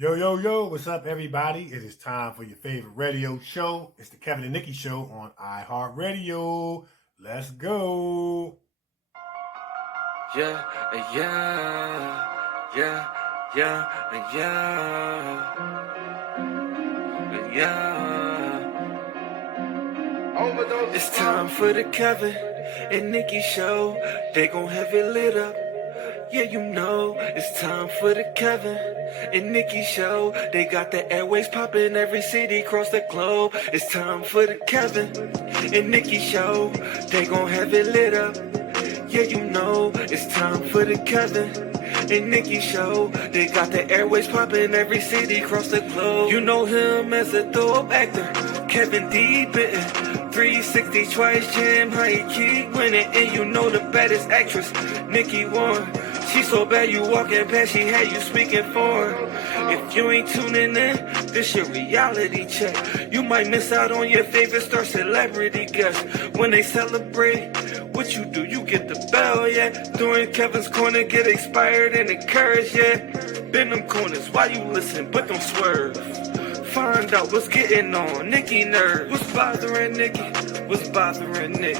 Yo, yo, yo, what's up, everybody? It is time for your favorite radio show. It's the Kevin and Nikee Show on iHeartRadio. Let's go. Yeah, yeah, yeah, yeah, yeah. It's time for the Kevin and Nikee Show. They gon' have it lit up. Yeah, you know, it's time for the Kevin and Nikee Show. They got the airways popping every city across the globe. It's time for the Kevin and Nikee Show. They gon' have it lit up. Yeah, you know, it's time for the Kevin and Nikee Show. They got the airways popping every city across the globe. You know him as a dope actor, Kevin D. Bitten. 360 twice jam, how he keep winning. And you know the baddest actress, Nikee won. She so bad you walking past, she had you speaking foreign. If you ain't tuning in, this your reality check. You might miss out on your favorite star celebrity guest. When they celebrate, what you do, you get the bell, yeah. During Kevin's corner, get inspired and encouraged, yeah. Bend them corners while you listen, but don't swerve. Find out what's getting on Nikee nerves. What's bothering Nikee? What's bothering Nick?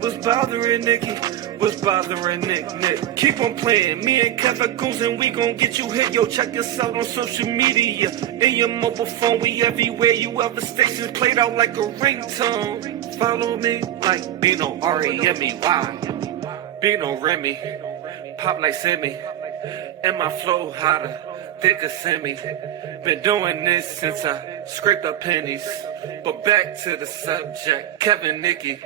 What's bothering Nikee? What's bothering Nick? Keep on playing. Me and Kevin goons and we gon' get you hit. Yo, check us out on social media. In your mobile phone, we everywhere. You ever stations played out like a ringtone. Follow me like Bino R-E-M-E-Y. Bino Remy. Pop like Semi. And my flow hotter. Thicker semi. Been doing this since I scraped up pennies. But back to the subject, Kevin Nikee.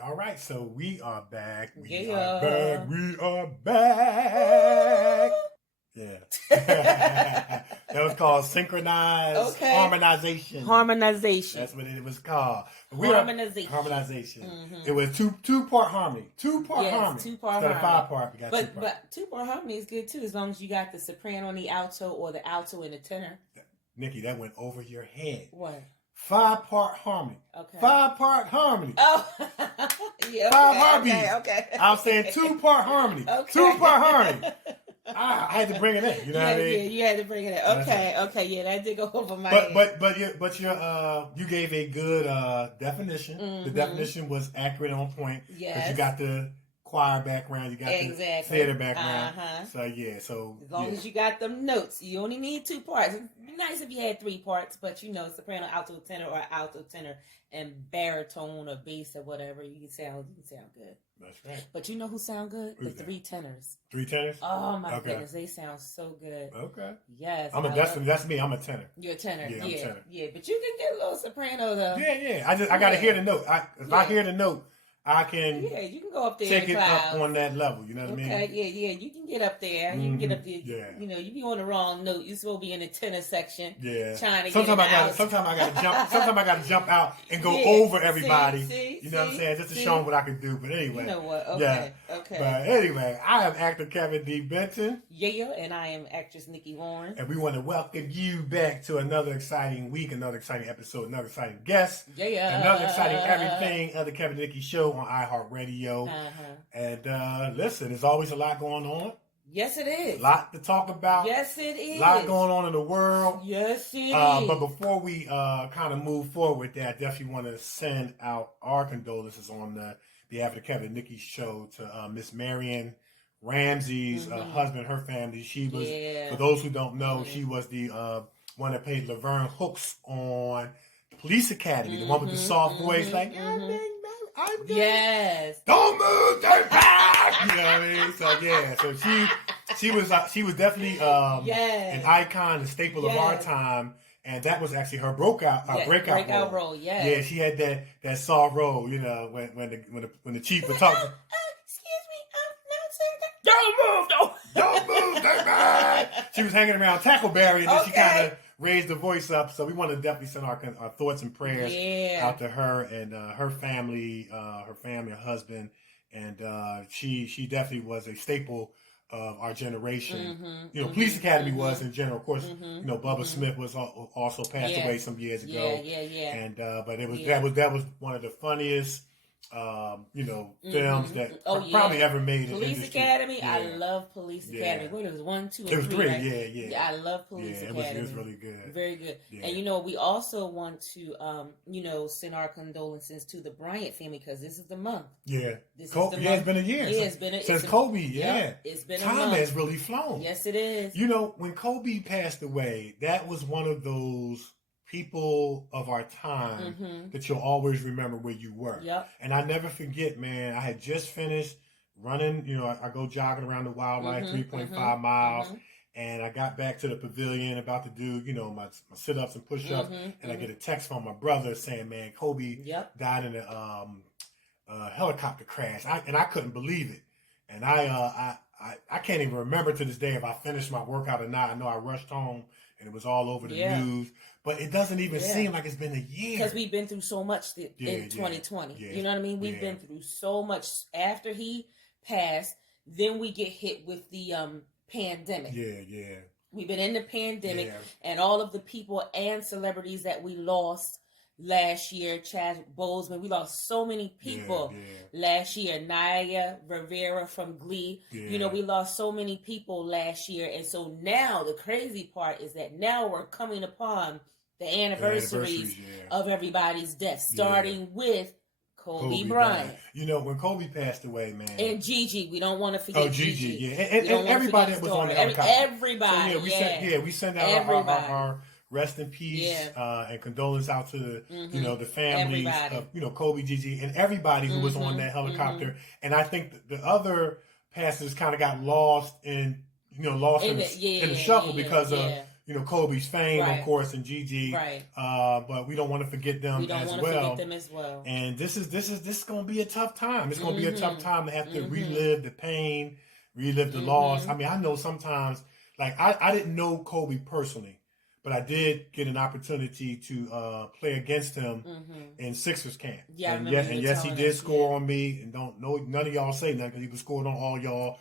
All right. So we are back. We are back. Yeah. That was called synchronized harmonization. That's what it was called. Harmonization. Mm-hmm. It was two-part harmony. Two-part harmony. Two-part harmony. Instead of 5-part, we got but 2-part. But two-part harmony is good too, as long as you got the soprano and the alto, or the alto and the tenor. Nikee, that went over your head. What? 5-part harmony. Okay. 5-part harmony. Oh, yeah. 5 harmonies. Okay. I was saying 2-part harmony. Okay. 2-part harmony. I had to bring it in. You know what I mean? Yeah, you had to bring it in. Okay. Yeah, that did go over my head. But you gave a good definition. Mm-hmm. The definition was accurate and on point. Yes. Because you got the choir background, you got the theater background. So as long as you got them notes, you only need 2 parts. It'd be nice if you had 3 parts, but soprano, alto, tenor, or alto, tenor, and baritone or bass or whatever, you can sound good. That's right. But you know who sound good? The 3 tenors. 3 tenors? Oh my goodness, they sound so good. Okay. Yes. That's me. I'm a tenor. You're a tenor. Yeah, I'm a tenor. Yeah, but you can get a little soprano though. Yeah. I gotta hear the note. If I hear the note, I can. Yeah, you can go up there. Take it up on that level. You know what I mean? Okay. Yeah. You can get up there. You can get up there. Yeah. You be on the wrong note. You're supposed to be in the tenor section. Yeah. Trying to Sometimes I gotta jump. Sometimes I gotta jump out and go over everybody. You know what I'm saying? Just to show them what I can do. But anyway. You know what? Okay. But anyway, I am actor Kevin D. Benton. Yeah, and I am actress Nikee Warren. And we want to welcome you back to another exciting week, another exciting episode, another exciting guest. Yeah. Another exciting everything of the Kevin and Nikee Show on iHeartRadio. And listen, there's always a lot going on. Yes, it is. A lot to talk about. Yes, it is. A lot going on in the world. Yes, it is. But before we kind of move forward with that, I definitely want to send out our condolences on behalf of the Kevin and Nikee Show to Miss Marion Ramsey's husband, her family. She was, for those who don't know, she was the one that played Legrnd Hooks on Police Academy, the one with the soft voice, like, I'm yes. Don't move, turn back. You know what I mean? So yeah, so she was definitely an icon, a staple of our time, and that was actually her breakout role. Yeah, yeah, she had that soft role. You know, when the chief would talk. Excuse me, no, sir. Don't move, turn back. She was hanging around Tackleberry, and then she kind of raised the voice up. So we want to definitely send our thoughts and prayers out to her and her family, her husband, and she definitely was a staple of our generation. Police Academy was in general. Of course, Bubba Smith was also passed away some years ago. And but that was one of the funniest films that probably ever made in Police industry. Academy. I love Police Academy. What, it was 1, 2, and 3. It was 3. Right? Yeah. I love Police Academy. It was really good. Very good. Yeah. And we also want to send our condolences to the Bryant family because this is the month. Yeah. This Kobe, is the month. It's been a year. Yeah, since Kobe. Yeah. It's been Time a month. has really flown. Yes, it is. When Kobe passed away, that was one of those people of our time that you'll always remember where you were. Yep. And I never forget, man, I had just finished running, I go jogging around the wildlife, 3.5 miles. And I got back to the pavilion about to do, my sit-ups and push-ups. And I get a text from my brother saying, man, Kobe died in a helicopter crash. And I couldn't believe it. And I can't even remember to this day if I finished my workout or not. I know I rushed home and it was all over the news. But it doesn't even seem like it's been a year. Because we've been through so much in 2020. Yeah. You know what I mean? We've been through so much. After he passed, then we get hit with the pandemic. Yeah. We've been in the pandemic and all of the people and celebrities that we lost last year. Chad Boseman, we lost so many people last year. Naya Rivera from Glee. We lost so many people last year. And so now the crazy part is that now we're coming upon the anniversaries of everybody's death, starting with Kobe Bryant. When Kobe passed away, man. And Gigi, we don't want to forget Gigi. Yeah. And everybody that was on the helicopter. Everybody. So, we send out our rest in peace and condolence out to the the families of Kobe, Gigi, and everybody who was on that helicopter. And I think the other passengers kind of got lost in the shuffle because of Kobe's fame, of course, and Gigi. Right. But we don't want to forget them as well. And this is going to be a tough time. It's going to be a tough time to have to relive the pain, relive the loss. I mean, I know sometimes, like I didn't know Kobe personally. But I did get an opportunity to play against him in Sixers camp. Yeah, and yes, he did score on me. And none of y'all say nothing because he was scoring on all y'all.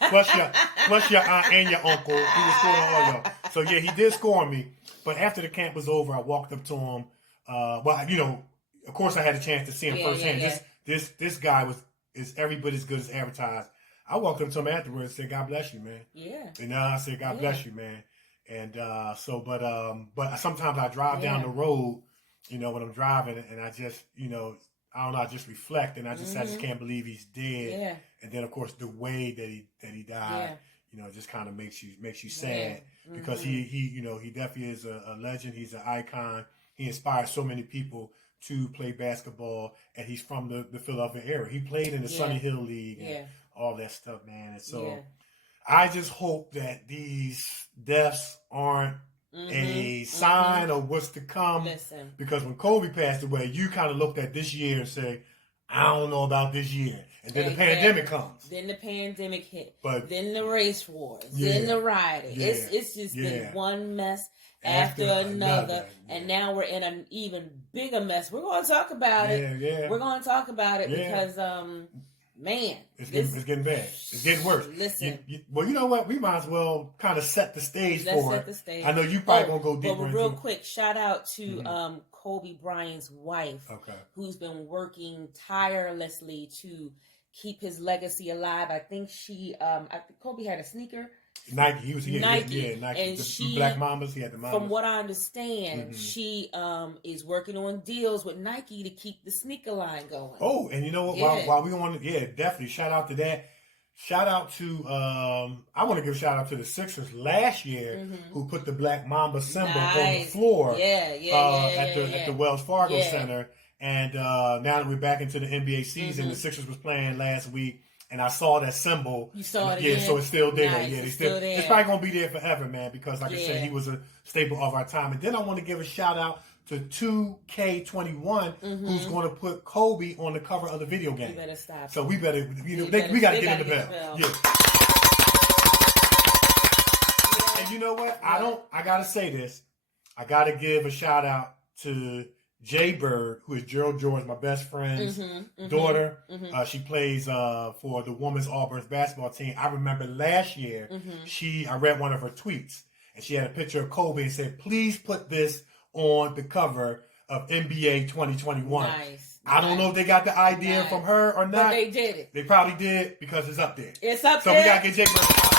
Plus your aunt and your uncle. He was scoring on all y'all. So yeah, he did score on me. But after the camp was over, I walked up to him. Of course, I had a chance to see him firsthand. This guy is every bit as good as advertised. I walked up to him afterwards and said, "God bless you, man." Yeah. And I said, "God bless you, man." And but sometimes I drive down the road, when I'm driving, and I just, I don't know, I just reflect, and I just can't believe he's dead. Yeah. And then of course the way that he died, just kind of makes you sad because he definitely is a legend. He's an icon. He inspired so many people to play basketball, and he's from the Philadelphia area. He played in the Sunny Hill League and all that stuff, man. And so. I just hope that these deaths aren't a sign of what's to come. Listen. Because when Kobe passed away, you kind of looked at this year and say, I don't know about this year. And then the pandemic comes. Then the pandemic hit. But then the race wars. Then the rioting. It's just been one mess after another. And now we're in an even bigger mess. We're going to talk about it. Yeah. We're going to talk about it because... man, it's getting bad. It's getting worse. Listen. Well, you know what? We might as well kind of set the stage for it. Set the stage. I know you probably gonna go deeper. But real quick, shout out to Kobe Bryant's wife, who's been working tirelessly to keep his legacy alive. I think Kobe had a sneaker. Nike. He was Nike. And the Black Mambas. He had the Mambas. From what I understand, she is working on deals with Nike to keep the sneaker line going. Oh, and you know what? While we on, definitely shout out to that. Shout out to I want to give a shout out to the Sixers last year who put the Black Mamba symbol on the floor. At the Wells Fargo Center. And now that we're back into the NBA season, the Sixers was playing last week. And I saw that symbol. You saw it again? So it's still there. Nice. It's still there. It's probably going to be there forever, man, because like I said, he was a staple of our time. And then I want to give a shout out to 2K21, who's going to put Kobe on the cover of the video game. You better stop. So we got to get in the bell. Yeah. And you know what? I got to say this. I got to give a shout out to Jay Bird, who is Gerald George, my best friend's daughter. She plays for the women's Auburn basketball team. I remember last year, I read one of her tweets, and she had a picture of Kobe and said, please put this on the cover of NBA 2021. Nice. I don't know if they got the idea from her or not. But they did it. They probably did because it's up there. It's up there. So we got to get Jay Bird.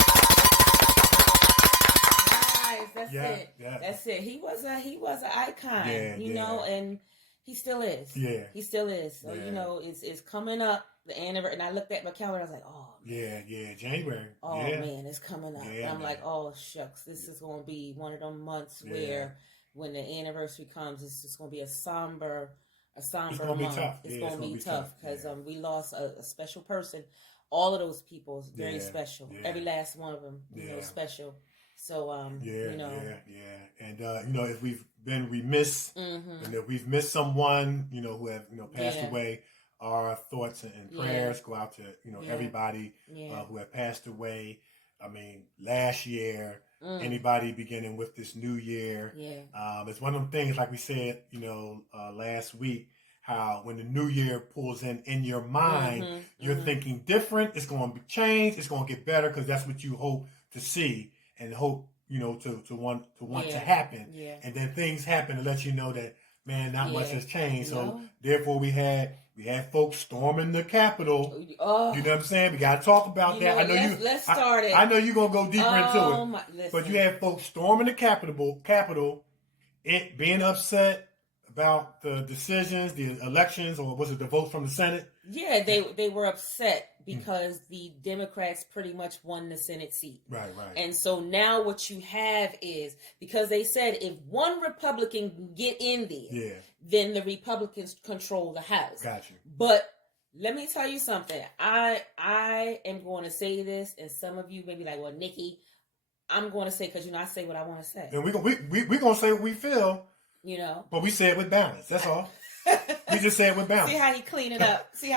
That's it. Yeah. That's it. He was an icon, you know, and he still is. Yeah. He still is. So, you know, it's coming up, the anniversary, and I looked at my calendar, I was like, oh. Man. Yeah, January. Oh, man, it's coming up. And I'm like, oh, shucks, this is going to be one of them months where when the anniversary comes, it's just going to be a somber month. It's going to be tough because we lost a special person. All of those people is very special. Yeah. Every last one of them, you know, special. So, you know. And, you know, if we've been remiss and if we've missed someone, you know, who have, you know, passed away, our thoughts and prayers go out to, you know, everybody who have passed away. I mean, last year, anybody beginning with this new year. It's one of them things, like we said, you know, last week, how when the new year pulls in your mind, you're thinking different. It's going to be changed. It's going to get better because that's what you hope to see. And hope, you know, to want to happen. And then things happen to let you know that, man, not much has changed. So therefore we had folks storming the Capitol. You know what I'm saying? We got to talk about that. Let's start it. I know you're going to go deeper into it. But you had folks storming the Capitol, being upset about the decisions, the elections, or was it the vote from the Senate? Yeah, they were upset because the Democrats pretty much won the Senate seat. Right. And so now what you have is, because they said if one Republican can get in there, then the Republicans control the House. Gotcha. But let me tell you something. I am going to say this, and some of you may be like, well, Nikki, I'm going to say, because, you know, I say what I want to say. And we're going to say what we feel. You know, but we say it with balance. That's all. We just say it with balance. See how he clean it up. So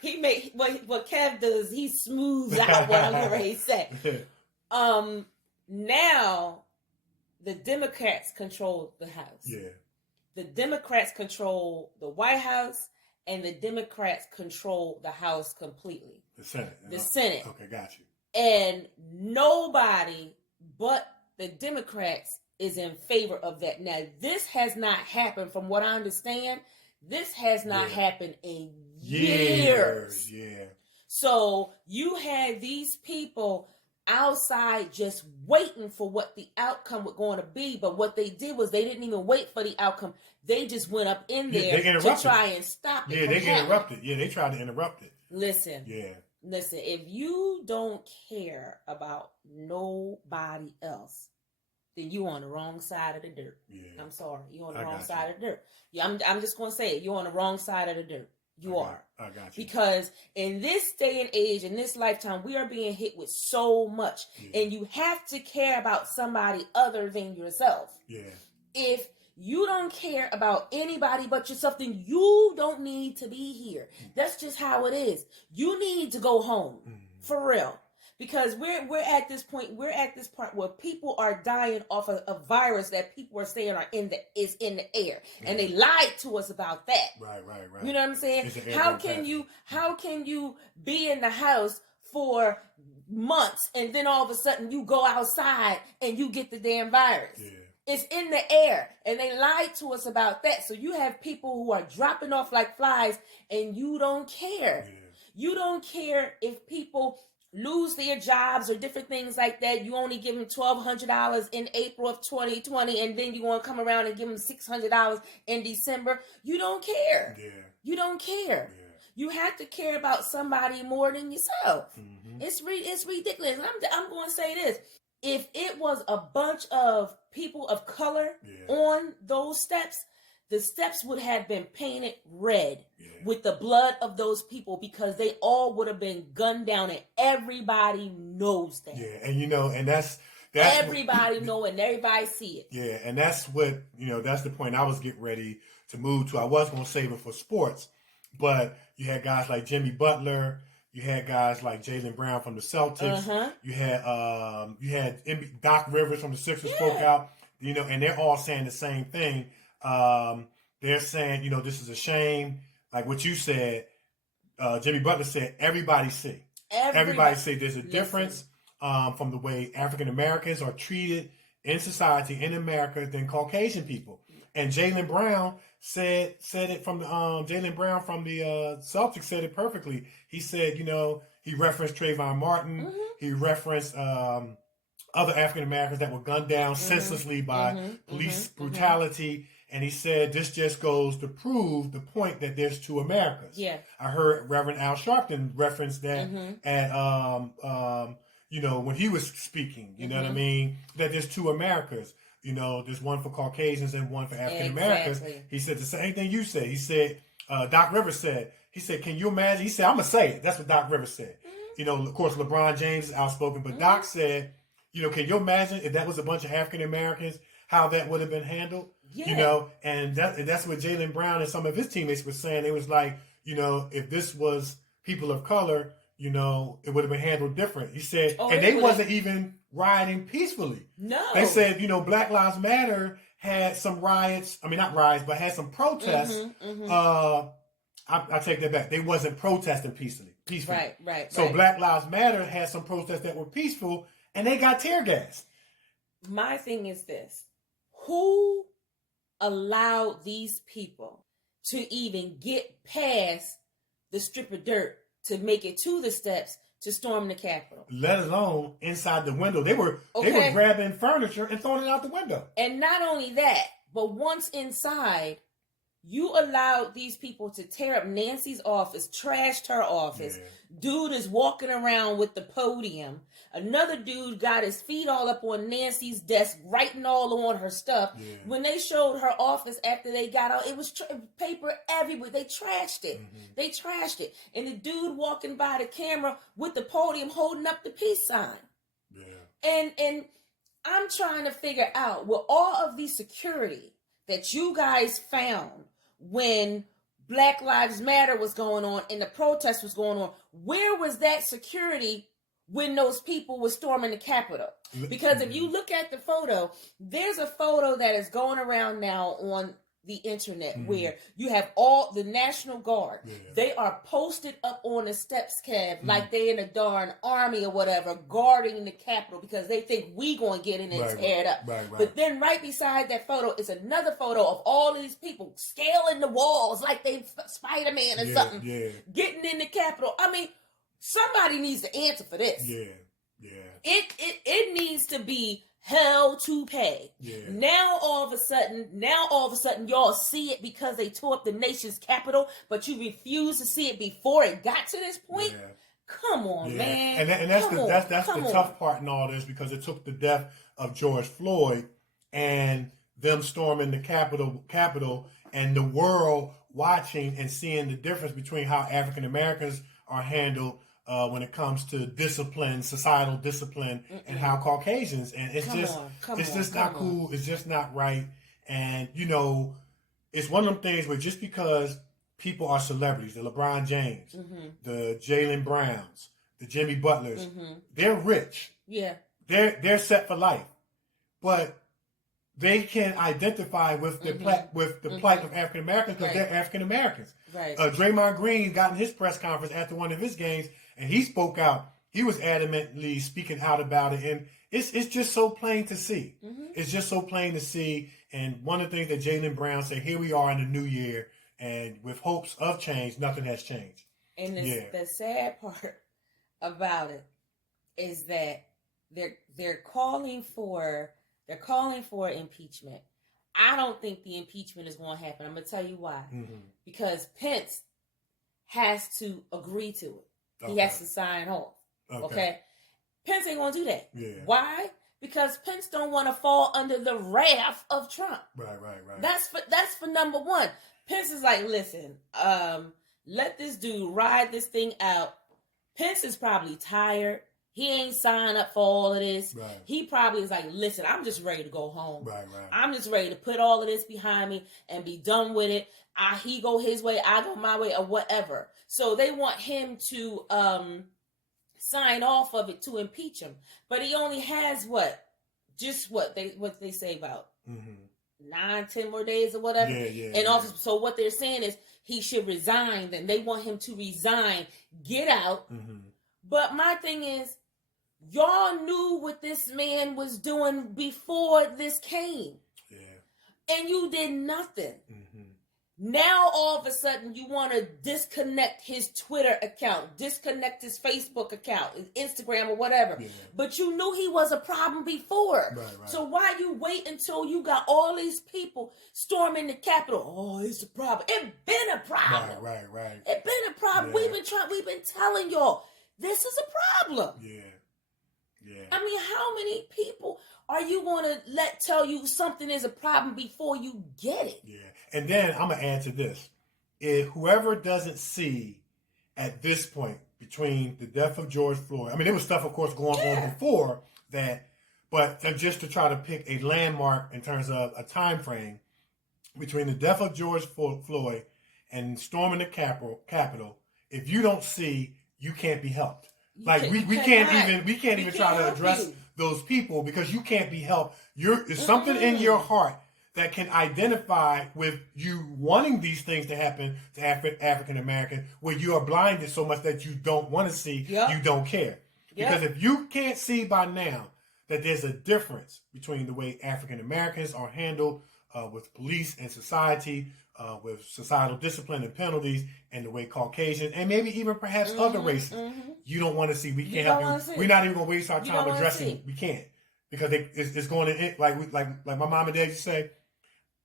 he make what Kev does. He smooths out what I'm going to say. Now the Democrats control the House. Yeah. The Democrats control the White House, and the Democrats control the House completely. The Senate. The Senate. Okay, got you. And nobody but the Democrats is in favor of that. Now, this has not happened, from what I understand, this has not happened in years. Yeah. So you had these people outside just waiting for what the outcome was going to be, but what they did was they didn't even wait for the outcome. They just went up in there to try and stop it. Yeah, they interrupted. Yeah, they tried to interrupt it. Listen, if you don't care about nobody else, then you on the wrong side of the dirt. Yeah. I'm sorry. You're on the wrong side of the dirt. Yeah, I'm just going to say it. You're on the wrong side of the dirt. You are. I got you. Because in this day and age, in this lifetime, we are being hit with so much. Yeah. And you have to care about somebody other than yourself. Yeah. If you don't care about anybody but yourself, then you don't need to be here. That's just how it is. You need to go home. For real. Because we're at this point, part where people are dying off of a virus that people are saying is in the air, and they lied to us about that. Right. You know what I'm saying? How can you be in the house for months and then all of a sudden you go outside and you get the damn virus? Yeah. It's in the air, and they lied to us about that. So you have people who are dropping off like flies, and you don't care. Yeah. You don't care if people lose their jobs or different things like that. You only give them $1,200 in April of 2020, and then you want to come around and give them $600 in December. You don't care. Yeah. You don't care. Yeah. You have to care about somebody more than yourself. Mm-hmm. It's ridiculous. And I'm going to say this. If it was a bunch of people of color on those steps, the steps would have been painted red with the blood of those people, because they all would have been gunned down, and everybody knows that. Yeah, and you know, and that's everybody know, and everybody see it. Yeah, and that's what, you know, that's the point I was getting ready to move to. I was going to save it for sports, but you had guys like Jimmy Butler, you had guys like Jaylen Brown from the Celtics, you had Doc Rivers from the Sixers spoke out. and they're all saying the same thing. They're saying, this is a shame. Like what you said, Jimmy Butler said, everybody see. Everybody see there's a difference from the way African Americans are treated in society in America than Caucasian people. And Jaylen Brown said it from the Jaylen Brown from the Celtics said it perfectly. He said, he referenced Trayvon Martin. Mm-hmm. He referenced other African Americans that were gunned down senselessly by police brutality. And he said this just goes to prove the point that there's two Americas. Yeah, I heard Reverend Al Sharpton reference that at when he was speaking. You know what I mean? That there's two Americas. There's one for Caucasians and one for African Americans. Exactly. He said the same thing you said. He said, Doc Rivers said, can you imagine? He said, I'm going to say it. That's what Doc Rivers said. Mm-hmm. Of course, LeBron James is outspoken, but Doc said, can you imagine if that was a bunch of African Americans, how that would have been handled? Yeah. And that's what Jaylen Brown and some of his teammates were saying. It was like, if this was people of color, it would have been handled different. He said, and they wasn't even rioting peacefully. No. They said, Black Lives Matter had some riots. I mean, not riots, but had some protests. I take that back. They wasn't protesting peacefully. Right. So Black Lives Matter had some protests that were peaceful, and they got tear gassed. My thing is this. Who allowed these people to even get past the strip of dirt to make it to the steps to storm the Capitol? Let alone inside the window. They were grabbing furniture and throwing it out the window. And not only that, but once inside, you allowed these people to tear up Nancy's office, trashed her office. Yeah. Dude is walking around with the podium. Another dude got his feet all up on Nancy's desk, writing all on her stuff. Yeah. When they showed her office after they got out, it was paper everywhere. They trashed it. And the dude walking by the camera with the podium holding up the peace sign. Yeah. And I'm trying to figure out, with all of the security that you guys found when Black Lives Matter was going on and the protest was going on, where was that security when those people were storming the Capitol? Because if you look at the photo, there's a photo that is going around now on the internet where you have all the National Guard. Yeah. They are posted up on the steps, Kev, like they in a darn army or whatever, guarding the Capitol because they think we going to get in and tear it up. Right. But then right beside that photo is another photo of all of these people scaling the walls like they Spider-Man or something, getting in the Capitol. I mean, somebody needs to answer for this. Yeah. It needs to be hell to pay. Yeah. Now all of a sudden, y'all see it because they tore up the nation's capital, but you refuse to see it before it got to this point. Yeah. Come on, man. And that's the tough part in all this, because it took the death of George Floyd and them storming the Capitol and the world watching and seeing the difference between how African Americans are handled when it comes to discipline, societal discipline, and how Caucasians, and it's just not cool. It's just not right. And it's one of them things where just because people are celebrities, the LeBron James, the Jaylen Browns, the Jimmy Butlers, they're rich. Yeah, they're set for life, but they can identify with the plight of African Americans because they're African Americans. Right. Draymond Green got in his press conference after one of his games, and he spoke out. He was adamantly speaking out about it, and it's just so plain to see. It's just so plain to see. And one of the things that Jaylen Brown said, here we are in the new year, and with hopes of change, nothing has changed. And the sad part about it is that they're calling for impeachment. I don't think the impeachment is going to happen. I'm going to tell you why. Because Pence has to agree to it. He has to sign off. Okay? Pence ain't going to do that. Yeah. Why? Because Pence don't want to fall under the wrath of Trump. Right. That's for number one. Pence is like, listen, let this dude ride this thing out. Pence is probably tired. He ain't signed up for all of this. Right. He probably is like, listen, I'm just ready to go home. Right. I'm just ready to put all of this behind me and be done with it. He go his way, I go my way, or whatever. So they want him to sign off of it to impeach him. But he only has what they say about 9-10 more days or whatever in office. So what they're saying is he should resign. Then they want him to resign, get out. But my thing is, y'all knew what this man was doing before this came. And you did nothing. Now, all of a sudden, you want to disconnect his Twitter account, disconnect his Facebook account, his Instagram or whatever. But you knew he was a problem before. So why you wait until you got all these people storming the Capitol? Oh, it's a problem. It been a problem. It been a problem. We've been telling y'all, this is a problem. I mean, how many people are you going to tell you something is a problem before you get it? And then I'm going to add to this. If whoever doesn't see at this point between the death of George Floyd, I mean, there was stuff, of course, going on before that, but just to try to pick a landmark in terms of a time frame between the death of George Floyd and storming the Capitol, if you don't see, you can't be helped. We can't even try to address those people because you can't be helped. There's something in your heart that can identify with you wanting these things to happen to African American, where you are blinded so much that you don't want to see, you don't care. Because if you can't see by now that there's a difference between the way African Americans are handled with police and society, with societal discipline and penalties, and the way Caucasians and maybe even perhaps other races, you don't want to see. We can't help you. We're not even going to waste our time addressing. We can't because it's going to like my mom and dad used to say.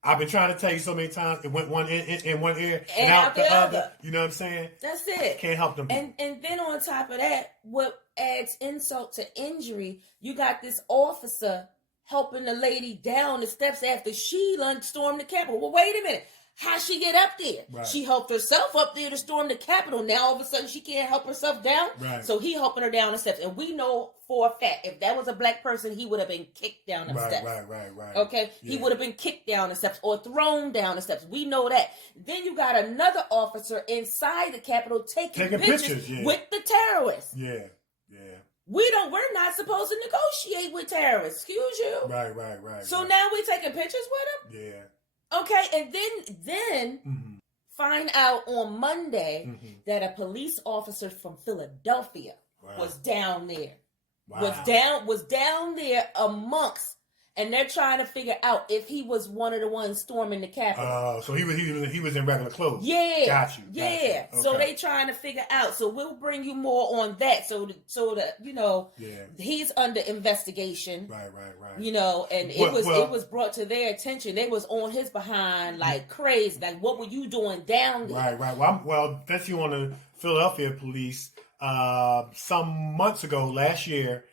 I've been trying to tell you so many times. It went one in one ear and out the other. You know what I'm saying? That's it. Can't help them. And then on top of that, what adds insult to injury? You got this officer helping the lady down the steps after she stormed the Capitol. Well, wait a minute. How'd she get up there? She helped herself up there to storm the Capitol. Now all of a sudden she can't help herself down. So he helping her down the steps. And we know for a fact, if that was a black person, he would have been kicked down the steps. Okay? He would have been kicked down the steps or thrown down the steps. We know that. Then you got another officer inside the Capitol taking pictures with the terrorists. We're not supposed to negotiate with terrorists. Excuse you. So now we're taking pictures with them? Okay, and then find out on Monday that a police officer from Philadelphia was down there. Was down there amongst, and they're trying to figure out if he was one of the ones storming the Capitol. Oh, so he was in regular clothes. Got you. Okay. So they trying to figure out. So we'll bring you more on that. So that you know, he's under investigation. Right. You know, and it was brought to their attention. They was on his behind like crazy. Like, what were you doing down there? Right. Well, since you on the Philadelphia police, some months ago, last year,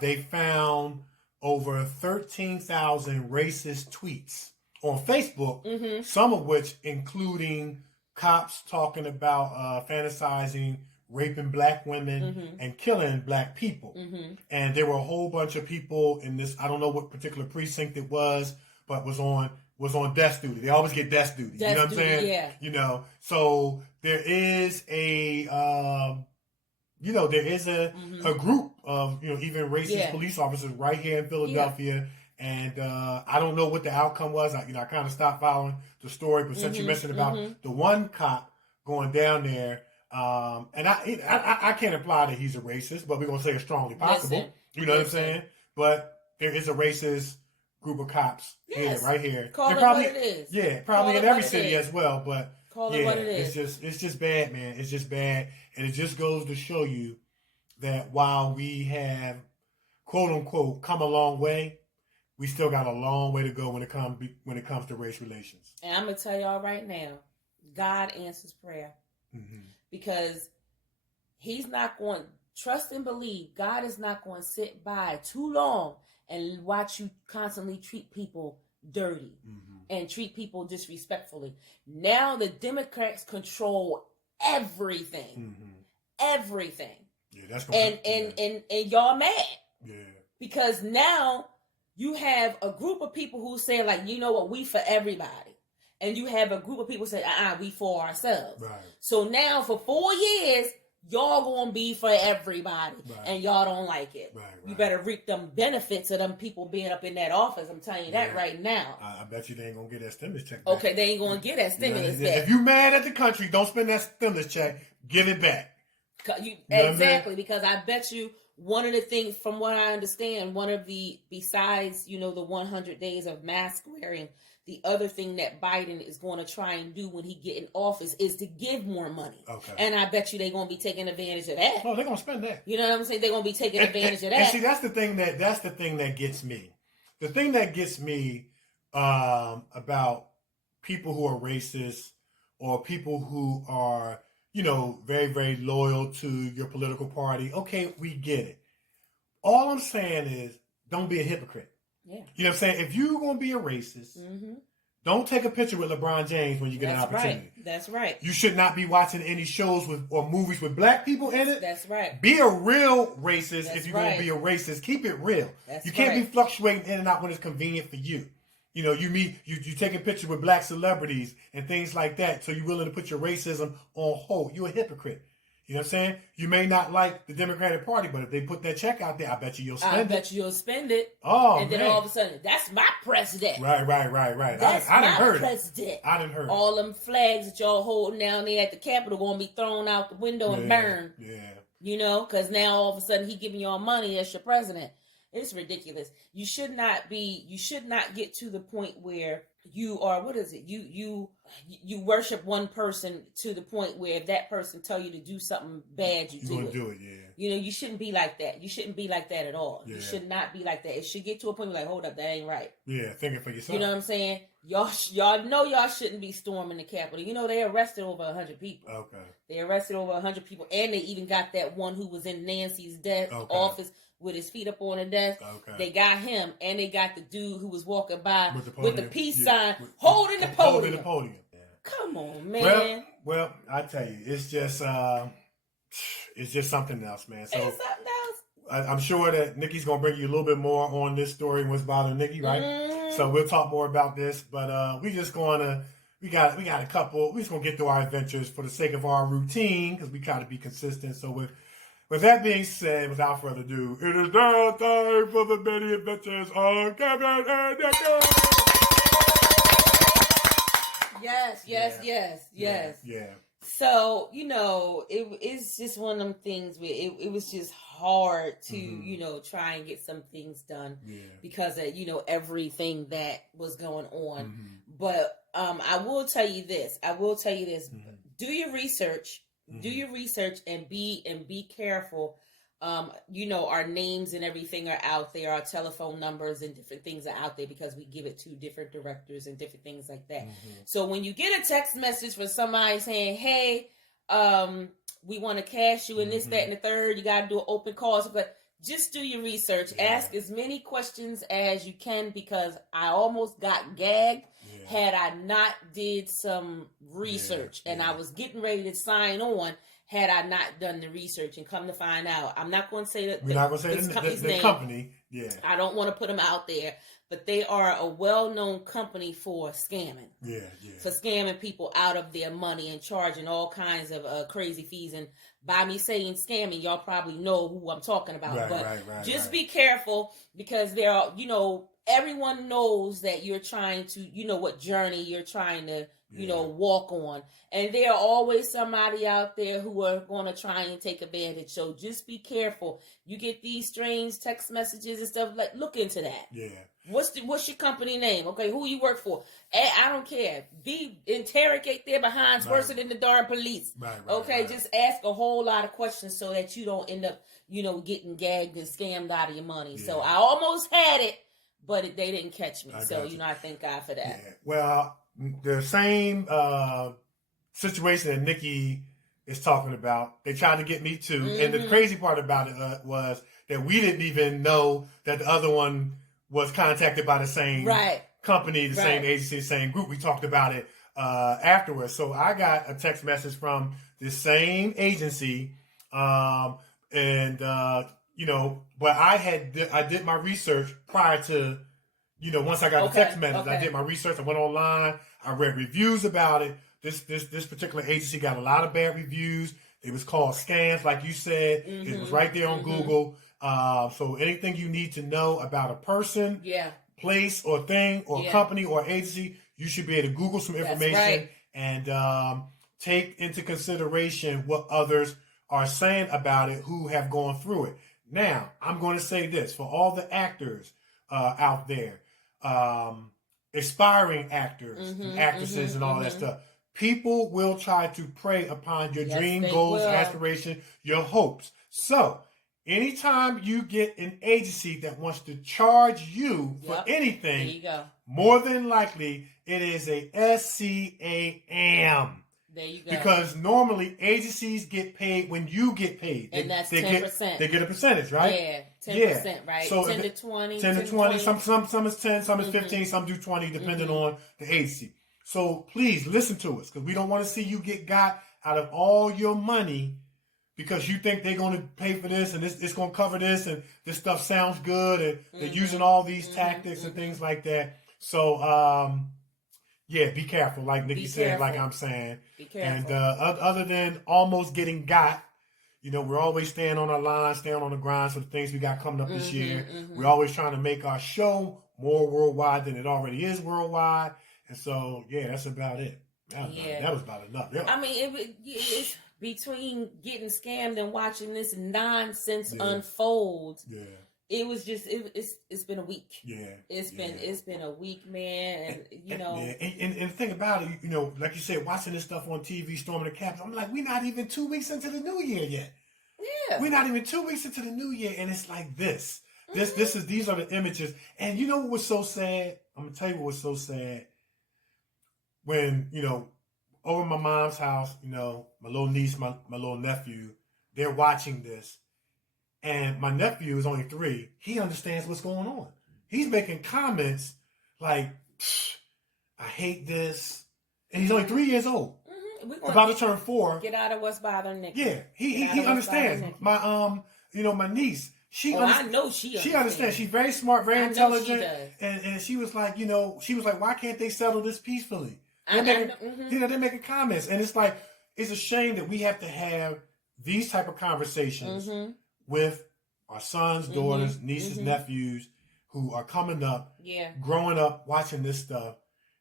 they found over 13,000 racist tweets on Facebook, some of which including cops talking about fantasizing raping black women and killing black people. And there were a whole bunch of people in this, I don't know what particular precinct it was, but was on desk duty. They always get desk duty. You know what I'm saying? Yeah. You know, so there is a a group of, even racist police officers right here in Philadelphia. And I don't know what the outcome was. I kind of stopped following the story, but since you mentioned about the one cop going down there, and I can't imply that he's a racist, but we're going to say it's strongly possible. You know what I'm saying? But there is a racist group of cops right here. Call it what it is. Yeah, probably in every city as well, but call it what it is. It's just bad, man. It's just bad. And it just goes to show you that while we have, quote unquote, come a long way, we still got a long way to go when it comes to race relations. And I'm gonna tell y'all right now, God answers prayer because He's not going. Trust and believe. God is not going to sit by too long and watch you constantly treat people dirty and treat people disrespectfully. Now the Democrats control everything. Everything. Yeah, that's and y'all mad. Yeah. Because now you have a group of people who say, like, you know what, we for everybody. And you have a group of people say, we for ourselves. Right. So now for 4 years, y'all gonna be for everybody, and y'all don't like it. You better reap them benefits of them people being up in that office. I'm telling you that right now. I bet you they ain't gonna get that stimulus check back. Okay, they ain't gonna get that stimulus back. If you mad at the country, don't spend that stimulus check. Give it back. Exactly, because I bet you one of the things, from what I understand, besides, the 100 days of mask wearing, the other thing that Biden is going to try and do when he get in office is to give more money. Okay. And I bet you they're going to be taking advantage of that. Oh, they're going to spend that. You know what I'm saying? They're going to be taking advantage of that. And see, that's the thing that gets me. The thing that gets me about people who are racist or people who are, very, very loyal to your political party. Okay, we get it. All I'm saying is don't be a hypocrite. Yeah. You know what I'm saying? If you're going to be a racist, don't take a picture with LeBron James when you get an opportunity. That's right. You should not be watching any shows or movies with black people in it. That's right. Be a real racist if you're going to be a racist. Keep it real. You can't be fluctuating in and out when it's convenient for you. You taking pictures with black celebrities and things like that, so you're willing to put your racism on hold. You're a hypocrite. You know what I'm saying? You may not like the Democratic Party, but if they put that check out there, I bet you'll spend it. I bet you'll spend it. Oh, and then all of a sudden, that's my president. Right. That's my president. I done heard it. All them flags that y'all holding down there at the Capitol going to be thrown out the window and burned. Yeah. Because now all of a sudden he giving y'all money as your president. It's ridiculous. You should not get to the point where you are, what is it? You worship one person to the point where if that person tell you to do something bad, you do it. Do it, yeah. You shouldn't be like that. You shouldn't be like that at all. Yeah. You should not be like that. It should get to a point where like, hold up, that ain't right. Yeah, thinking for yourself. You know what I'm saying? Y'all know y'all shouldn't be storming the Capitol. They arrested over 100 people. Okay. They arrested over 100 people, and they even got that one who was in Nancy's office with his feet up on the desk. Okay. They got him, and they got the dude who was walking by with the peace sign, holding the podium. Holding the podium. Yeah. Come on, man. Well, I tell you, it's just something else, man. So it's something else. I'm sure that Nikki's gonna bring you a little bit more on this story and what's bothering Nikki, right? Mm. So we'll talk more about this, but we just got a couple. We're just gonna get through our adventures for the sake of our routine because we try to be consistent. So with that being said, without further ado, it is now time for the many adventures of Kevin and Nikki. Yes. Yeah. So, it's just one of them things where it was just hard to, try and get some things done because of, everything that was going on. Mm-hmm. But I will tell you this. Mm-hmm. Do your research. Mm-hmm. Do your research and be careful. Our names and everything are out there. Our telephone numbers and different things are out there because we give it to different directors and different things like that. Mm-hmm. So when you get a text message from somebody saying, "Hey, we want to cash you in this, that, and the third," you got to do an open call. But just do your research. Yeah. Ask as many questions as you can because I almost got gagged. Had I not did some research and I was getting ready to sign on, had I not done the research and come to find out, I'm not going to say that the company. Yeah, I don't want to put them out there, but they are a well-known company for scamming. Yeah. For scamming people out of their money and charging all kinds of crazy fees. And by me saying scamming, y'all probably know who I'm talking about. Right, just be careful because there are, everyone knows that you're trying to, what journey you're trying to, walk on. And there are always somebody out there who are going to try and take advantage. So just be careful. You get these strange text messages and stuff, like, look into that. Yeah. What's your company name? Okay, who you work for? I don't care. Interrogate their behinds worse than the darn police. Right. Just ask a whole lot of questions so that you don't end up, getting gagged and scammed out of your money. Yeah. So I almost had it, but they didn't catch me. So, I thank God for that. Yeah. Well, the same situation that Nikki is talking about, they tried to get me too. Mm-hmm. And the crazy part about it was that we didn't even know that the other one was contacted by the same company, the same agency, the same group. We talked about it afterwards. So I got a text message from the same agency, but I did my research prior to, once I got the text message, I did my research. I went online. I read reviews about it. This particular agency got a lot of bad reviews. It was called scams, like you said. It was right there on Google. So anything you need to know about a person, place, or thing, or company, or agency, you should be able to Google some information and take into consideration what others are saying about it who have gone through it. Now, I'm going to say this for all the actors out there, aspiring actors and actresses and all that stuff. People will try to prey upon your dream, goals, aspiration, your hopes. So, anytime you get an agency that wants to charge you for anything, there you go. More than likely it is a SCAM. There you go. Because normally agencies get paid when you get paid. And that's 10%. They get a percentage, right? Yeah, 10%, right? So 10 to 20. 10 to 20. Some is 10, some is 15, some do 20, depending on the agency. So please listen to us, because we don't want to see you get got out of all your money because you think they're going to pay for this and it's going to cover this and this stuff sounds good and they're using all these tactics and things like that. So, be careful, like Nikki said, like I'm saying. Be careful. And other than almost getting got, we're always staying on our line, staying on the grind for the things we got coming up this year. We're always trying to make our show more worldwide than it already is worldwide. And so, that's about it. That was about enough. Yeah. I mean, it's between getting scammed and watching this nonsense unfold. Yeah. It was just it's been a week. Yeah. It's been a week, man, and And the thing about it, like you said, watching this stuff on TV, storming the Capitol, I'm like, we're not even 2 weeks into the new year yet. Yeah. We're not even 2 weeks into the new year, and it's like this. These are the images. And you know what was so sad? I'm gonna tell you what was so sad. When, over my mom's house, my little niece, my little nephew, they're watching this. And my nephew is only 3. He understands what's going on. He's making comments like, I hate this. And he's only 3 years old. About to turn 4. Get out of what's bothering Nikee. Yeah, he understands. My my niece, I know she understands. She's very smart, very intelligent. And she was like, why can't they settle this peacefully? They're making comments. And it's like, it's a shame that we have to have these type of conversations with our sons, daughters, nieces, nephews who are coming up, growing up, watching this stuff,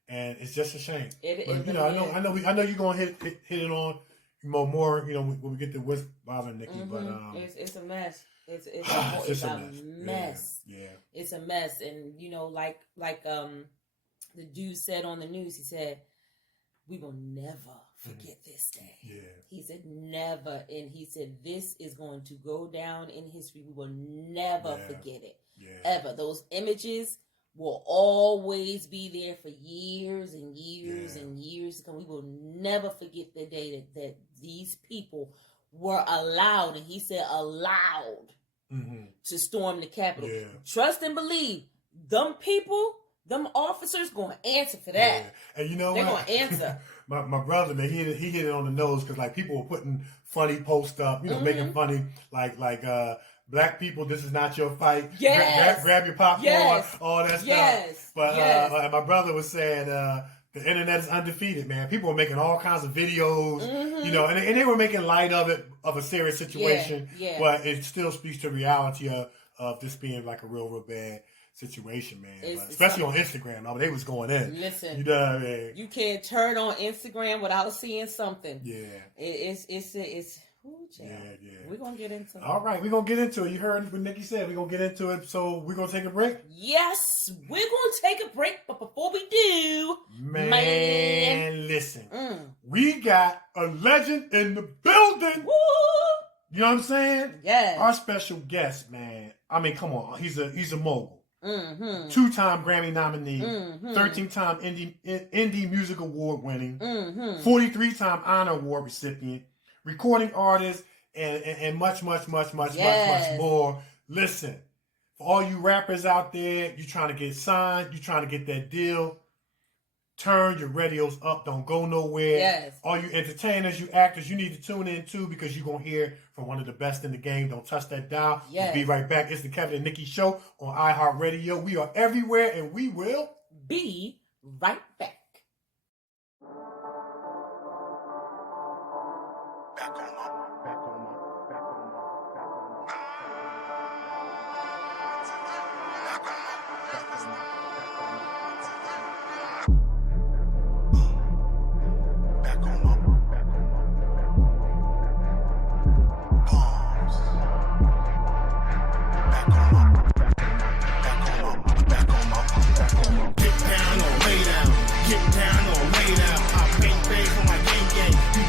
and it's just a shame. But I know you're gonna hit it on more. When we get to what's bothering Nikee, but it's a mess. It's a mess. Yeah. It's a mess, and like the dude said on the news, he said, "We will never forget this day." Yeah. He said never, and he said this is going to go down in history. We will never forget it. Yeah. Ever. Those images will always be there for years and years and years to come. We will never forget the day that these people were allowed, and he said allowed, to storm the Capitol. Yeah. Trust and believe, them people, them officers going to answer for that. Yeah. And they're going to answer. my brother, man, he hit it on the nose because like people were putting funny posts up, making funny like black people, this is not your fight. Yes. Grab your popcorn, all that stuff. But my brother was saying the internet is undefeated, man. People were making all kinds of videos, and they were making light of it, of a serious situation. But it still speaks to reality of this being like a real bad situation, man. Especially on Instagram, they was going in. Listen, you know what I mean? You can't turn on Instagram without seeing something. Yeah, it's. Yeah. We're gonna get into it. All right, we're gonna get into it. You heard what Nikee said. We're gonna get into it. So we're gonna take a break. Yes, we're gonna take a break. But before we do, man, listen, we got a legend in the building. Woo! You know what I'm saying? Yeah. Our special guest, man. I mean, come on, he's a mogul. 2-time Grammy nominee, 13-time Indie Music Award winning, 43-time Honor Award recipient, recording artist, and much more. Listen, for all you rappers out there, you trying to get signed, you trying to get that deal, turn your radios up, don't go nowhere. Yes. All you entertainers, you actors, you need to tune in too, because you're going to hear from one of the best in the game. Don't touch that dial. Yes. We'll be right back. It's the Kevin and Nikee Show on iHeartRadio. We are everywhere, and we will be right back. Back on up. Get down or lay down. I bang bang for my gang. You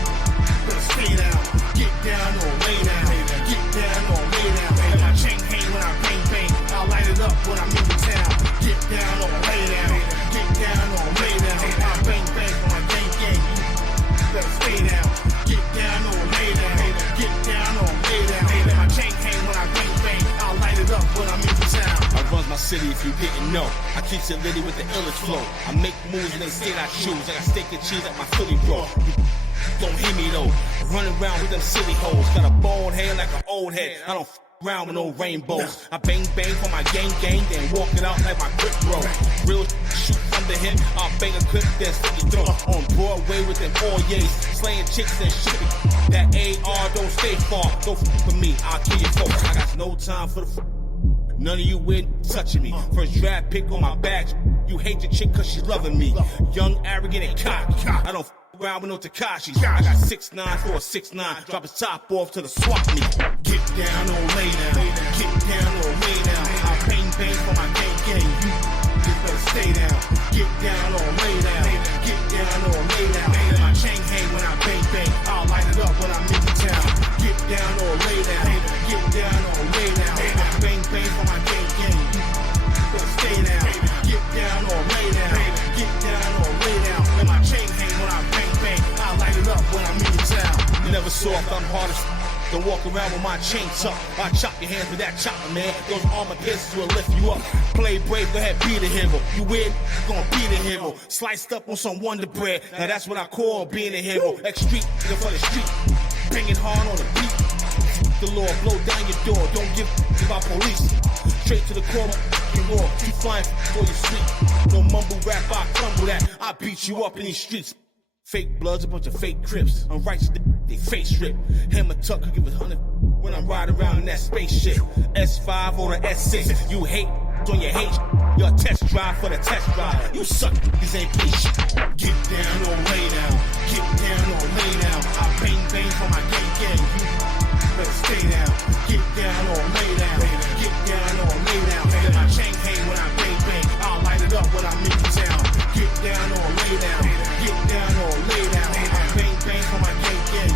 better stay down. Get down or lay down. Get down or lay down. Let my chain hang when I bang bang. I'll light it up when I'm in the town. Get down or lay down. Get down or lay down. I bang bang for my gang. You better stay down. Get down or lay down. Get down or lay down. Let my chain hang when I bang bang. I'll light it up when I'm in the town. I run my city if you didn't know. I keep it litty with the illest flow. I make moves and they stay out shoes. I got steak and cheese at my Philly bro. Don't hear me though. Running around with them silly hoes. Got a bald head like an old head. I don't around with no rainbows. I bang bang for my gang, then walk it out like my grip bro. Real shoot from the hip. I'll bang a clip, then stick it through. On Broadway with them Oye's. Slaying chicks and shit. That AR don't stay far. Don't with me, I'll kill you folks. I got no time for the none of you win touching me. First draft pick on my back. You hate the chick cause she's loving me. Young, arrogant, and cocky. I don't around with no Takashis. I got 6'9" for a 6'9". Drop his top off to the swap me. Get down or lay down. Get down or lay down. I bang bang for my gang. You just better stay down. Get down or lay down. Get down or lay down. Let my chain hang when I bang bang. I'll light it up when I'm in the town. Get down or lay down. Get down or lay down. I bang bang for my gang. You better stay down. Get down or lay down. Get down or lay down. Let my chain hang when I bang bang. I'll light it up when I'm in the town. You never saw if I'm hard as don't walk around with my chain tucked. I chop your hands with that chopper, man. Those armor piercers will lift you up. Play brave, go ahead, be the hero. You win, gonna be the hero. Sliced up on some Wonder Bread. Now that's what I call being a hero. X-Street, nigga for the street. Banging hard on the beat. The law, blow down your door. Don't give about police. Straight to the core, you raw. You flying for your sleep. No mumble rap, I crumble that. I beat you up in these streets. Fake bloods, a bunch of fake crips. Unrighteous, they face rip. Hammer tuck, give it 100 when I'm riding around in that spaceship. S5 or the S6. You hate on your hate. Your test drive for the test drive. You suck, this ain't patient. Get down or lay down. Get down or lay down. I bang bang for my gang. You better stay down. Get down or lay down. Get down or lay down. Let my chain hang when I bang bang. I'll light it up when I'm in the town. Get down or lay down. Get down or lay down. I bang bang for my gang. You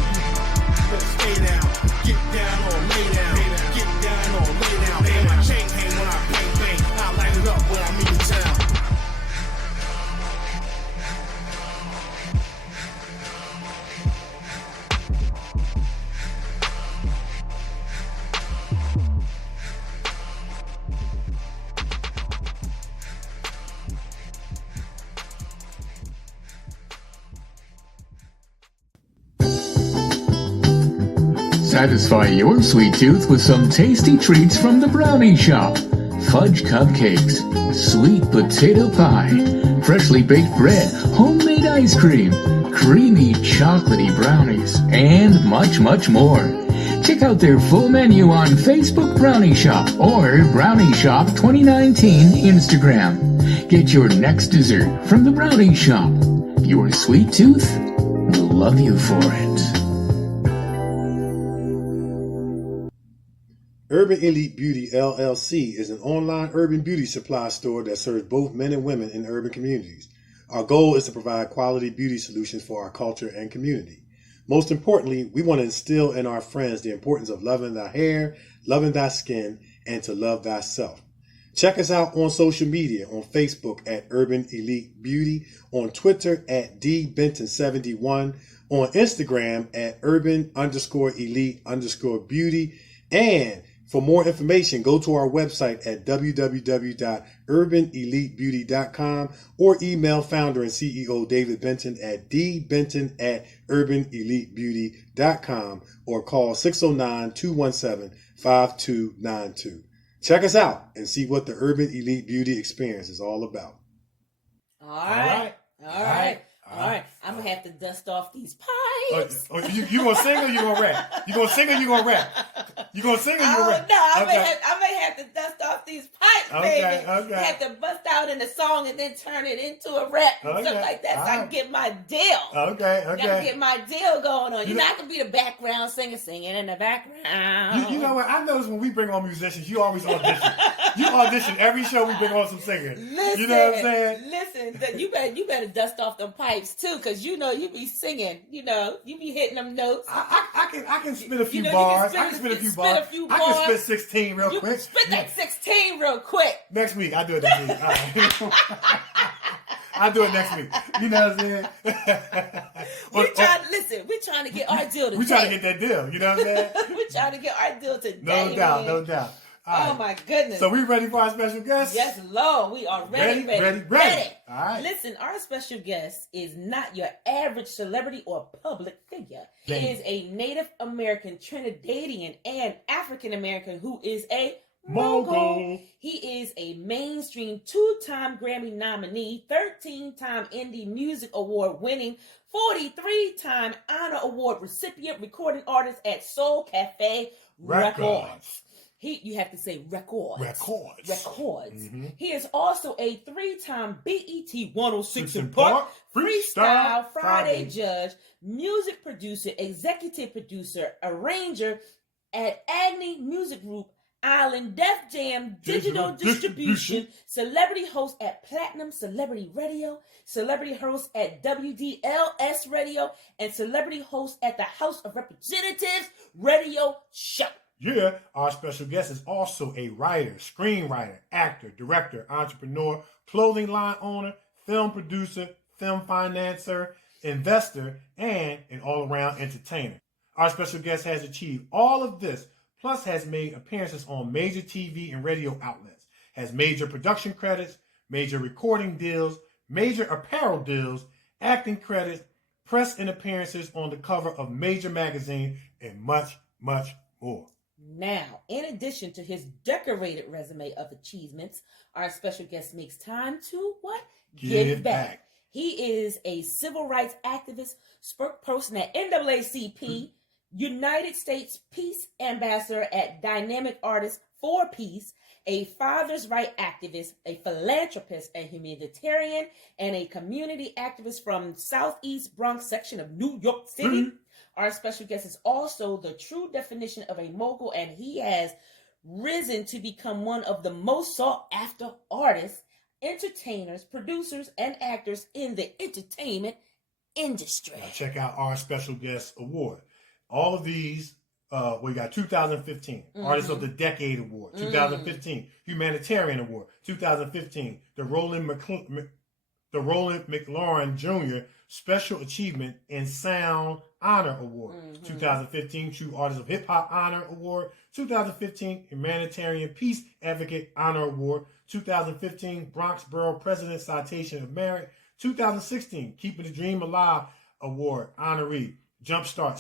better stay down. Get down or lay down. Get down or lay down. Let my chain hang when I bang bang. I'll light it up when I'm in the town. Satisfy your sweet tooth with some tasty treats from the Brownie Shop. Fudge cupcakes, sweet potato pie, freshly baked bread, homemade ice cream, creamy chocolatey brownies, and much, much more. Check out their full menu on Facebook Brownie Shop or Brownie Shop 2019 Instagram. Get your next dessert from the Brownie Shop. Your sweet tooth will love you for it. Urban Elite Beauty LLC is an online urban beauty supply store that serves both men and women in urban communities. Our goal is to provide quality beauty solutions for our culture and community. Most importantly, we want to instill in our friends the importance of loving thy hair, loving thy skin, and to love thyself. Check us out on social media, on Facebook at Urban Elite Beauty, on Twitter at dbenton71, on Instagram at urban_elite_beauty, and for more information, go to our website at www.urbanelitebeauty.com or email founder and CEO David Benton at dbenton@urbanelitebeauty.com or call 609-217-5292. Check us out and see what the Urban Elite Beauty experience is all about. All right. I'm going to have to dust off these pipes. You going to sing or you going to rap? You going to sing or you going to rap? You going to sing or you going to rap? No, I may have to dust off these pipes, baby. Okay. Have to bust out in a song and then turn it into a rap and stuff like that so I can get my deal. Okay. Gotta get my deal going on. You're not going to be the background singer singing in the background. You know what? I notice when we bring on musicians, you always audition. You audition every show we've been on some singing. Listen, you know what I'm saying? Listen, you better dust off them pipes too, because you be singing. You be hitting them notes. I can spit a few bars. I can spit a few bars. I can spit 16 real quick. Spit that 16 real quick. Next week, I'll do it next week. All right. I'll do it next week. You know what I'm saying? We're trying to get our deal today. We're trying to get that deal. You know what I'm saying? We're trying to get our deal today. No doubt, no doubt. All right. My goodness. So we ready for our special guest? Yes, Lord. We are ready. All right. Listen, our special guest is not your average celebrity or public figure. He is a Native American, Trinidadian, and African American who is a mogul. He is a mainstream 2-time Grammy nominee, 13-time Indie Music Award winning, 43-time Honor Award recipient, recording artist at Soul Cafe Records. You have to say records. Mm-hmm. He is also a 3-time BET 106 & Park Freestyle Friday judge, music producer, executive producer, arranger at Agni Music Group, Island Def Jam Digital Distribution, celebrity host at Platinum Celebrity Radio, celebrity host at WDLS Radio, and celebrity host at the House of Representatives Radio Show. Yeah, our special guest is also a writer, screenwriter, actor, director, entrepreneur, clothing line owner, film producer, film financer, investor, and an all-around entertainer. Our special guest has achieved all of this, plus has made appearances on major TV and radio outlets, has major production credits, major recording deals, major apparel deals, acting credits, press and appearances on the cover of major magazines, and much, much more. Now, in addition to his decorated resume of achievements, our special guest makes time to what? Give back. He is a civil rights activist, spokesperson at NAACP, United States Peace Ambassador at Dynamic Artists for Peace, a father's right activist, a philanthropist, a humanitarian, and a community activist from Southeast Bronx section of New York City. Our special guest is also the true definition of a mogul, and he has risen to become one of the most sought-after artists, entertainers, producers, and actors in the entertainment industry. Now check out our special guest award. All of these, we got 2015, Artist of the Decade Award, 2015, Humanitarian Award, 2015, the Roland McLaurin Jr. Special Achievement in Sound Honor Award, 2015 True Artist of Hip Hop Honor Award, 2015 Humanitarian Peace Advocate Honor Award, 2015 Bronx Borough President Citation of Merit, 2016 Keeping the Dream Alive Award honoree, Jumpstart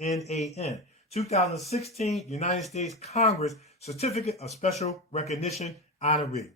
/NAN, 2016 United States Congress Certificate of Special Recognition honoree.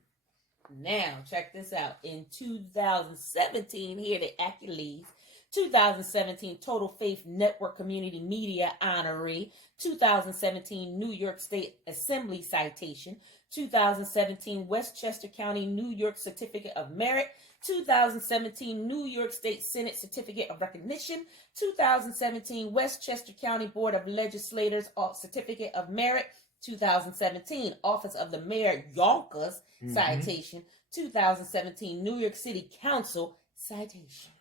Now, check this out. In 2017, here are the accolades. 2017 Total Faith Network Community Media honoree, 2017 New York State Assembly citation, 2017 Westchester County, New York Certificate of Merit, 2017 New York State Senate Certificate of Recognition, 2017 Westchester County Board of Legislators Certificate of Merit, 2017 Office of the Mayor Yonkers citation, 2017 New York City Council citation.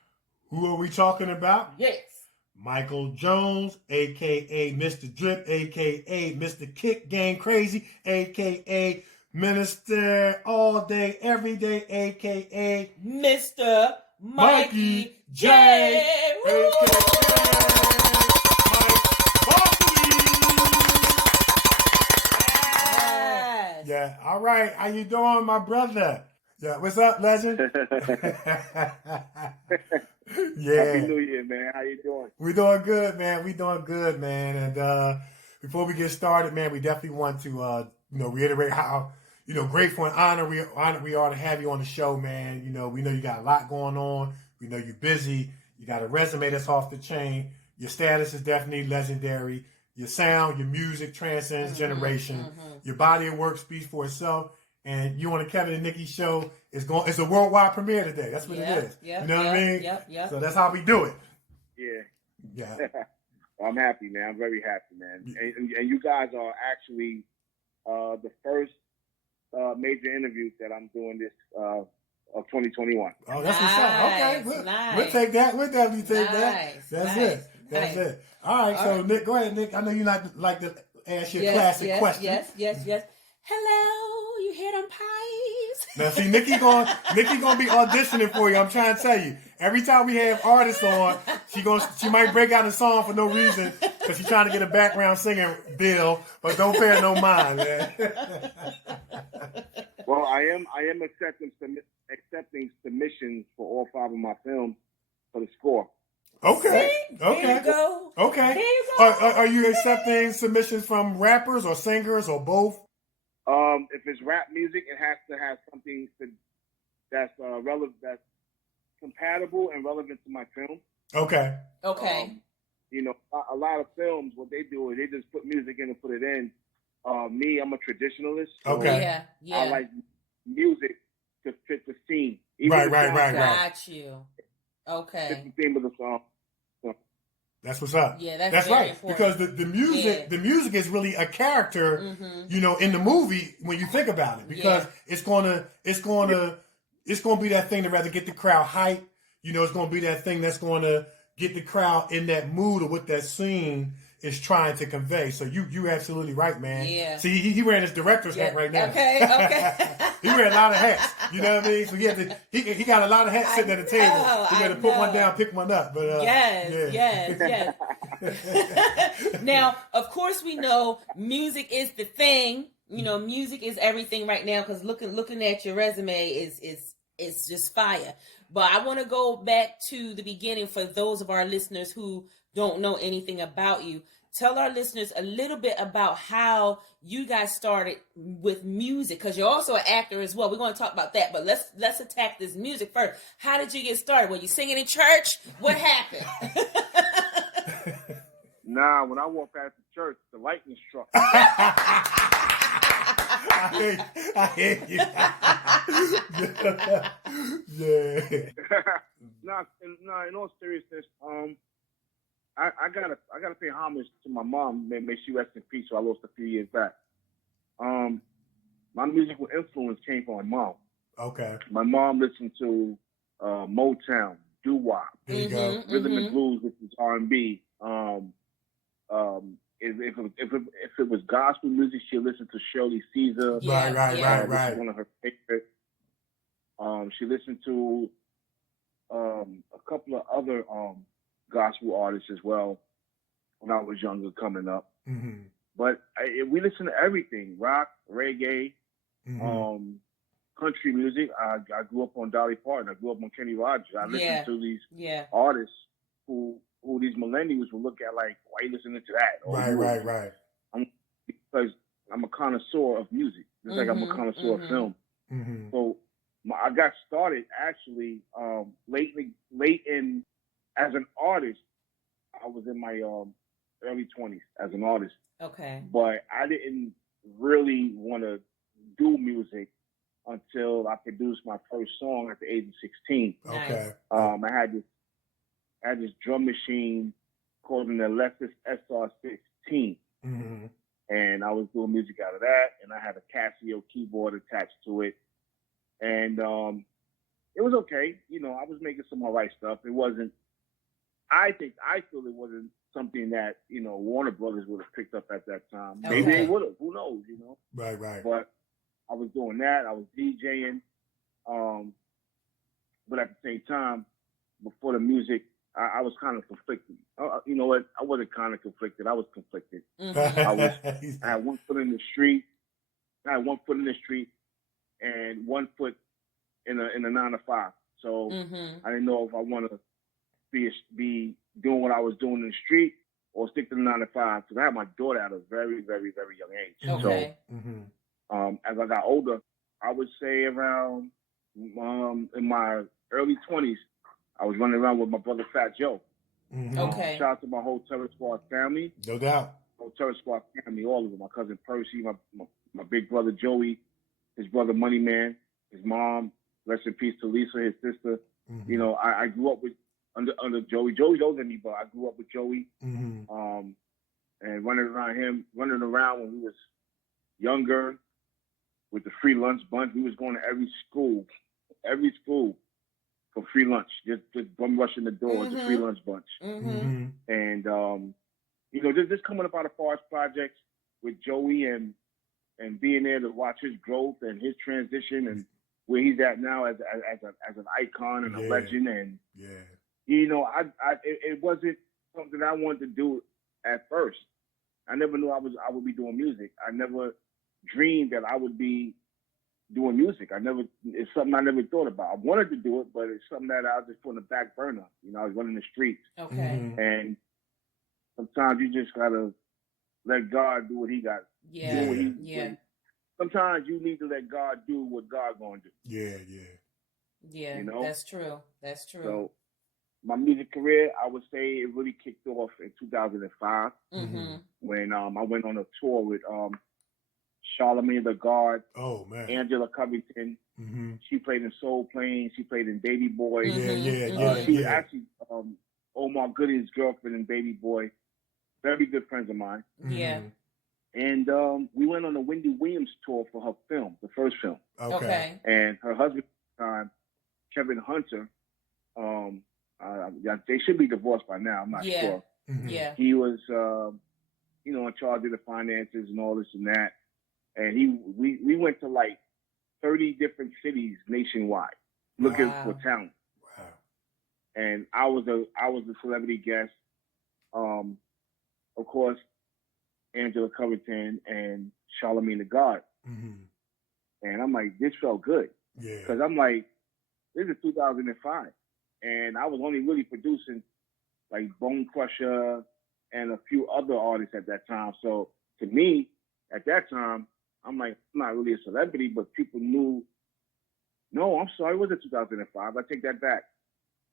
Who are we talking about? Yes. Michael Jones, a.k.a. Mr. Drip, a.k.a. Mr. Kick Game Crazy, a.k.a. Minister All Day, Every Day, a.k.a. Mr. Mikey Jay, a.k.a. Mike Varsity. Yes. Yeah, all right. How you doing, my brother? Yeah, what's up, legend? Yeah. Happy New Year, man. How you doing? We're doing good, man. And before we get started, man, we definitely want to reiterate how grateful and honored we are to have you on the show, man. We know you got a lot going on. We know you're busy. You got a resume that's off the chain. Your status is definitely legendary. Your sound, your music transcends generation. Your body of work speaks for itself. And you on the Kevin and Nikee show it's a worldwide premiere today. That's what it is. You know what I mean? Yep. So that's how we do it. Yeah. Yeah. I'm happy, man. I'm very happy, man. And you guys are actually the first major interviews that I'm doing this of 2021. Oh, that's what's up. Okay, we'll take that. We'll definitely take that. That's it. That's it. All right, so Nick, go ahead, Nick. I know you like to ask your classic question. Yes. Hello, you hear them pipes? Now, see, Nikee gonna be auditioning for you. I'm trying to tell you. Every time we have artists on, she might break out a song for no reason because she's trying to get a background singing bill. But don't pay her no mind, man. Well, I am accepting submissions for all 5 of my films for the score. Okay. See? There you go. Okay. There you go. Are you accepting submissions from rappers or singers or both? If it's rap music, it has to have something that's relevant, that's compatible and relevant to my film. Okay. You know, a lot of films, what they do is they just put music in and put it in. Me, I'm a traditionalist. So okay. Yeah. I like music to fit the scene. Right. Got you. Okay. Fit the theme of the song. That's what's up. Yeah, that's right. important. Because the music is really a character, you know, in the movie when you think about it. Because it's gonna be that thing to rather get the crowd hyped. You know, it's gonna be that thing that's gonna get the crowd in that mood of what that scene is trying to convey. So you absolutely right, man. Yeah. See, he wearing his director's hat right now. Okay. He wearing a lot of hats. You know what I mean? So he got a lot of hats sitting at the table. You got to put one down, pick one up. But yes. Now, of course, we know music is the thing. You know, music is everything right now. Because looking at your resume is just fire. But I want to go back to the beginning for those of our listeners who don't know anything about you. Tell our listeners a little bit about how you guys started with music, because you're also an actor as well. We're going to talk about that, but let's attack this music first. How did you get started? Were you singing in church? What happened? Nah, when I walked past the church, the lightning struck. I hate you. Yeah. In all seriousness, I gotta pay homage to my mom. May she rest in peace. So I lost a few years back. My musical influence came from my mom. Okay. My mom listened to Motown, doo-wop, rhythm and blues, which is R&B. If it was gospel music, she listened to Shirley Caesar. Right. One of her favorites. She listened to a couple of other gospel artists as well when I was younger coming up. Mm-hmm. But we listened to everything: rock, reggae, country music. I grew up on Dolly Parton. I grew up on Kenny Rogers. I listened to these artists who these millennials will look at like, why are you listening to that? Right. Because I'm a connoisseur of music, just like I'm a connoisseur of film. Mm-hmm. So I got started actually late in as an artist. I was in my early 20s as an artist. Okay. But I didn't really want to do music until I produced my first song at the age of 16. Okay. I had this drum machine called an Alexis SR16. Mm-hmm. And I was doing music out of that, and I had a Casio keyboard attached to it. And it was okay. You know, I was making some all right stuff. It wasn't, I feel it wasn't something that, you know, Warner Brothers would have picked up at that time. Okay. Maybe they would have. Who knows, you know? Right. But I was doing that. I was DJing. But at the same time, before the music, I was kind of conflicted. You know what? I wasn't kind of conflicted. I was conflicted. Mm-hmm. I had one foot in the street. and 1 foot in a 9 to 5. So I didn't know if I want to be doing what I was doing in the street or stick to the 9 to 5, because I had my daughter at a very, very, very young age. Okay. So as I got older, I would say around in my early 20s, I was running around with my brother Fat Joe. Okay. Shout out to my whole Terror Squad family. No doubt. Whole Terror Squad family, all of them. My cousin Percy, my big brother Joey, his brother Moneyman, his mom, rest in peace to Lisa, his sister. You know, I grew up with under Joey. Joey's older than me, but I grew up with Joey. And running around when we was younger with the free lunch bunch. We was going to every school for free lunch. Just bum rushing the door with the free lunch bunch. Mm-hmm. And you know, just coming up out of Forest Projects with Joey and being there to watch his growth and his transition and where he's at now as an icon and a legend. And you know, it wasn't something I wanted to do at first. I never knew I would be doing music. I never dreamed that I would be doing music. It's something I never thought about. I wanted to do it, but it's something that I was just put on the back burner. You know, I was running the streets. Okay. And sometimes you just gotta let God do what he got. Yeah. Sometimes you need to let God do what God gonna do. Yeah. You know? That's true. So my music career, I would say it really kicked off in 2005 when I went on a tour with Charlamagne the God, Angela Covington. She played in Soul Plane. She played in Baby Boy. She was actually Omar Gooding's girlfriend in Baby Boy. Very good friends of mine. Yeah. And we went on a Wendy Williams tour for her film, the first film. Okay. And her husband at the time, Kevin Hunter, they should be divorced by now. I'm not sure. Yeah. He was, you know, in charge of the finances and all this and that. And we went to like 30 different cities nationwide looking for talent. Wow. And I was a celebrity guest. Of course, Angela Covington and Charlamagne the God. And I'm like, this felt good. Yeah. Because I'm like, this is 2005. And I was only really producing like Bone Crusher and a few other artists at that time. So to me, at that time, I'm like, I'm not really a celebrity, but people knew. No, I'm sorry, it wasn't 2005. I take that back.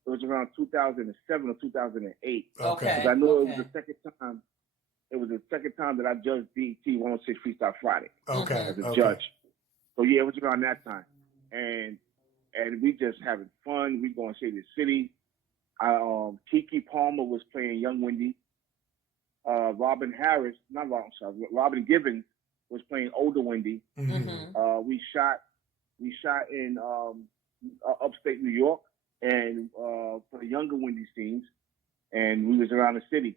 It was around 2007 or 2008. Okay. Because I knew it was the second time. It was the second time that I judged BET 106 Freestyle Friday. Okay. As a judge. So yeah, it was around that time. And we just having fun. We going to see the city. Keke Palmer was playing Young Wendy. Robin Givens was playing older Wendy. We shot in upstate New York and for the younger Wendy scenes, and we was around the city.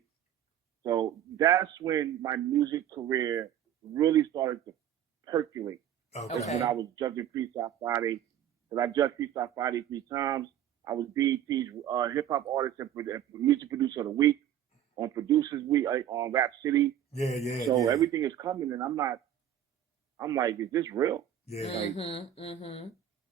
So that's when my music career really started to percolate. That's when I was judging Freestyle Friday. Because I judged Freestyle Friday 3 times. I was BET's hip hop artist and music producer of the week on Producers Week on Rap City. So everything is coming, and I'm like, is this real? So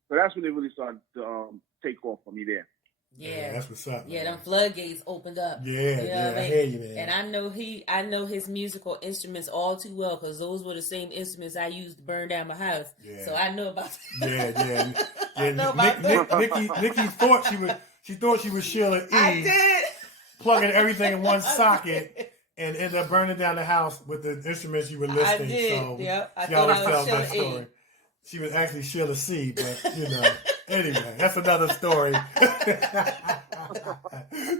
that's when it really started to take off for me there. Yeah, that's what's up. Yeah, them floodgates opened up. I hear you, man. And I know his musical instruments all too well because those were the same instruments I used to burn down my house. Yeah. So I know about that. Nikee thought she was Sheila E. I did. Plugging everything in one socket and ended up burning down the house with the instruments you were listing. I did. So I she always tells Sheila that story. She was actually Sheila C, but you know. Anyway, that's another story.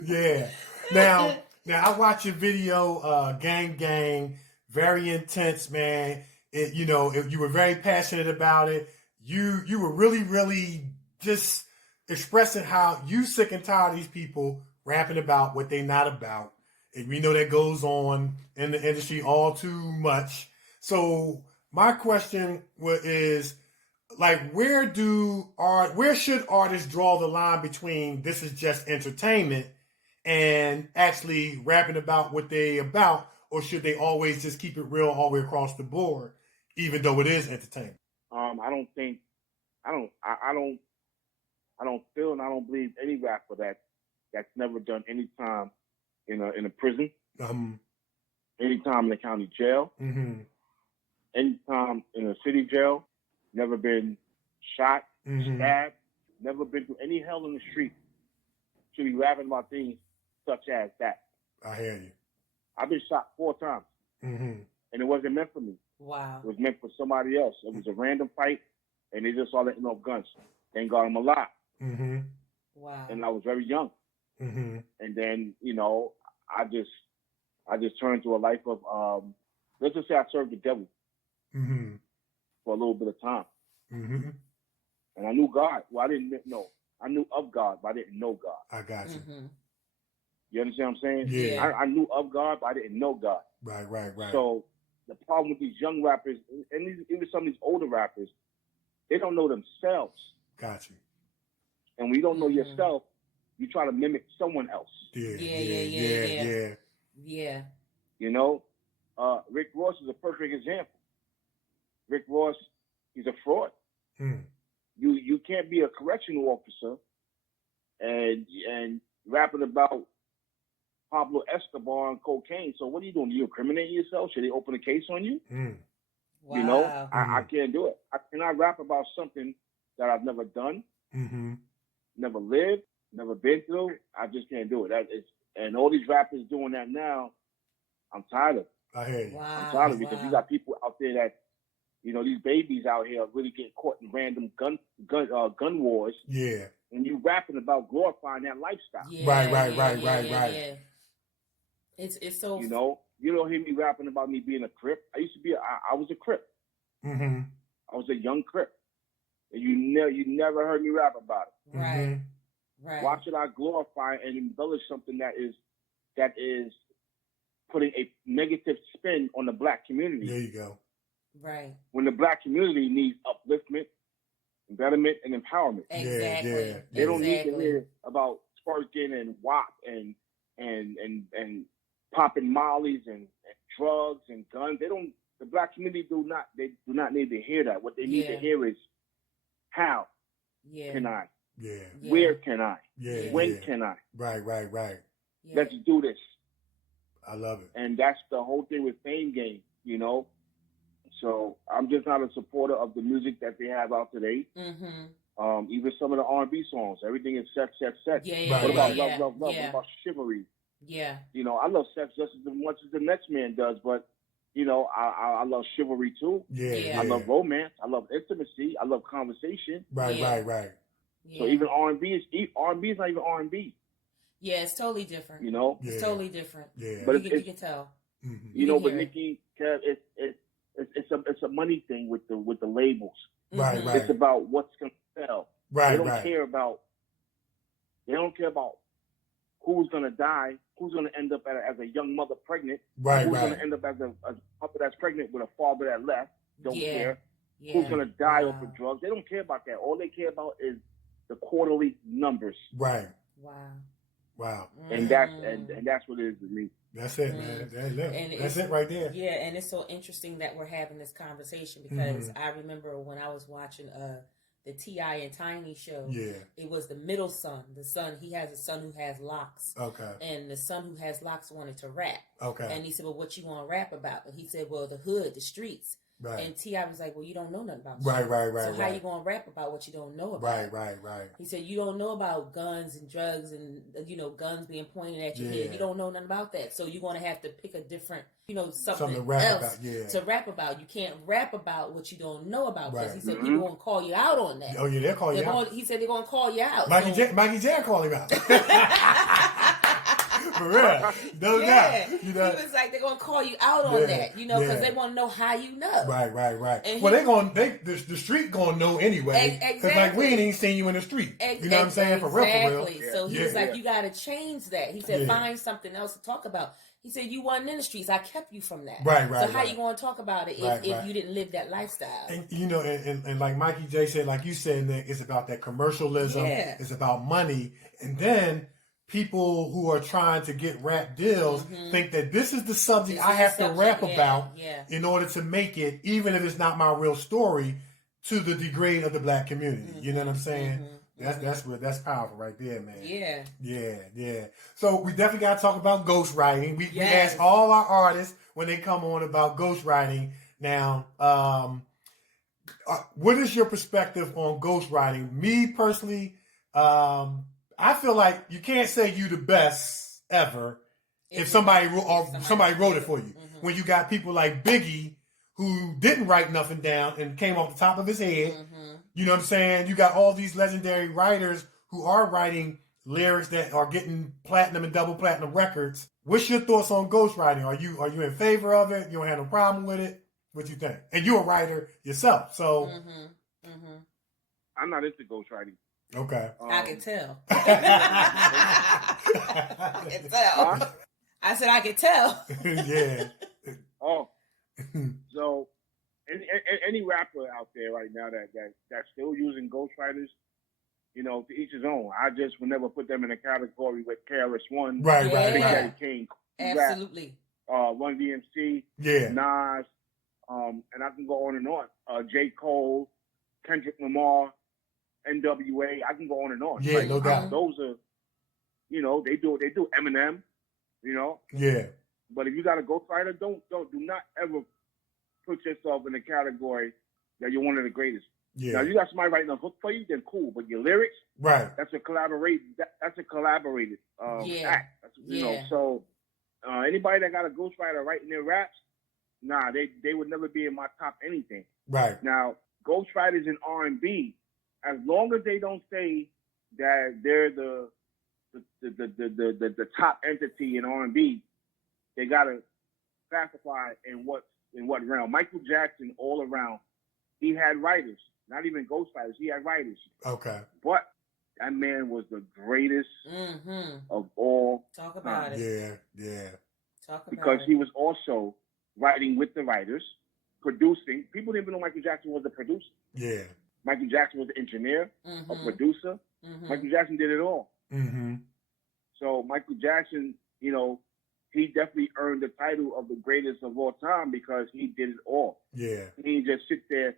Yeah. Now I watch your video, Gang Gang, very intense, man. You were very passionate about it. You were really, really just expressing how you sick and tired of these people rapping about what they not about. And we know that goes on in the industry all too much. So my question is, like, where should artists draw the line between this is just entertainment and actually rapping about what they about, or should they always just keep it real all the way across the board, even though it is entertainment? I don't feel and I don't believe any rapper that's never done any time in a prison, any time in the county jail, any time in a city jail, never been shot, stabbed, never been through any hell in the street, should be rapping about things such as that. I hear you. I've been shot 4 times, and it wasn't meant for me. Wow. It was meant for somebody else. It was a random fight, and they just all letting off guns. Thank God I'm alive. Wow. And I was very young. And then, I just turned to a life of, let's just say I served the devil. for a little bit of time. Mm-hmm. And I knew God. Well, I didn't know. I knew of God, but I didn't know God. I got you. Mm-hmm. You understand what I'm saying? Yeah. I knew of God, but I didn't know God. Right. So the problem with these young rappers, and even some of these older rappers, they don't know themselves. Got you. And when you don't know yourself, you try to mimic someone else. Yeah. You know, Rick Ross is a perfect example. Rick Ross, he's a fraud. You can't be a correctional officer and rapping about Pablo Escobar and cocaine. So what are you doing? Are you incriminating yourself? Should they open a case on you? Wow. You know, I can't do it. I cannot rap about something that I've never done, never lived, never been through. I just can't do it. And all these rappers doing that now, I'm tired of it. I hear you. Wow. I'm tired of it because you got people out there that, you know, these babies out here really getting caught in random gun wars. Yeah. And you rapping about glorifying that lifestyle. Right. It's so, you know, you don't hear me rapping about me being a Crip. I was a Crip. Mm-hmm. I was a young Crip. And you never heard me rap about it. Right. Why should I glorify and embellish something that is putting a negative spin on the black community? There you go. Right. When the black community needs upliftment, betterment, and empowerment. Exactly. They don't need to hear about twerking and WAP and popping mollies and drugs and guns. The black community do not need to hear that. What they need to hear is how can I? Where can I? When can I? Right. Let's do this. I love it. And that's the whole thing with Fame Game, you know. So I'm just not a supporter of the music that they have out today. Even some of the R&B songs, everything is sex. What about love? What about chivalry? Yeah. You know, I love sex just as much as the next man does, but you know, I love chivalry too. I love romance. I love intimacy. I love conversation. Right. So even R&B is not even R&B. Yeah, it's totally different. You know, it's totally different. Yeah, but you can tell. You know, but Nikee, Kev, it's a money thing with the labels. Right. It's about what's gonna sell. They don't care about who's gonna die, who's gonna end up as a young mother pregnant, who's gonna end up as a mother that's pregnant with a father that left. Don't care. Who's gonna die off of drugs? They don't care about that. All they care about is the quarterly numbers. Right. Wow. And that's what it is with me. That's it, man. That's it right there. Yeah, and it's so interesting that we're having this conversation because I remember when I was watching the T.I. and Tiny show. Yeah. It was the middle son. He has a son who has locks. Okay. And the son who has locks wanted to rap. Okay. And he said, well, what you want to rap about? And he said, well, the hood, the streets. Right. And T.I. was like, well, you don't know nothing about right. So how you going to rap about what you don't know about? Right. He said, you don't know about guns and drugs and, guns being pointed at your head. You don't know nothing about that. So you're going to have to pick a different, something to rap else about, to rap about. You can't rap about what you don't know about. Because Right. he said, people going to call you out on that. Oh, yeah, they'll call you out. He said, they're going to call you out. Mikey Jay call him out. For real. No doubt. He was like, they're going to call you out on that, because they want to know how you know. Right. And well, the street going to know anyway. Because, like, we ain't even seen you in the street. You know what I'm saying? For real. Exactly. So he was like, you got to change that. He said, find something else to talk about. He said, you wasn't in the streets. I kept you from that. Right. So how you going to talk about it if you didn't live that lifestyle? And, and like Mikey Jay said, like you said, Nick, it's about that commercialism. Yeah. It's about money. And then people who are trying to get rap deals think that this is the subject I have to rap about in order to make it, even if it's not my real story, to the degrade of the black community. You know what I'm saying? That's powerful right there, man. Yeah. So we definitely got to talk about ghostwriting. We ask all our artists when they come on about ghostwriting. Now, what is your perspective on ghostwriting? Me personally, I feel like you can't say you the best ever if somebody wrote it for you. When you got people like Biggie who didn't write nothing down and came off the top of his head. You know what I'm saying? You got all these legendary writers who are writing lyrics that are getting platinum and double platinum records. What's your thoughts on ghostwriting? Are you in favor of it? You don't have no problem with it? What you think? And you're a writer yourself, so. I'm not into ghostwriting. Okay. I can tell. I can tell. Huh? I said I could tell. Yeah. Oh, so any rapper out there right now that's still using ghostwriters, to each his own. I just would never put them in a category with KRS-One, Right. Big Daddy Kane, Absolutely. Run DMC, Yeah. Nas, and I can go on and on. J. Cole, Kendrick Lamar, NWA. I can go on and on. Yeah, no doubt. Those are, they do Eminem, Yeah. But if you got a ghostwriter, do not ever put yourself in a category that you're one of the greatest. Yeah. Now you got somebody writing a hook for you, then cool. But your lyrics, Right. that's a collaborated act. That's, So anybody that got a ghostwriter writing their raps, nah, they would never be in my top anything. Right. Now ghostwriters in R&B, as long as they don't say that they're the top entity in R&B, they gotta classify in what realm. Michael Jackson, all around, he had writers, not even ghostwriters. He had writers. Okay. But that man was the greatest of all. Talk about time. it. Yeah. Talk about Because it. he was also writing with the writers, producing. People didn't even know Michael Jackson was a producer. Yeah. Michael Jackson was an engineer, a producer. Michael Jackson did it all. Mm-hmm. So Michael Jackson, he definitely earned the title of the greatest of all time because he did it all. Yeah. He didn't just sit there.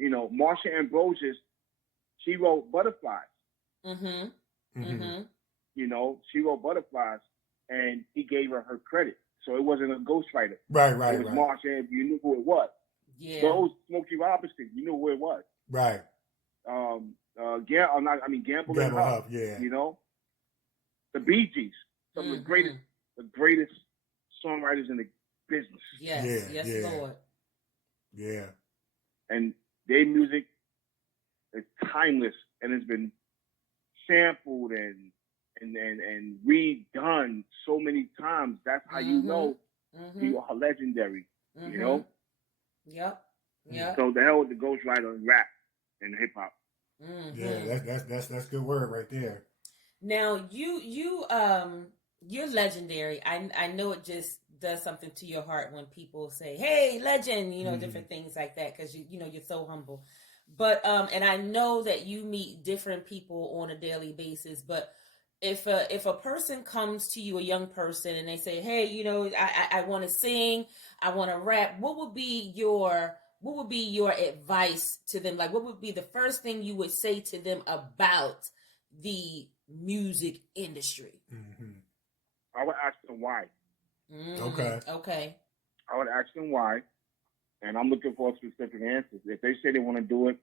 Marsha Ambrosius, she wrote Butterflies. She wrote Butterflies, and he gave her credit. So it wasn't a ghostwriter. Right. It was Marsha, you knew who it was. Yeah. Those Smokey Robinson, you knew who it was. Right. Gamble and Huff. Yeah. The Bee Gees, some of the greatest songwriters in the business. Yes, Lord. Yeah. And their music is timeless and has been sampled and redone so many times. That's how you know you are legendary. Yep. So the hell with the ghostwriter in rap and hip hop. Yeah, that's good word right there. Now you're legendary. I know it just does something to your heart when people say, "Hey, legend," different things like that because you're so humble. But and I know that you meet different people on a daily basis. But if a person comes to you, a young person, and they say, "Hey, I want to sing, I want to rap," what would be your advice to them? Like, what would be the first thing you would say to them about the music industry? I would ask them why. Okay. I would ask them why, and I'm looking for specific answers. If they say they want to do it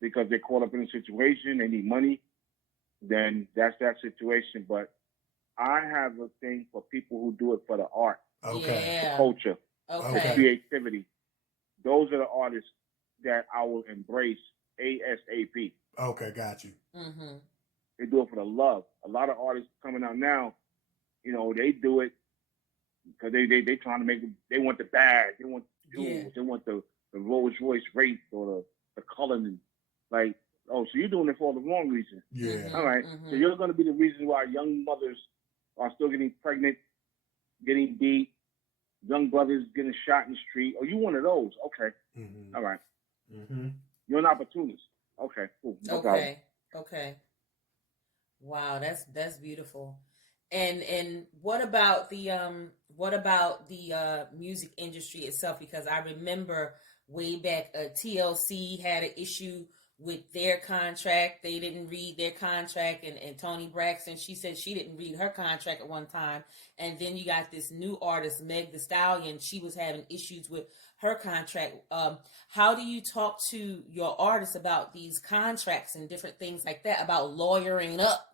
because they're caught up in a situation, they need money, then that's that situation. But I have a thing for people who do it for the art, the culture, the creativity. Those are the artists that I will embrace ASAP. Okay, got you. They do it for the love. A lot of artists coming out now, they do it because they trying to make it. They want the bag. They want the jewels. They want the Rolls Royce race or the Cullinan. Like, oh, so you're doing it for all the wrong reasons. Yeah. All right. So you're going to be the reason why young mothers are still getting pregnant, getting beat, young brothers getting shot in the street. Oh, you one of those? Okay. All right. You're an opportunist. Okay. Cool. No problem. Okay. Wow, that's beautiful. And what about the music industry itself? Because I remember way back, TLC had an issue with their contract. They didn't read their contract, and Toni Braxton, she said she didn't read her contract at one time. And then you got this new artist, Meg Thee Stallion. She was having issues with her contract. How do you talk to your artists about these contracts and different things like that, about lawyering up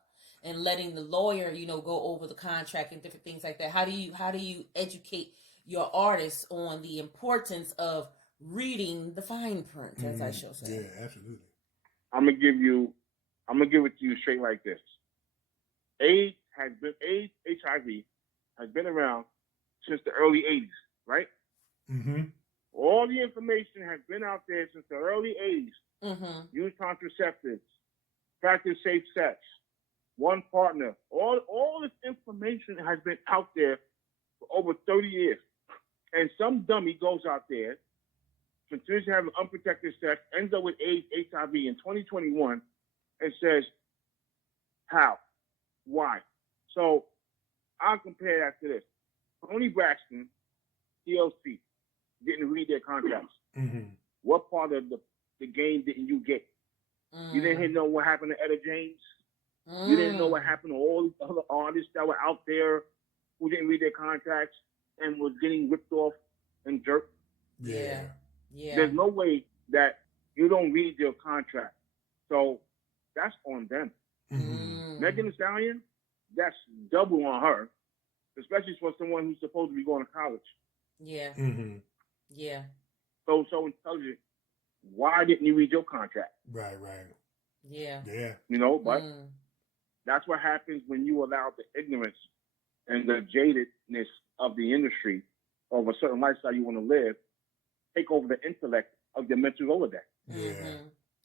and letting the lawyer, go over the contract and different things like that? How do you educate your artists on the importance of reading the fine print, as I shall say? Yeah, absolutely. I'm gonna give it to you straight like this. HIV has been around since the early 80s, right? All the information has been out there since the early 80s. Mm-hmm. Use contraceptives, practice safe sex, one partner. All this information has been out there for over 30 years. And some dummy goes out there, continues to have unprotected sex, ends up with AIDS, HIV in 2021, and says, how? Why? So I'll compare that to this. Tony Braxton, TLC, didn't read their contracts. Mm-hmm. What part of the game didn't you get? You didn't know what happened to Etta James. You didn't know what happened to all these other artists that were out there who didn't read their contracts and was getting ripped off and jerked. Yeah. There's no way that you don't read your contract. So that's on them. Mm-hmm. Megan Thee Stallion, that's double on her, especially for someone who's supposed to be going to college. Yeah. Mm-hmm. Yeah. So intelligent. Why didn't you read your contract? Right. Yeah. Yeah. You know, but that's what happens when you allow the ignorance and the jadedness of the industry of a certain lifestyle you want to live take over the intellect of your mental Rolodex. Yeah.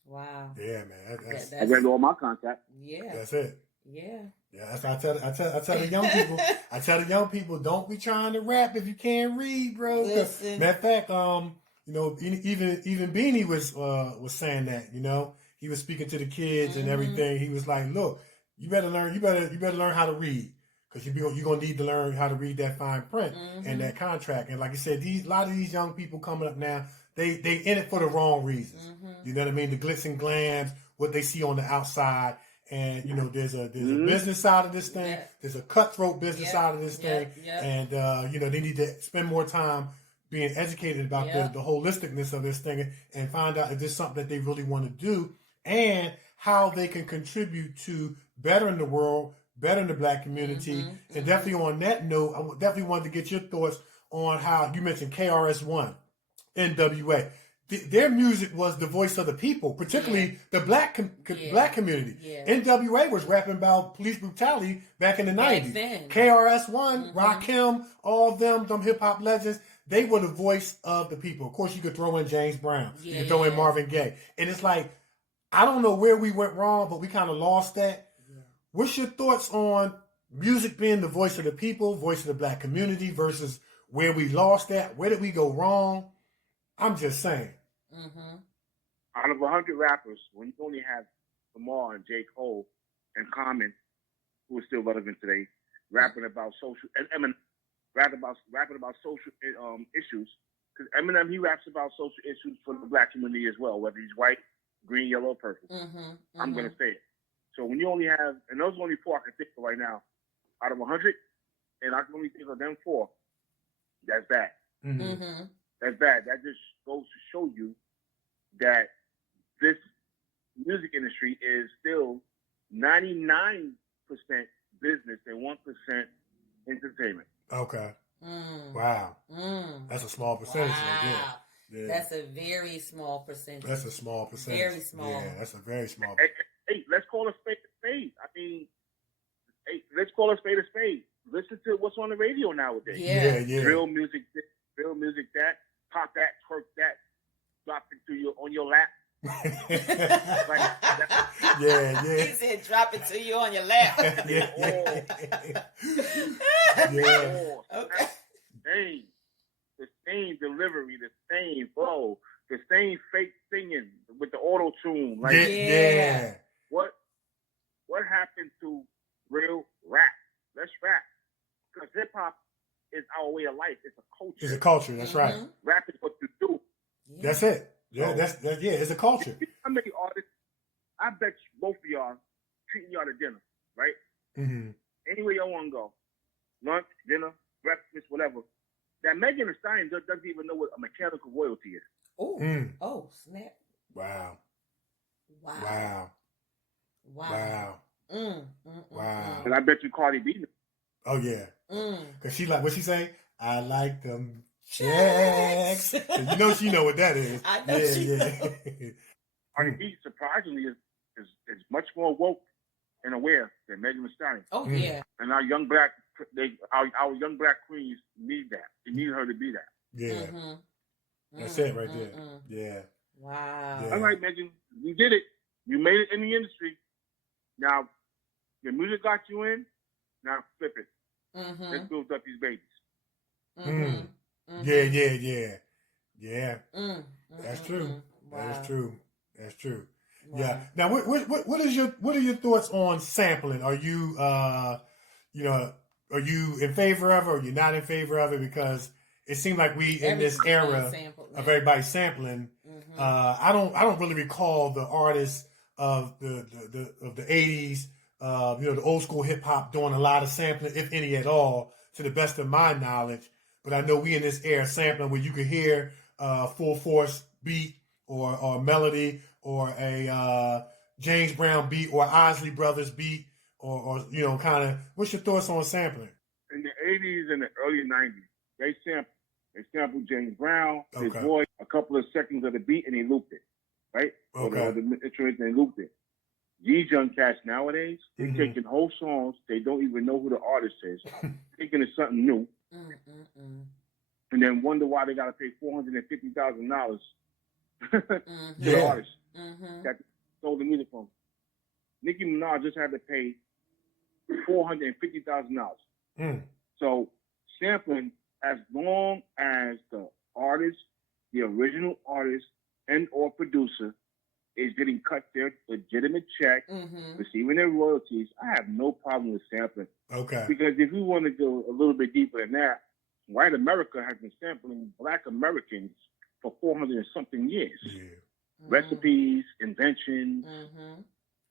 Wow. Yeah, man. That's I read all my contracts. Yeah. That's it. Yeah. Yeah, that's what I tell the young people. I tell the young people, don't be trying to rap if you can't read, bro. Listen. Matter of fact, you know, even Beanie was saying that. You know, he was speaking to the kids and everything. He was like, look, you better learn how to read. Because you're gonna need to learn how to read that fine print and that contract. And like I said, a lot of these young people coming up now, they in it for the wrong reasons. You know what I mean? The glitz and glams, what they see on the outside. And you know, there's a business side of this thing. Yeah. There's a cutthroat business side of this thing. And you know, they need to spend more time being educated about the holisticness of this thing and find out if there's something that they really want to do and how they can contribute to bettering the world, bettering the Black community. And definitely on that note, I definitely wanted to get your thoughts on how you mentioned KRS-One, NWA. Their music was the voice of the people, particularly the black community. NWA was rapping about police brutality back in the 90s. KRS-One, Rakim, all of them hip hop legends, they were the voice of the people. Of course, you could throw in James Brown. You could throw in Marvin Gaye. And it's like, I don't know where we went wrong, but we kind of lost that. What's your thoughts on music being the voice of the people, voice of the Black community versus where we lost that? Where did we go wrong? I'm just saying. Out of 100 rappers, when you only have Lamar and J. Cole and Common, who is still relevant today, rapping about social, and Eminem rapping about social issues, because Eminem, he raps about social issues for the Black community as well, whether he's white, green, yellow, purple. I'm going to say it. So when you only have, and those are only 4 I can think of right now, out of 100, and I can only think of them 4, that's bad. That's bad. That just goes to show you that this music industry is still 99% business and 1% entertainment. Okay. Wow. That's a small percentage. Wow. Yeah. That's a very small percentage. That's a small percentage. Very small. Yeah, that's a very small. Hey, let's call a spade a spade. I mean, hey, let's call a spade a spade. Listen to what's on the radio nowadays. Yeah. Drill music this, drill music that, pop that, twerk that, drop it to you on your lap. He said, "Drop it to you on your lap." Okay. The same delivery, the same flow, the same fake singing with the auto tune. Like, what happened to real rap? Let's rap, because hip hop is our way of life. It's a culture. It's a culture. That's right. Rap is what you do. That's it. Yeah, that's it's a culture. How many artists? I bet you both of y'all treating y'all to dinner, right? Anywhere y'all want to go, lunch, dinner, breakfast, whatever. That Megan Thee Stallion doesn't even know what a mechanical royalty is. Oh, snap! Wow. And I bet you Cardi B. Oh yeah. Cause she like what she say? I like them checks. You know she know what that is. I know she knows. Cardi B surprisingly is much more woke and aware than Megan Thee Stallion. Oh yeah. And our young black queens need that. They need her to be that. Yeah. That's it right there. Yeah. Wow. Yeah. All right, Megan, you did it. You made it in the industry. Now, your music got you in. Now flip it. Let's build up these babies. Yeah. That's true. Wow. That's true. Wow. Yeah. Now, what are your thoughts on sampling? Are you are you in favor of it, or you're not in favor of it? Because it seems like we in this era of everybody sampling. I don't really recall the artists of the 80s, the old school hip hop doing a lot of sampling, if any at all, to the best of my knowledge. But I know we in this era sampling where you could hear full force beat or melody or a James Brown beat or Isley Brothers beat or kind of. What's your thoughts on sampling? In the 80s and the early 90s, they sampled James Brown, his voice, a couple of seconds of the beat, and they looped it, right? Okay. Or the instruments, and they looped it. These young cats nowadays, they're taking whole songs, they don't even know who the artist is, thinking it's something new, and then wonder why they got to pay $450,000 to the artist that sold the music from. Nicki Minaj just had to pay $450,000. So sampling, as long as the artist, the original artist and or producer is getting cut their legitimate check, receiving their royalties, I have no problem with sampling. Okay. Because if we want to go a little bit deeper than that, white America has been sampling black Americans for 400 and something years. Yeah. Recipes, inventions.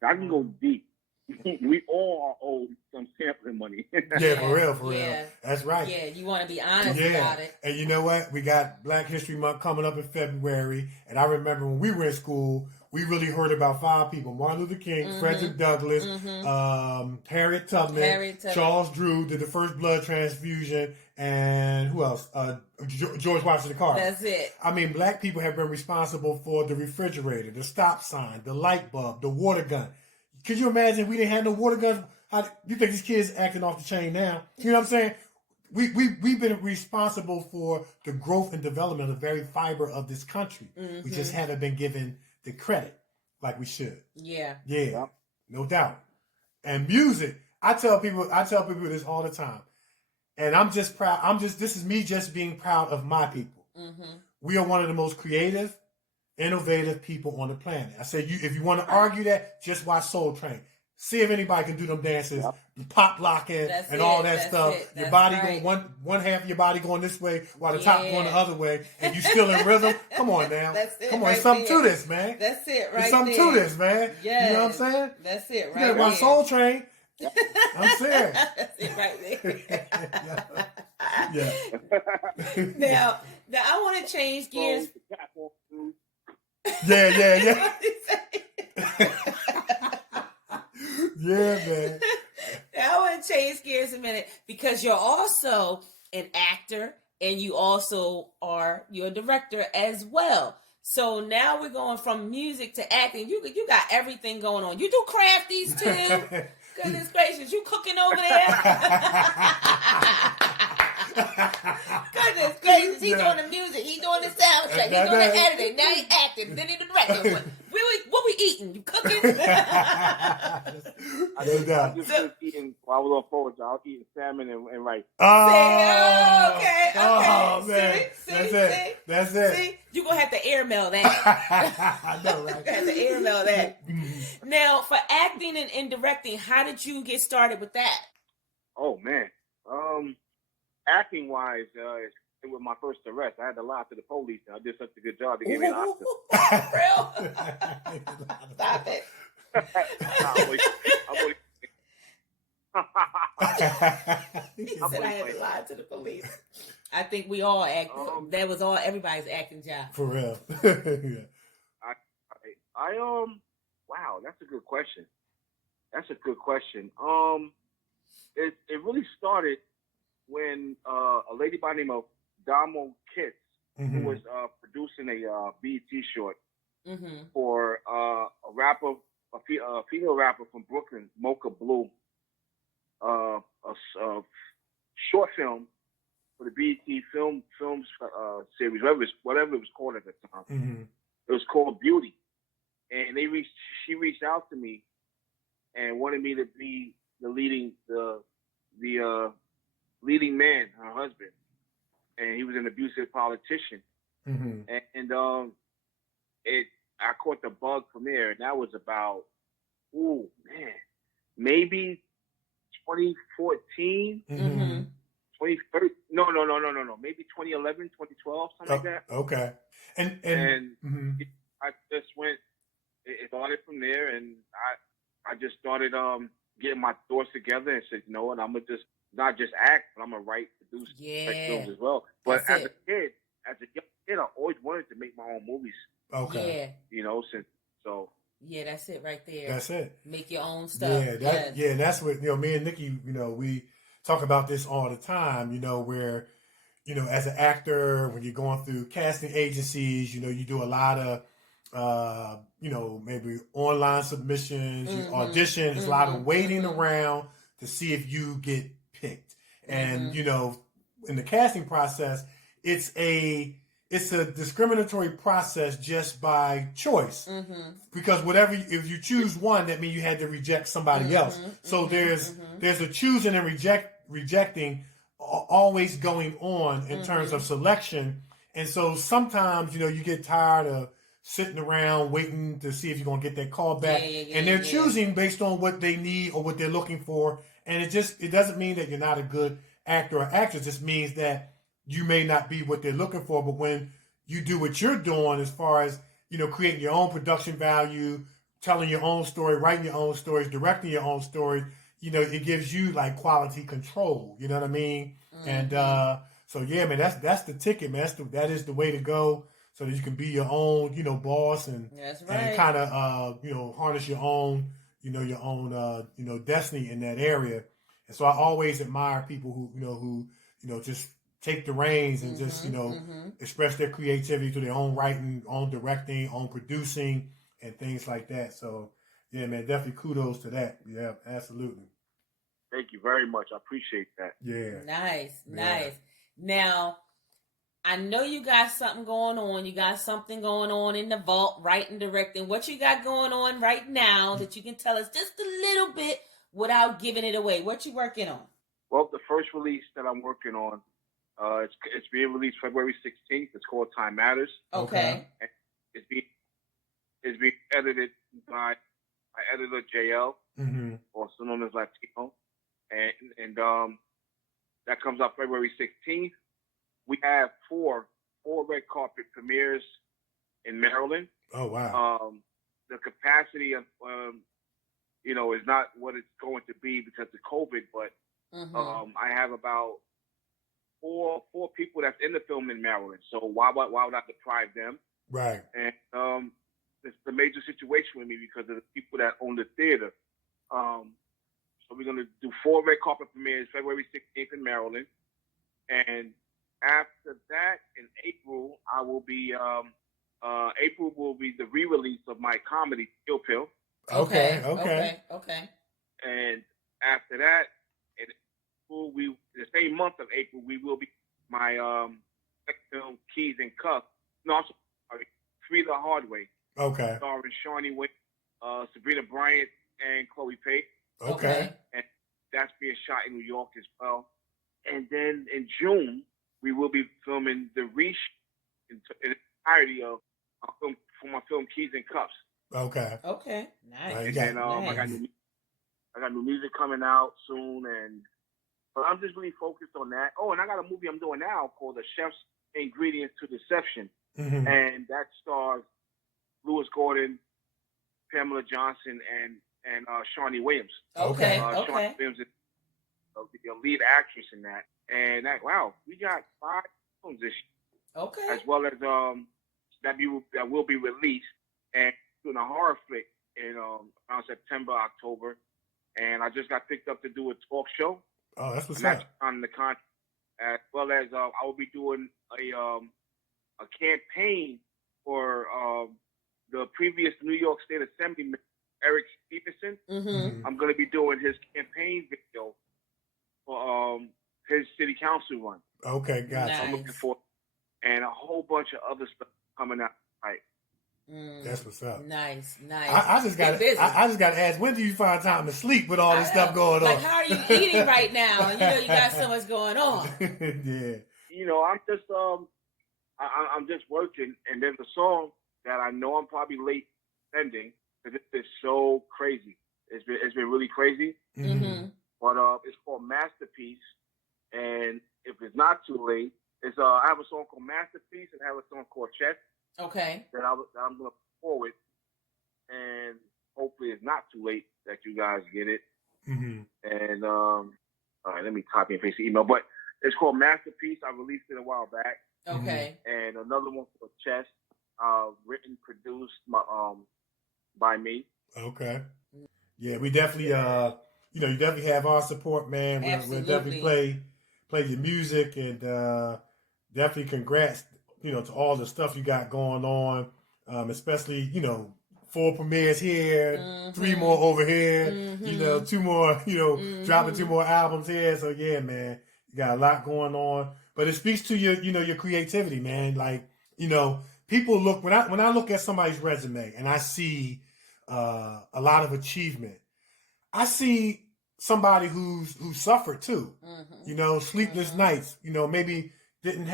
I can go deep. We all are owed some sampling money. Yeah, for real. That's right. Yeah, you want to be honest about it. And you know what? We got Black History Month coming up in February. And I remember when we were in school, we really heard about 5 people: Martin Luther King, Frederick Douglass, Harriet Tubman, Charles Drew did the first blood transfusion, and who else? George Washington Carver. That's it. I mean, black people have been responsible for the refrigerator, the stop sign, the light bulb, the water gun. Could you imagine we didn't have no water guns? How you think these kids acting off the chain now? You know what I'm saying? We've been responsible for the growth and development of the very fiber of this country. We just haven't been given the credit like we should. Yeah, no doubt. And music, I tell people this all the time, and I'm just proud. This is me just being proud of my people. We are one of the most creative, innovative people on the planet. I say, if you want to argue that, just watch Soul Train. See if anybody can do them dances, pop locking, and all that stuff. Your body going one half of your body going this way while the top going the other way, and you still in rhythm. Come on now, come on, there's something to this, man. That's it, right? There's something to this, man. Yes. You know what I'm saying? That's it, right? You gotta watch Soul Train. I'm serious. That's it, right there. Now I want to change gears. Yeah. Yeah, man. Now I want to change gears a minute because you're also an actor and you're a director as well. So now we're going from music to acting. You got everything going on. You do crafties too. Goodness gracious, you cooking over there? Goodness gracious, he's doing the music, he's doing the sound check, he's doing the editing, now he's acting, then he's the director. What we eating? You cooking? I just eating while I was on forward, I was eating salmon and rice. Okay. Oh man, See? That's it. See, you gonna have to airmail that. I know, right? You have to airmail that. Now, for acting and directing, how did you get started with that? Oh man, acting wise, it was my first arrest. I had to lie to the police, and I did such a good job to give me an Oscar. Real? Stop it. He said I had to lie to the police. I think we all act. That was all everybody's acting job. For real. Wow, that's a good question. It really started when a lady by the name of Damo Kitts, who was producing a BET short for a female rapper from Brooklyn, Mocha Blue, a short film for the BET films series, whatever it was called at the time. Mm-hmm. It was called Beauty, and she reached out to me and wanted me to be the leading man, her husband, and he was an abusive politician. Mm-hmm. And I caught the bug from there, and that was about maybe 2014, Mm-hmm. 2013. No, maybe 2011, 2012, something like that. Okay, and mm-hmm. I just went. It started from there, and I just started getting my thoughts together and said, you know what, I'm gonna just not just act, but I'm gonna write, produce, direct films as well. But as a young kid, I always wanted to make my own movies. Okay. Yeah. You know, Yeah, that's it right there. That's it. Make your own stuff. Yeah, that's what, me and Nikki, we talk about this all the time, where, as an actor, when you're going through casting agencies, you do a lot of, maybe online submissions, you audition, it's a lot of waiting around to see if you get picked. And, in the casting process, it's a discriminatory process just by choice. Mm-hmm. Because if you choose one, that means you had to reject somebody else. So there's a choosing and rejecting always going on in terms of selection. And so sometimes, you get tired of sitting around waiting to see if you're going to get that call back. And they're choosing based on what they need or what they're looking for. And it doesn't mean that you're not a good actor or actress. It just means that you may not be what they're looking for, but when you do what you're doing as far as, creating your own production value, telling your own story, writing your own stories, directing your own story, it gives you like quality control, you know what I mean? Mm-hmm. And so, yeah, man, that's the ticket, man. That is the way to go so that you can be your own, boss and, that's right. And kind of, harness your own, destiny in that area. And so I always admire people who just take the reins and just, express their creativity through their own writing, own directing, own producing, and things like that. So, yeah, man, definitely kudos to that. Yeah, absolutely. Thank you very much. I appreciate that. Yeah. Nice. Now, I know you got something going on. You got something going on in the vault, writing, directing. What you got going on right now that you can tell us just a little bit without giving it away? What you working on? Well, the first release that I'm working on, it's being released February 16th. It's called Time Matters. Okay. It's being edited by my editor JL, also known as Latino, and that comes out February 16th. We have four red carpet premieres in Maryland. Oh wow! The capacity of is not what it's going to be because of COVID, but I have about four people that's in the film in Maryland. So why would I deprive them? Right. And it's a major situation with me because of the people that own the theater. So we're gonna do 4 red carpet premieres February 16th in Maryland, and after that in April April will be the re-release of my comedy Kill Pill. Okay. And after that, the same month of April, we will be my film Keys and Cuffs. No, I'm sorry, Free the Hard Way. Okay. Starring Shawnee Wayne, Sabrina Bryant, and Chloe Pate. Okay. And that's being shot in New York as well. And then in June, we will be filming the reshoot in entirety of my film Keys and Cuffs. Okay. Nice. And I got new music coming out soon, but I'm just really focused on that. Oh, and I got a movie I'm doing now called The Chef's Ingredients to Deception, and that stars Lewis Gordon, Pamela Johnson, and Shawnee Williams. Okay. Shawnee Williams is the lead actress in that. And we got 5 films this year. Okay. As well as that will be released, and doing a horror flick in around September, October. And I just got picked up to do a talk show. Oh, that's what's up. up. On the contract, as well as I will be doing a campaign for the previous New York State Assemblyman Eric Stevenson. I'm going to be doing his campaign video for his city council run. Okay, gotcha. Nice. I'm looking for, and a whole bunch of other stuff coming out. Like, that's what's up. Nice. I just got to ask, when do you find time to sleep with all this stuff going on? Like, how are you eating right now? And you got so much going on. Yeah. I'm just I'm just working, and there's a song that I know I'm probably late sending because it's so crazy. It's been really crazy. Mm-hmm. But it's called Masterpiece, and if it's not too late, it's I have a song called Masterpiece and I have a song called Chess. Okay. That I'm gonna put forward, and hopefully it's not too late that you guys get it. Mm-hmm. And all right, let me copy and paste the email. But it's called Masterpiece. I released it a while back. Okay. And another one for Chess, written, produced by me. Okay. Yeah, we definitely you definitely have our support, man. We'll definitely play your music, and definitely congrats, to all the stuff you got going on. Especially, 4 premieres here, 3 more over here, 2 more, dropping 2 more albums here. So yeah, man, you got a lot going on. But it speaks to your, your creativity, man. Like, people look, when I look at somebody's resume and I see a lot of achievement, I see somebody who suffered too. Sleepless nights, maybe didn't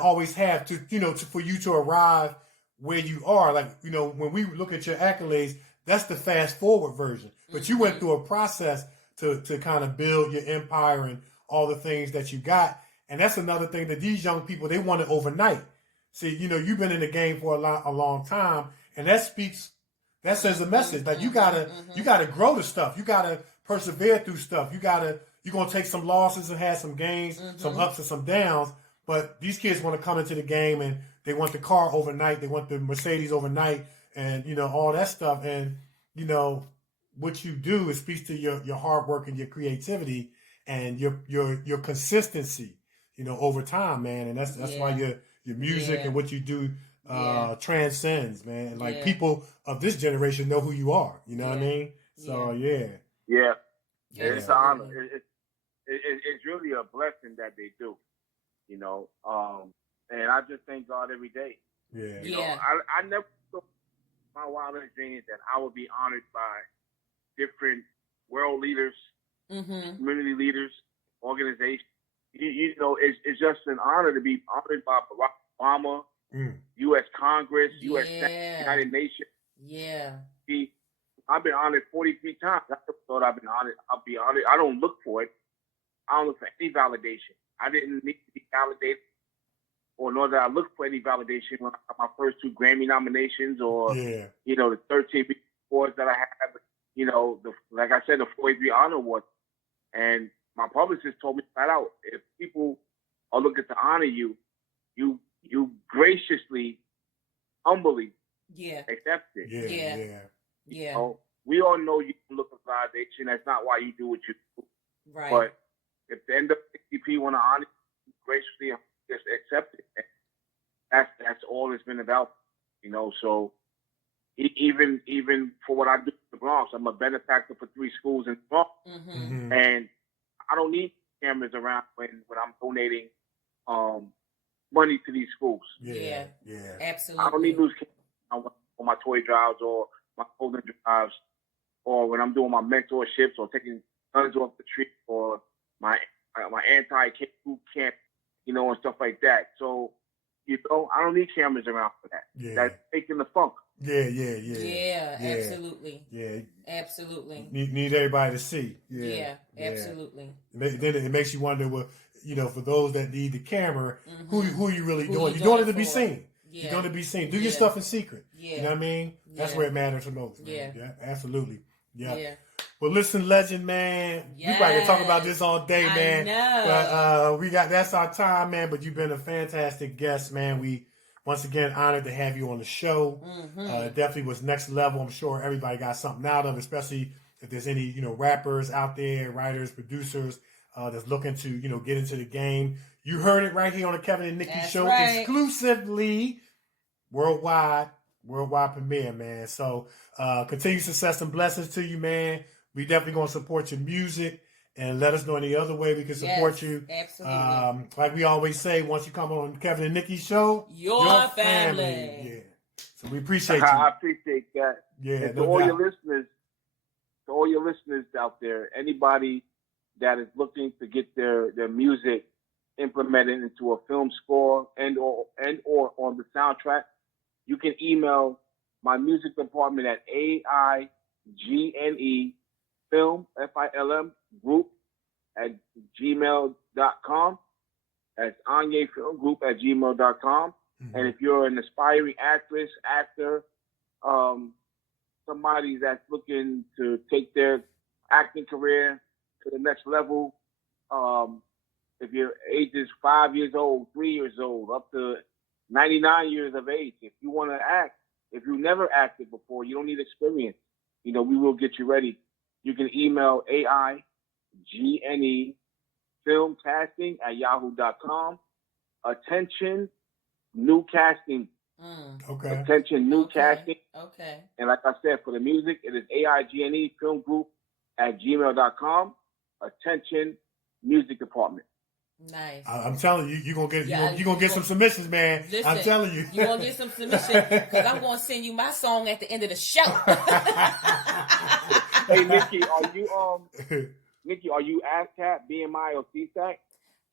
always have to, for you to arrive where you are. Like, when we look at your accolades, that's the fast forward version. But you went through a process to kind of build your empire and all the things that you got. And that's another thing that these young people, they want it overnight. See, you've been in the game for a long time, and that sends a message. Like, you gotta grow the stuff. You gotta persevere through stuff. You're gonna take some losses and have some gains, some ups and some downs. But these kids want to come into the game, and they want the car overnight. They want the Mercedes overnight, and all that stuff. And what you do, it speaks to your hard work and your creativity and your consistency, over time, man. And that's why your music and what you do transcends, man. And like, people of this generation know who you are. You know what I mean? So yeah. It's an honor. It's really a blessing that they do. And I just thank God every day. I never thought in my wildest dreams that I would be honored by different world leaders, community leaders, organizations. It's just an honor to be honored by Barack Obama, U.S. Congress, U.S. Senate, United Nations. Yeah. I've been honored 43 times. I never thought I've been honored. I'll be honored. I don't look for it. I don't look for any validation. I didn't need to be validated, or nor did I look for any validation when I got my first 2 Grammy nominations, or the 13 awards that I had. Like I said, the 43 honor awards. And my publicist told me flat out, if people are looking to honor you, you graciously, humbly accept it. Yeah. We all know you can look for validation. That's not why you do what you do. Right. But if the NAACP want to honor you, graciously just accept it. That's all it's been about. So even for what I do in the Bronx, I'm a benefactor for 3 schools in the Bronx. And I don't need cameras around when I'm donating money to these schools. Yeah. Absolutely. I don't need those cameras on my toy drives or my clothing drives, or when I'm doing my mentorships or taking guns off the tree, or my anti-boot camp, and stuff like that. So, I don't need cameras around for that. Yeah. That's taking the funk. Yeah, absolutely. Yeah. Absolutely. Need everybody to see. Yeah, absolutely. Then it makes you wonder, well, for those that need the camera, who are you really doing? You're doing it to be seen. Yeah. You're doing it to be seen. Do your stuff in secret. Yeah. You know what I mean? That's where it matters the most. Man. Yeah. Absolutely. Yeah. Well, listen, Legend, man. We probably can talk about this all day, man. I know. But that's our time, man. But you've been a fantastic guest, man. We once again honored to have you on the show. It definitely was next level. I'm sure everybody got something out of it, especially if there's any, rappers out there, writers, producers that's looking to, get into the game. You heard it right here on the Kevin and Nikee show, exclusively worldwide premiere, man. So continued success and blessings to you, man. We definitely gonna support your music, and let us know any other way we can support you. Absolutely. Like we always say, once you come on Kevin and Nikki show, your family. Yeah. So we appreciate you. I appreciate that. Yeah, and no to all doubt. your listeners out there, anybody that is looking to get their music implemented into a film score and or on the soundtrack, you can email my music department at AIGNE film FILM group at gmail.com. That's Anye Film Group at gmail.com. Mm-hmm. And if you're an aspiring actress, actor, somebody that's looking to take their acting career to the next level, if your age is 5 years old, 3 years old, up to 99 years of age, if you want to act, if you never acted before, you don't need experience, we will get you ready. You can email AIGNE filmcasting at yahoo.com. Attention, new casting. Okay. Attention, new casting. Okay. And like I said, for the music, it is AIGNE film group at gmail.com. Attention, music department. Nice. I'm telling you, you're gonna get some submissions, man. Listen, I'm telling you. You're going to get some submissions because I'm going to send you my song at the end of the show. Hey, Nikki, are you ASCAP, BMI, or CSAC?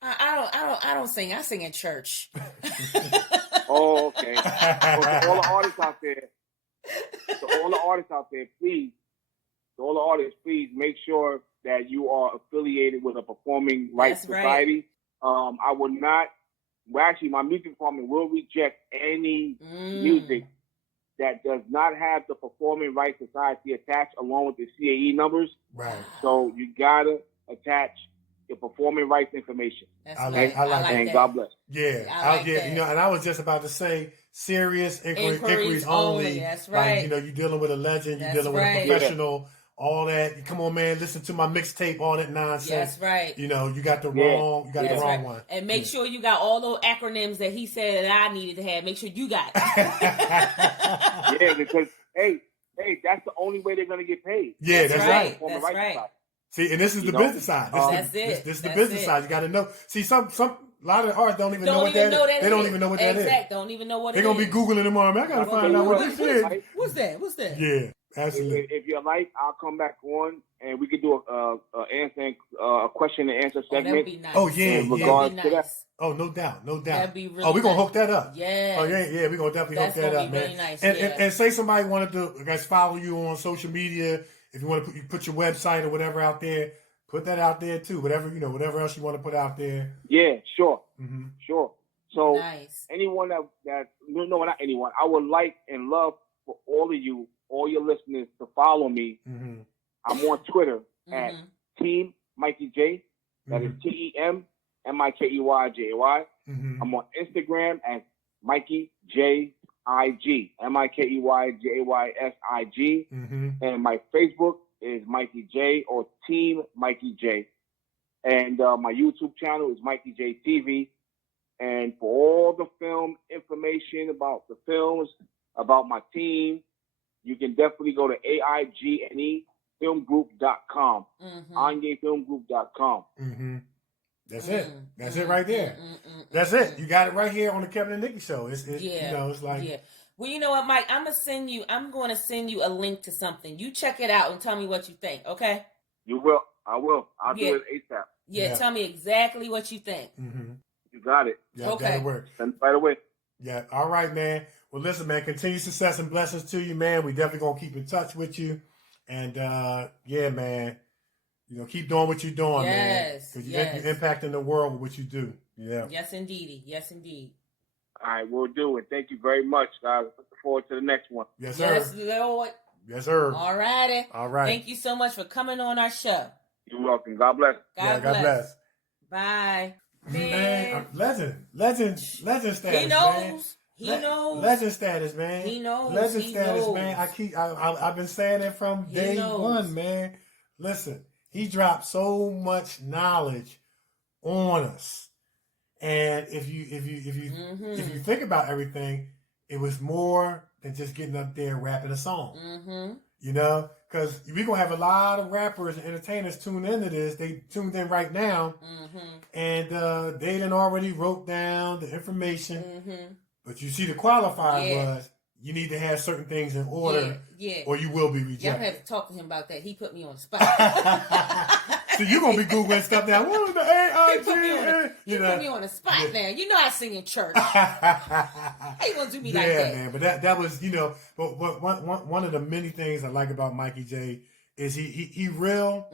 I don't sing. I sing in church. Oh, okay. Well, to all the artists out there, please make sure that you are affiliated with a performing rights society. I will not. Well, actually, my music department will reject any music that does not have the Performing Rights Society attached along with the CAE numbers. Right. So you gotta attach your performing rights information. I like that. And God bless. Yeah, and I was just about to say serious inquiries only. That's right. Like, you're dealing with a legend, you're dealing with a professional. All that, come on, man, listen to my mixtape, all that nonsense. That's right. You got the wrong, the wrong one. And make sure you got all those acronyms that he said that I needed to have. Make sure you got it. Yeah, because hey, that's the only way they're gonna get paid. Yeah, that's right. That's right. See, and this is the business side. That's it. This is the business side. You got to know. See, a lot of artists don't even know what that is. They don't even know what that is. Don't even know what they're gonna be Googling tomorrow. Man, I gotta find out what this is. What's that? Yeah. Absolutely. If you like, I'll come back on and we could do a question and answer segment. That would be nice. Oh yeah, That'd be nice. Oh, no doubt. That'd be really. We're gonna hook that up. Yeah. Oh yeah, we're gonna definitely hook that up, man. Really nice. And say somebody wanted to, follow you on social media. If you want to put your website or whatever out there, put that out there too. Whatever else you want to put out there. Yeah, sure, sure. So nice. Anyone not anyone. I would like and love for all of you, all your listeners, to follow me. Mm-hmm. I'm on Twitter at Team Mikey Jay. That is TEM MIKEYJY. I'm on Instagram at Mikey J IG MIKEYJYSIG. And my Facebook is Mikey J or Team Mikey J. And my YouTube channel is Mikey J TV. And for all the film information about the films, about my team, you can definitely go to AIGNEfilmgroup.com. ANYEfilmgroup.com. That's it. That's it right there. That's it. You got it right here on the Kevin and Nikki show. It's like. Yeah. Well, you know what, Mike? I'm going to send you a link to something. You check it out and tell me what you think, okay? You will. I will. I'll do it ASAP. Yeah, tell me exactly what you think. You got it. Yeah, okay. That'll work. Send it right away. Yeah. All right, man. Well, listen, man, continued success and blessings to you, man. We definitely going to keep in touch with you. And, man, keep doing what you're doing, man. Because you're impacting the world with what you do. Yeah. Yes, indeed. Yes, indeed. All right, we'll do it. Thank you very much, guys. Looking forward to the next one. Yes, sir. Yes, Lord. Yes, sir. All righty. All right. Thank you so much for coming on our show. You're welcome. God bless. God bless. Bye. Man, legend status. He knows. Man. He knows. Legend status, man. He knows. Legend he status, knows. man. I've been saying it from day one, man. Listen, he dropped so much knowledge on us, and if you think about everything, it was more than just getting up there and rapping a song. because we're going to have a lot of rappers and entertainers tune into this. They tuned in right now, and they done already wrote down the information. But you see, the qualifier was you need to have certain things in order, or you will be rejected. Y'all have to talk to him about that. He put me on the spot. So you're going to be Googling stuff now. What was the AIG? He put me on the spot now. You know I sing in church. How you going to do me like that? Yeah, man. But that was, but one of the many things I like about Mikey Jay is he real.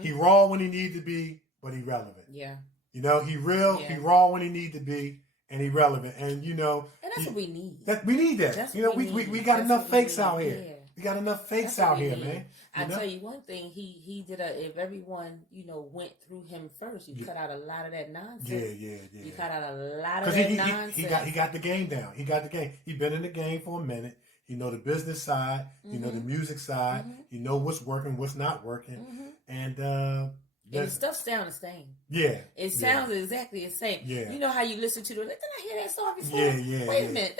He raw when he need to be, but he relevant. Yeah. He real, he raw when he need to be, and he relevant. And, and that's what we need. We need that. That's we got enough fakes out here. Yeah. We got enough fakes out here, man. I tell you one thing, he did if everyone, went through him first, you cut out a lot of that nonsense. Yeah. You cut out a lot of that nonsense. He got the game down. He got the game. He been in the game for a minute. He know the business side. He know the music side. He know what's working, what's not working. And the stuff sounds the same. Yeah. It sounds exactly the same. Yeah. You know how you listen to didn't I hear that song before? Yeah. Wait a minute.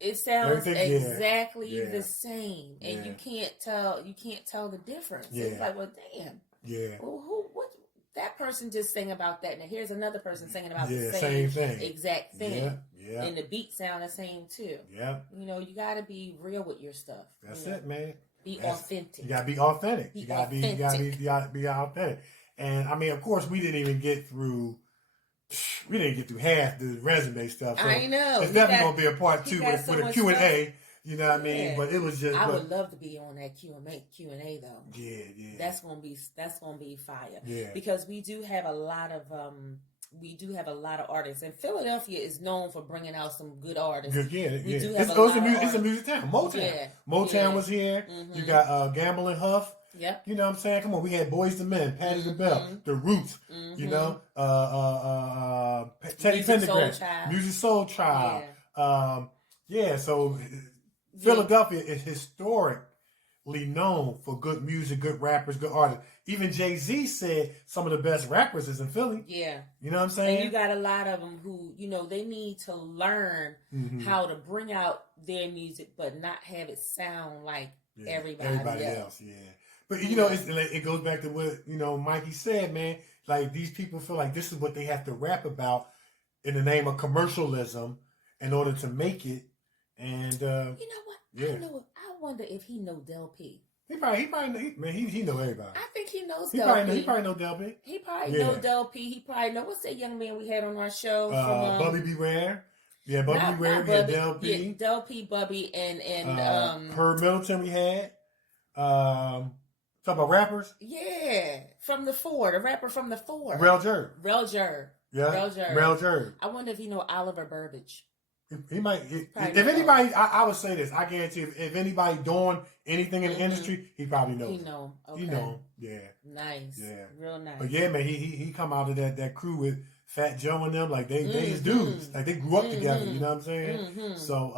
It sounds exactly the same. And you can't tell the difference. Yeah. It's like, well, damn. Yeah. Well, what that person just sang about that. Now here's another person singing about the same thing. Exact thing. Yeah. And the beat sound the same too. Yeah. You gotta be real with your stuff. That's it, man. Be authentic. You gotta be authentic. You gotta be authentic. And I mean, of course, we didn't even get through half the resume stuff. So I know. It's definitely going to be a part 2 with a Q&A. You know what I mean? But it was just. I would love to be on that Q&A though. Yeah. That's gonna be fire. Yeah. Because we do have a lot of artists, and Philadelphia is known for bringing out some good artists. We do have it's a music town. Motown was here. You got Gamble and Huff. Yep. You know what I'm saying? Come on, we had Boys to Men, Patti LaBelle, The Roots. Teddy Pendergrass, Music Soul Child. So Philadelphia is historically known for good music, good rappers, good artists. Even Jay-Z said some of the best rappers is in Philly. Yeah. You know what I'm saying? And you got a lot of them who, they need to learn how to bring out their music, but not have it sound like everybody else. Yeah. But, it goes back to what, Mikey said, man. Like, these people feel like this is what they have to rap about in the name of commercialism in order to make it. And, you know what? Yeah. I wonder if he know Del P. He know everybody. I think he knows Del P. He probably know Del P. He probably know Del P. He probably know, what's that young man we had on our show? Bubby Beware. Yeah, Bubby Beware. We had Del P. Yeah, Del P, Bubby, and Herb Middleton we had. Talk about rappers? Yeah. From the Four. The rapper from the Four. Rel Jer. Yeah. Rel Jer. I wonder if he know Oliver Burbage. He might. If anybody, I would say this. I guarantee if anybody doing anything in the industry, he probably knows. He know. Okay. He know. Yeah. Nice. Yeah. Real nice. But yeah, man, he come out of that crew with Fat Joe and them, like they his dudes. Like they grew up together, you know what I'm saying? So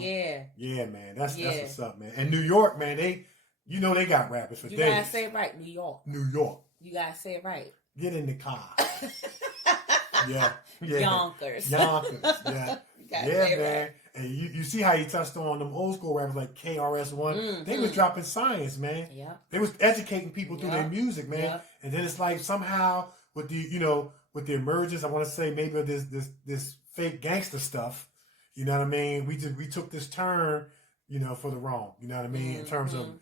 yeah, man. That's what's up, man. And New York, man, they got rappers for days. You gotta say it right, New York. You gotta say it right. Get in the car. Yeah. Yonkers. Yeah. Yeah, man. And you see how he touched on them old school rappers like KRS-One. They was dropping science, man. Yeah. They was educating people through their music, man. Yeah. And then it's like somehow with the emergence, I want to say maybe of this fake gangster stuff. You know what I mean? We took this turn, for the wrong. You know what I mean? In terms of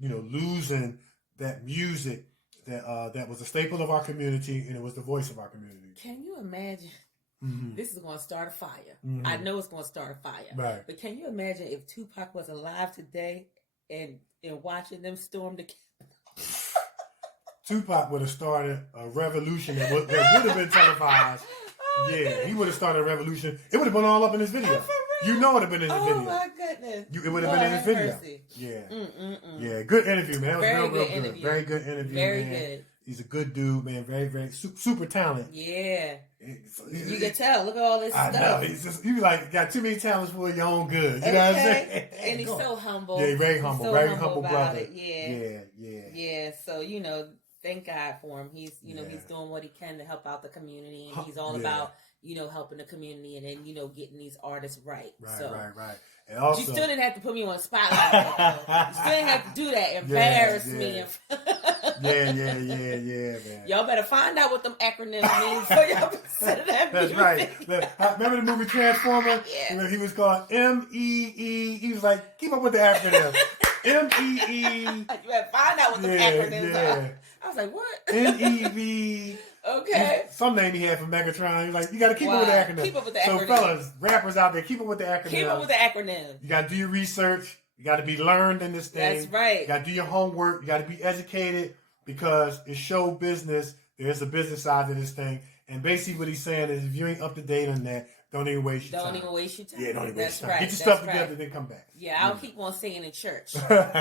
losing that music that was a staple of our community and it was the voice of our community. Can you imagine? This is going to start a fire. I know it's going to start a fire. Right. But can you imagine if Tupac was alive today and watching them storm the Capitol? Tupac would have started a revolution that would have been televised. Yeah, he would have started a revolution. It would have been all up in his video. It would have been in his video. Oh my goodness. It would have been in his video. Yeah. Yeah, good interview, man. That was real good. Interview. Very good interview, Very man. good. He's a good dude, man. Very, very super talented. Yeah. You can tell. Look at all this stuff. I know. You got too many talents for your own good. You know what I'm saying? And he's so humble. Yeah, very humble. So very humble brother. It. Yeah. So, thank God for him. He's, he's doing what he can to help out the community. And he's all about helping the community and then, getting these artists right. Right. And also, you still didn't have to put me on the spotlight. You still didn't have to do that. Embarrass me. Yeah, man. Y'all better find out what them acronyms mean for y'all consider that That's right. Remember the movie Transformer? Yeah. He was called M-E-E. He was like, keep up with the acronym. M-E-E. You better find out what them acronyms are. I was like, what? N-E-V. Okay. Some name he had for Megatron. He was like, you got to keep up with the acronym. Keep up with the acronym. So, fellas, rappers out there, keep up with the acronym. Keep up with the acronym. You got to do your research. You got to be learned in this thing. That's right. You got to do your homework. You got to be educated because it's show business. There's a business side to this thing. And basically what he's saying is if you ain't up to date on that, don't even waste your time. Don't even waste your time. Yeah, don't even waste your time. Right. Get your stuff together, then come back. Yeah, I'll keep on singing in church. We're going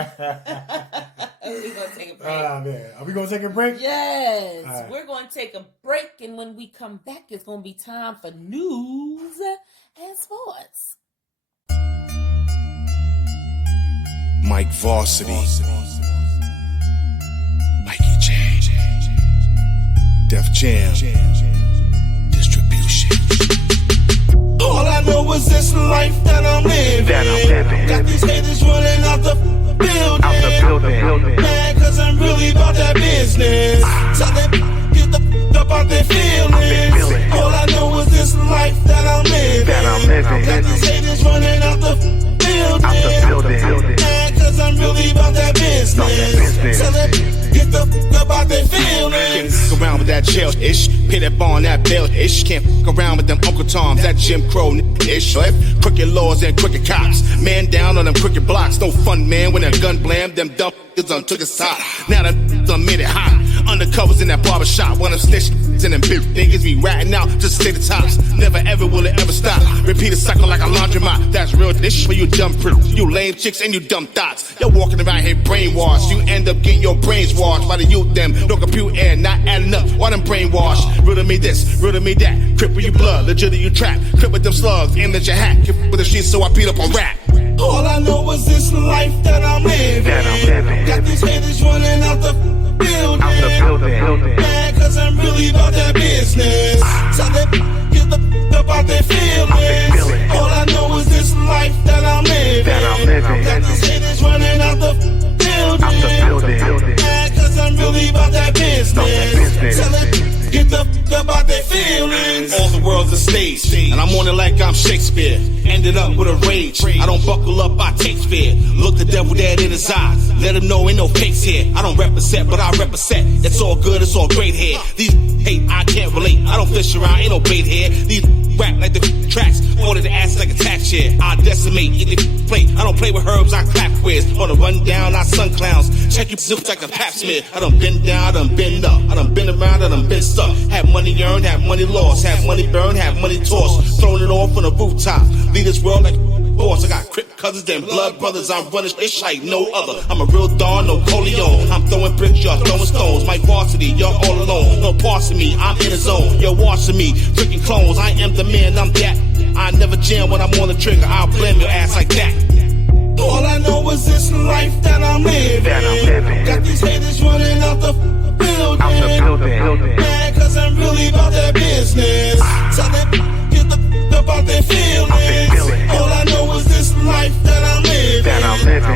to take a break. Man. Are we going to take a break? Yes. Right. We're going to take a break, and when we come back, it's going to be time for news and sports. Mike Varsity, Mikey Jay, Def Jam, Distribution. All I know is this life that I'm living. Got these haters running out the building. Mad cause I'm really about that business. Tell them get the up out their feelings. All I know is this life that I'm living. Got these haters running out the building. Mad cause I'm really about that business. Tell them get the up out their feelings. Can't fuck around with that jail-ish. Pay that bond, that bail-ish. Can't fuck around with them Uncle Toms, that Jim Crow-ish. Crooked laws and crooked cops. Man down on them crooked blocks. No fun, man, when a gun blam. Them dumb niggas done took a shot. Now them done made it hot. Undercovers in that barbershop. One of them snitches and them big niggas be ratting out just to stay the tops. Never ever will it ever stop. Repeat a cycle like a laundromat. That's real. This shit for you dumb prick. You lame chicks and you dumb thoughts. You're walking around here brainwashed. You end up getting your brains washed by the youth them. No compute air, not adding up. Why them brainwashed? Riddle me this, riddle me that. Cripple you blood, legit you trap. Crip with them slugs, aim at your hat. Crip with the sheets so I beat up on rap. All I know is this life that I'm living. Got these haters running out the building. Mad cause I'm really about that business. Tell them get the up out their feelings. All I know is this life that I'm living. Got these haters running out the building. Mad cause I'm really about that business. Tell them get the up out their feelings. All the world's a stage, and I'm on it like I'm Shakespeare. Ended up with a rage. I don't buckle up, I take fear. Look the devil dead in his eyes. Let him know ain't no fakes here. I don't represent, but I represent. It's all good, it's all great here. These hate, I can't relate. I don't fish around, ain't no bait here. These rap like the tracks, order the ass like a tax share. I decimate, eat the plate. I don't play with herbs, I clap quiz. On the run down, I sun clowns. Check your zips like a pap smear. I done been down, I done been up. I done been around, I done been stuck. Have money earned, have money lost. Have money burned, have money tossed. Throwing it off on the rooftop. Lead this world like boss. I got crip cousins and blood brothers. I'm running this like no other. I'm a real Don, no Coleon. I'm throwing bricks, y'all throwing stones. Mike Varsity, y'all all alone. No parts of me, I'm in the zone. You're watching me, drinking clones. I am the man, I'm that. I never jam when I'm on the trigger. I'll blame your ass like that. All I know is this life that I'm living. Got these haters running out the building. Mad cause I'm really about that business. Tell them get the up out their feelings. All I know is this life that I'm living.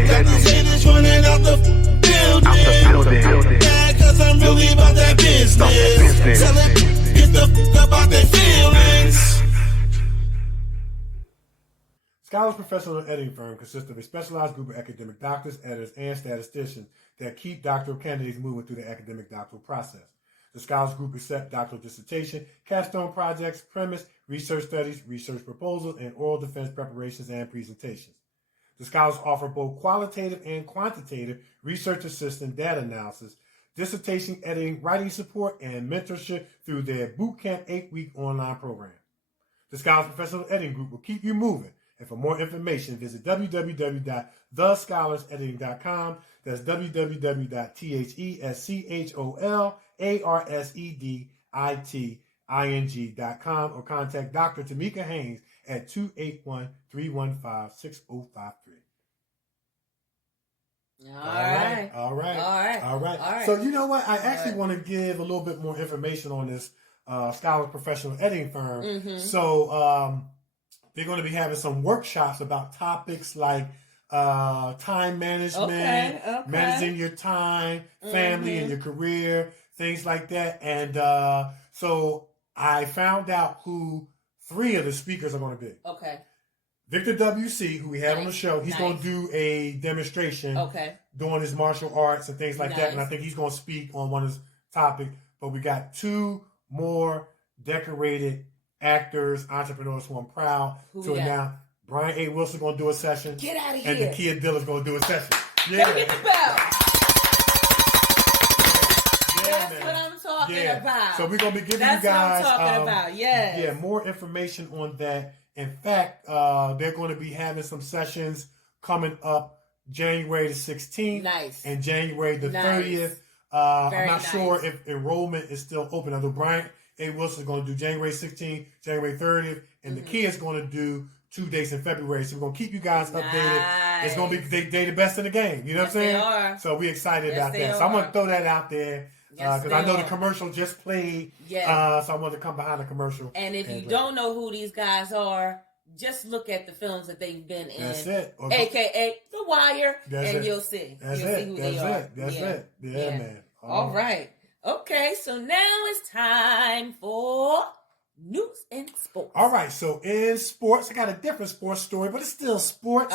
Got these haters running out the building. Mad cause I'm really about that business. Tell them get the up out their feelings. Scholars Professional Editing Firm consists of a specialized group of academic doctors, editors, and statisticians that keep doctoral candidates moving through the academic doctoral process. The Scholars Group accepts doctoral dissertation, capstone projects, premise, research studies, research proposals, and oral defense preparations and presentations. The Scholars offer both qualitative and quantitative research assistant data analysis, dissertation editing, writing support, and mentorship through their Bootcamp 8-week online program. The Scholars Professional Editing Group will keep you moving. And for more information, visit www.thescholarsedititing.com. That's www.thescholarsedititing.com or contact Dr. Tamika Haynes at 281-315-6053. All right. So you know what? I actually want to give a little bit more information on this Scholar Professional Editing Firm. So they're going to be having some workshops about topics like time management, managing your time, family, and your career, things like that. And so I found out who 3 of the speakers are going to be. Okay. Victor W.C., who we had on the show, he's going to do a demonstration doing his martial arts and things like that. And I think he's going to speak on one of his topics. But we got 2 more decorated actors, entrepreneurs who I'm proud to announce. Brian A. Wilson going to do a session. Get out of here. And Nikee Diller's going to do a session. Yeah. Get the bell. That's what I'm talking about. So we're going to be giving you guys what I'm talking about. Yes. Yeah, more information on that. In fact, they're going to be having some sessions coming up January the 16th and January the 30th. I'm not sure if enrollment is still open. Although Brian A. Wilson is going to do January 16th, January 30th, and Nikee is going to do 2 dates in February. So we're going to keep you guys updated. It's going to be they the best in the game. You know what I'm saying? They are. So we're excited about that. So I'm going to throw that out there. Because I know the commercial just played, so I want to come behind the commercial. And if you don't know who these guys are, just look at the films that they've been in. That's it. AKA The Wire, you'll see. You'll see who they are. That's it. Yeah, man. All right. Okay, so now it's time for news and sports. All right, so in sports, I got a different sports story, but it's still sports.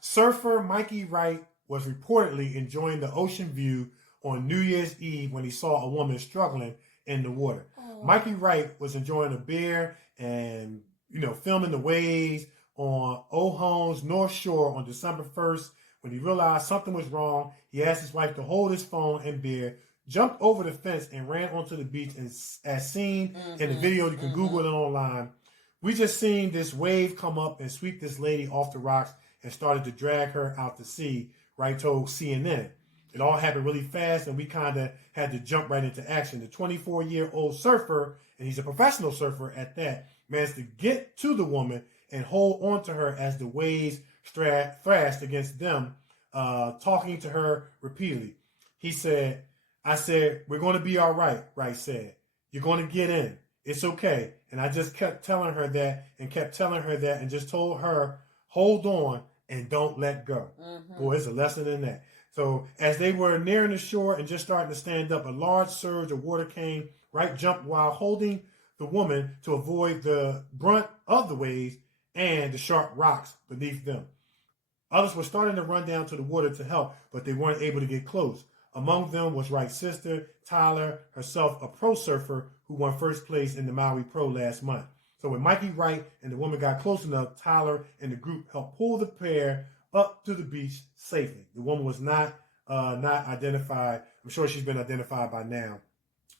Surfer Mikey Wright was reportedly enjoying the ocean view on New Year's Eve when he saw a woman struggling in the water. Mikey Wright was enjoying a beer and, filming the waves on Ohone's North Shore on December 1st. When he realized something was wrong, he asked his wife to hold his phone and beer, jumped over the fence and ran onto the beach. And as seen in the video, you can Google it online. We just seen this wave come up and sweep this lady off the rocks and started to drag her out to sea, Wright told CNN. It all happened really fast, and we kind of had to jump right into action. The 24-year-old surfer, and he's a professional surfer at that, managed to get to the woman and hold on to her as the waves thrashed against them, talking to her repeatedly. He said, I said, we're going to be all right, Wright said. You're going to get in. It's okay. And I just kept telling her that and just told her, hold on and don't let go. Boy, it's a lesson in that. So as they were nearing the shore and just starting to stand up, a large surge of water came. Wright jumped while holding the woman to avoid the brunt of the waves and the sharp rocks beneath them. Others were starting to run down to the water to help, but they weren't able to get close. Among them was Wright's sister, Tyler, herself a pro surfer who won first place in the Maui Pro last month. So when Mikey Wright and the woman got close enough, Tyler and the group helped pull the pair up to the beach safely. The woman was not identified. I'm sure she's been identified by now.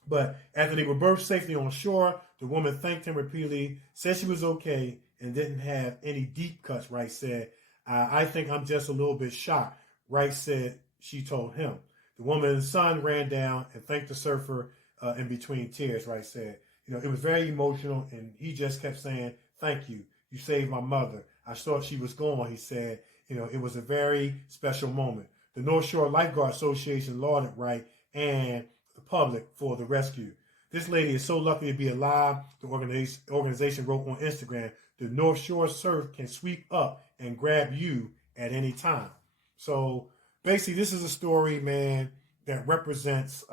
But after they were both safely on shore, the woman thanked him repeatedly, said she was okay, and didn't have any deep cuts, Wright said. I think I'm just a little bit shocked, Wright said she told him. The woman's son ran down and thanked the surfer in between tears, Wright said. It was very emotional, and he just kept saying, thank you. You saved my mother. I thought she was gone, he said. It was a very special moment. The North Shore Lifeguard Association lauded Wright and the public for the rescue. This lady is so lucky to be alive, the organization wrote on Instagram. The North Shore surf can sweep up and grab you at any time. So basically, this is a story, man, that represents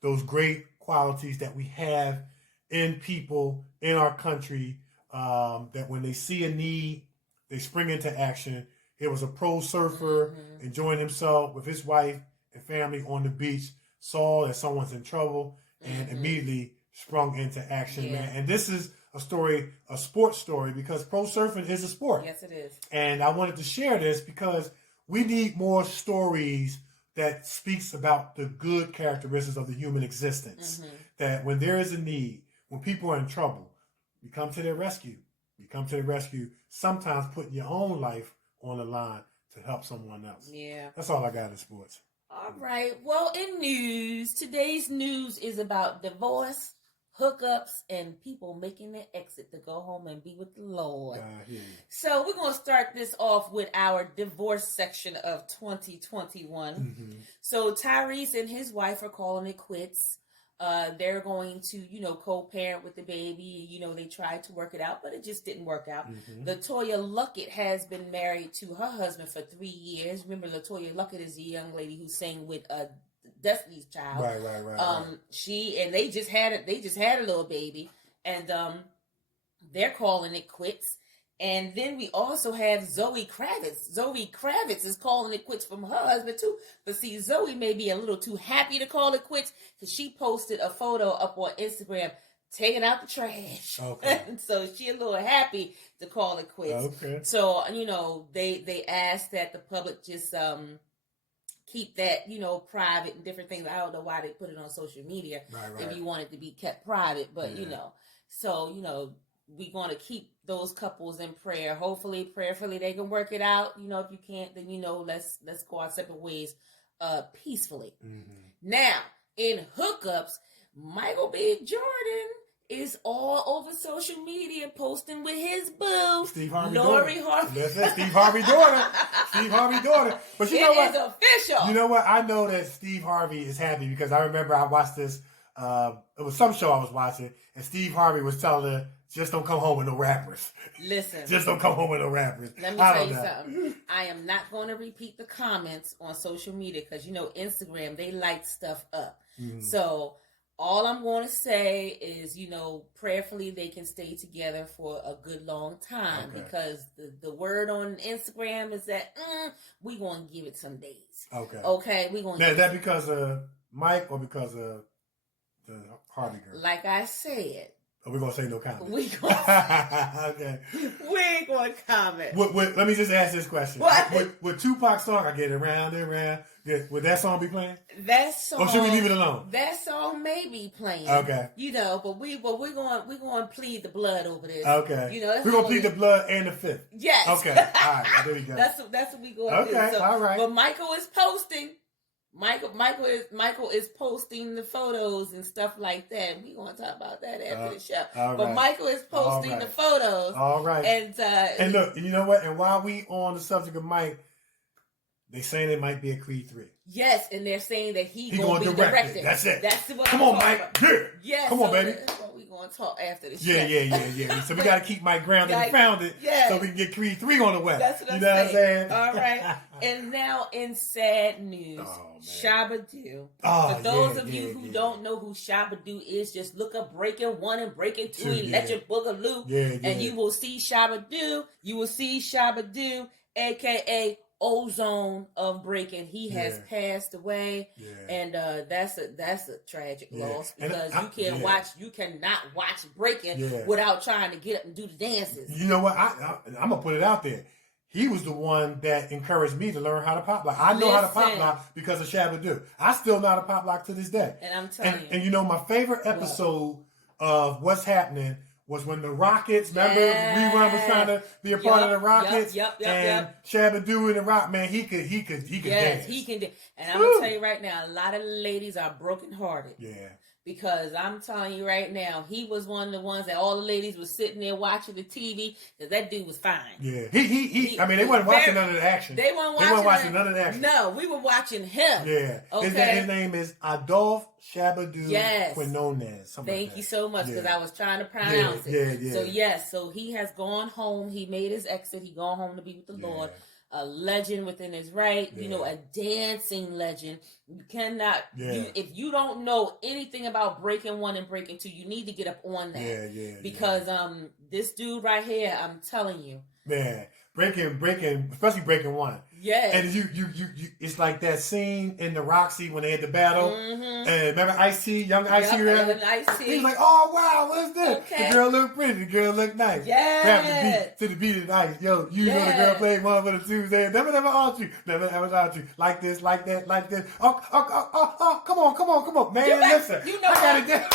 those great qualities that we have in people in our country, that when they see a need, they spring into action. It was a pro surfer enjoying himself with his wife and family on the beach, saw that someone's in trouble, and immediately sprung into action, man. And this is a sports story, because pro surfing is a sport. Yes, it is. And I wanted to share this because we need more stories that speaks about the good characteristics of the human existence. That when there is a need, when people are in trouble, you come to their rescue. Sometimes putting your own life on the line to help someone else. Yeah. That's all I got in sports. All right. Well, in news, today's news is about divorce, hookups, and people making their exit to go home and be with the Lord. So we're going to start this off with our divorce section of 2021. So Tyrese and his wife are calling it quits. They're going to, co-parent with the baby. They tried to work it out, but it just didn't work out. Mm-hmm. LaToya Luckett has been married to her husband for 3 years. Remember, LaToya Luckett is the young lady who sang with Destiny's Child. Right. They just had a little baby, and they're calling it quits. And then we also have Zoe Kravitz. Zoe Kravitz is calling it quits from her husband too. But see, Zoe may be a little too happy to call it quits because she posted a photo up on Instagram taking out the trash. Okay. So she a little happy to call it quits. Okay. So, they asked that the public just keep that, private and different things. I don't know why they put it on social media if you want it to be kept private. But, we're going to keep those couples in prayer. Hopefully, prayerfully, they can work it out. If you can't, then, let's go our separate ways peacefully. Mm-hmm. Now, in hookups, Michael B. Jordan is all over social media posting with his boo, Steve Harvey Lori daughter. Harvey. That's it, Steve Harvey daughter. Steve Harvey daughter. But you know what? It is official. You know what? I know that Steve Harvey is happy because I remember I watched this. It was some show I was watching, and Steve Harvey was telling her, just don't come home with no rappers. Listen. Just don't come home with no rappers. Let me tell you something. I am not going to repeat the comments on social media because, Instagram, they light stuff up. Mm. So all I'm going to say is, prayerfully they can stay together for a good long time because the word on Instagram is that we're going to give it some days. Okay. We're going to. Is that because of Mike or because of the Harvey girl? Like I said. We're going to say no comment. We ain't going to comment. Let me just ask this question. What? With Tupac's song, I get around and around, would that song be playing? That song. Or should we leave it alone? That song may be playing. Okay. But we're going to plead the blood over this. Okay. We're going to plead the blood and the fifth. Yes. Okay. All right. There we go. That's what we're going to do. Okay. All right. But Michael is posting. Michael is posting the photos and stuff like that. We're going to talk about that after the show. But Michael is posting the photos. All right. And look, you know what? And while we on the subject of Mike, they saying it might be a Creed 3. Yes, and they're saying that he going to be directing. That's it. That's what Come I'm on, Mike. about. Yeah. Yes. Come on, baby. That's what we're going to talk after the show. Yeah. So we got to keep Mike grounded and founded so we can get Creed 3 on the way. That's what I'm saying. All right. And now in sad news, Shabba Do. For those of you who don't know who Shabba Do is, just look up Breaking 1 and Breaking 2 Electric Boogaloo, and you will see Shabba Do. You will see Shabba Do, a.k.a. Ozone of Breaking. He has passed away, and that's a tragic loss because you cannot watch Breaking without trying to get up and do the dances. You know what? I'm gonna put it out there. He was the one that encouraged me to learn how to pop lock. I know how to pop lock because of Shabba Do. I still know how to pop lock to this day. And I'm telling you. And my favorite episode of What's Happening was when the Rockets, remember Rerun was trying to be a part of the Rockets, and Shabba Do in the Rock, man, he could dance. Yes, he can dance. And I'm gonna tell you right now, a lot of ladies are brokenhearted. Yeah. Because I'm telling you right now, he was one of the ones that all the ladies were sitting there watching the TV because that dude was fine. Yeah, he I mean, they weren't watching none of the action. They weren't watching none of the action. No, we were watching him. Yeah. Okay. His name is Adolphe Shabba Do Quinones. Thank you so much because I was trying to pronounce it. Yeah. So he has gone home. He made his exit. He gone home to be with the Lord. A legend within his right, a dancing legend. You cannot, if you don't know anything about Breaking 1 and Breaking 2, you need to get up on that. Because this dude right here, I'm telling you. Man, Breaking, especially Breaking 1. Yeah. And you it's like that scene in the Roxy when they had the battle. Mm-hmm. And remember Ice-T, young Ice-T? He was like, oh, wow, what's this? Okay. The girl look pretty. The girl look nice. Yeah. To the beat of the ice. Yo, you know the girl played one for the Tuesday. Never archery. Never archery. Like this, like that, like this. Oh, come on. Man, listen. You know I got it down.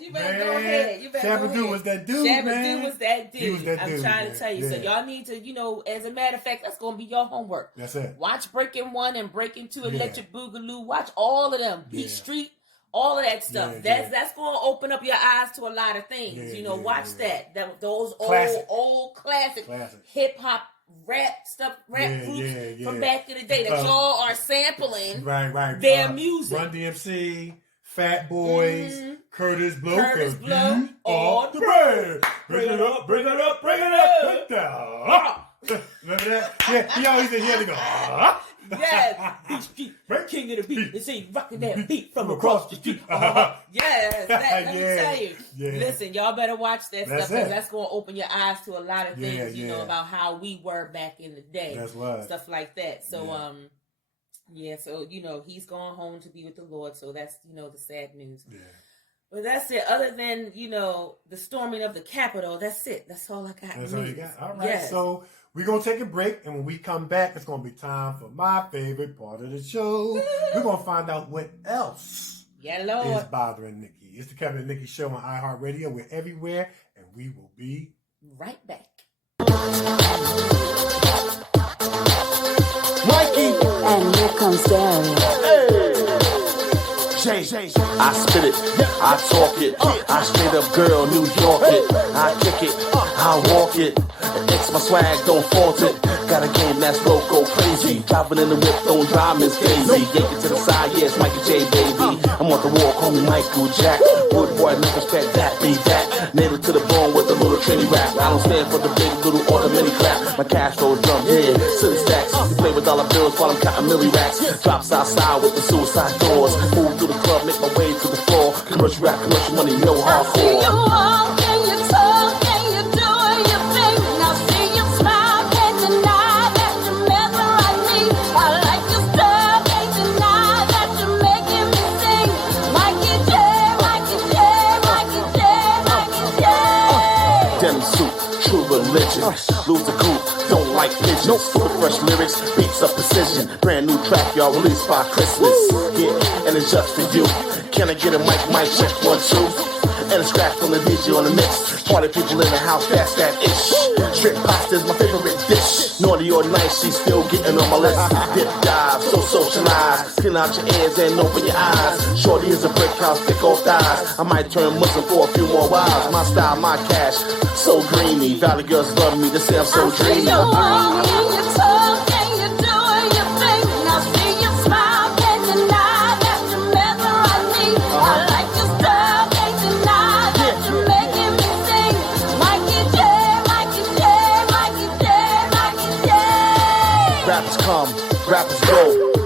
You better go ahead. Shabba Do was that dude, man. Shabba Do was that dude. He was that dude. I'm trying to tell you. So y'all need to, as a matter of fact, that's going to be your homework. That's it. Watch Breaking 1 and Breaking 2 Electric Boogaloo. Watch all of them. Beat Street. All of that stuff. That's going to open up your eyes to a lot of things. Watch that. Those old classic hip hop rap groups from back in the day that y'all are sampling right. their music. Run DMC, Fat Boys, Curtis Blow, all the bread. Bring it up, bring it up, bring it up, put down. Remember that? Yeah, he always did. He had to go. Yes, king of the beat. They say rocking that beat from across the street. Yes, let me tell you. Yeah. Listen, y'all better watch that stuff because that's going to open your eyes to a lot of things, you know, about how we were back in the day. That's right. Stuff like that. So, so, you know, he's gone home to be with the Lord. So that's, you know, the sad news. Yeah. But that's it. Other than, you know, the storming of the Capitol, that's it. That's all I got. That's all you got. All right. Yes. So we're going to take a break. And when we come back, it's going to be time for my favorite part of the show. We're going to find out what else is bothering Nikee. It's the Kevin and Nikee Show on iHeartRadio. We're everywhere. And we will be right back. Mikey. And here comes Darius. Hey. Jay. I spit it, I talk it, I straight up girl New York it, I kick it, I walk it, it's my swag, don't fault it, got a game that's loco crazy, driving in the whip, don't drive Miss Daisy, yank it to the side, yeah, it's Mikey Jay, baby, I'm on the walk, homie Michael Jack, good boy, no respect, that be that, nailed it to the bone with a little Trini rap, I don't stand for the big little or the mini clap, my cash rolls drum, yeah, silly stacks, you play with dollar bills while I'm counting milli racks, drops outside with the suicide doors, move through the club, make my way to the floor. Commercial rap, commercial money, no hardcore. I see you walk and you talk and you do your thing. I see you smile, can't deny that you mesmerize me. I like your style, can't deny that you're making me sing. Mikey Jay, Mikey Jay, Mikey Jay, Mikey Jay. Denim suit, true religion. Lose the coupe, don't like pigeons. Super fresh lyrics, beats of precision. Brand new track, y'all released by Christmas. Yeah, and it's just for you. Can I get a mic check 1, 2? And a scratch from the DJ on the mix. Party people in the house, that's that ish. Strip pasta's my favorite dish. Naughty or nice, she's still getting on my list. Dip dive, so socialized. Clean out your ears and open your eyes. Shorty is a brick house, thick old thighs. I might turn Muslim for a few more wives. My style, my cash, so greeny. Valley girls love me, they say I'm so dreamy. You walk and you talk and you do your thing. I see you smile, can't deny that you mesmerize me. I like your style, can't deny that you're making me sing. Mikey Jay, Mikey Jay, Mikey Jay, Mikey Jay. Rappers come, rappers go.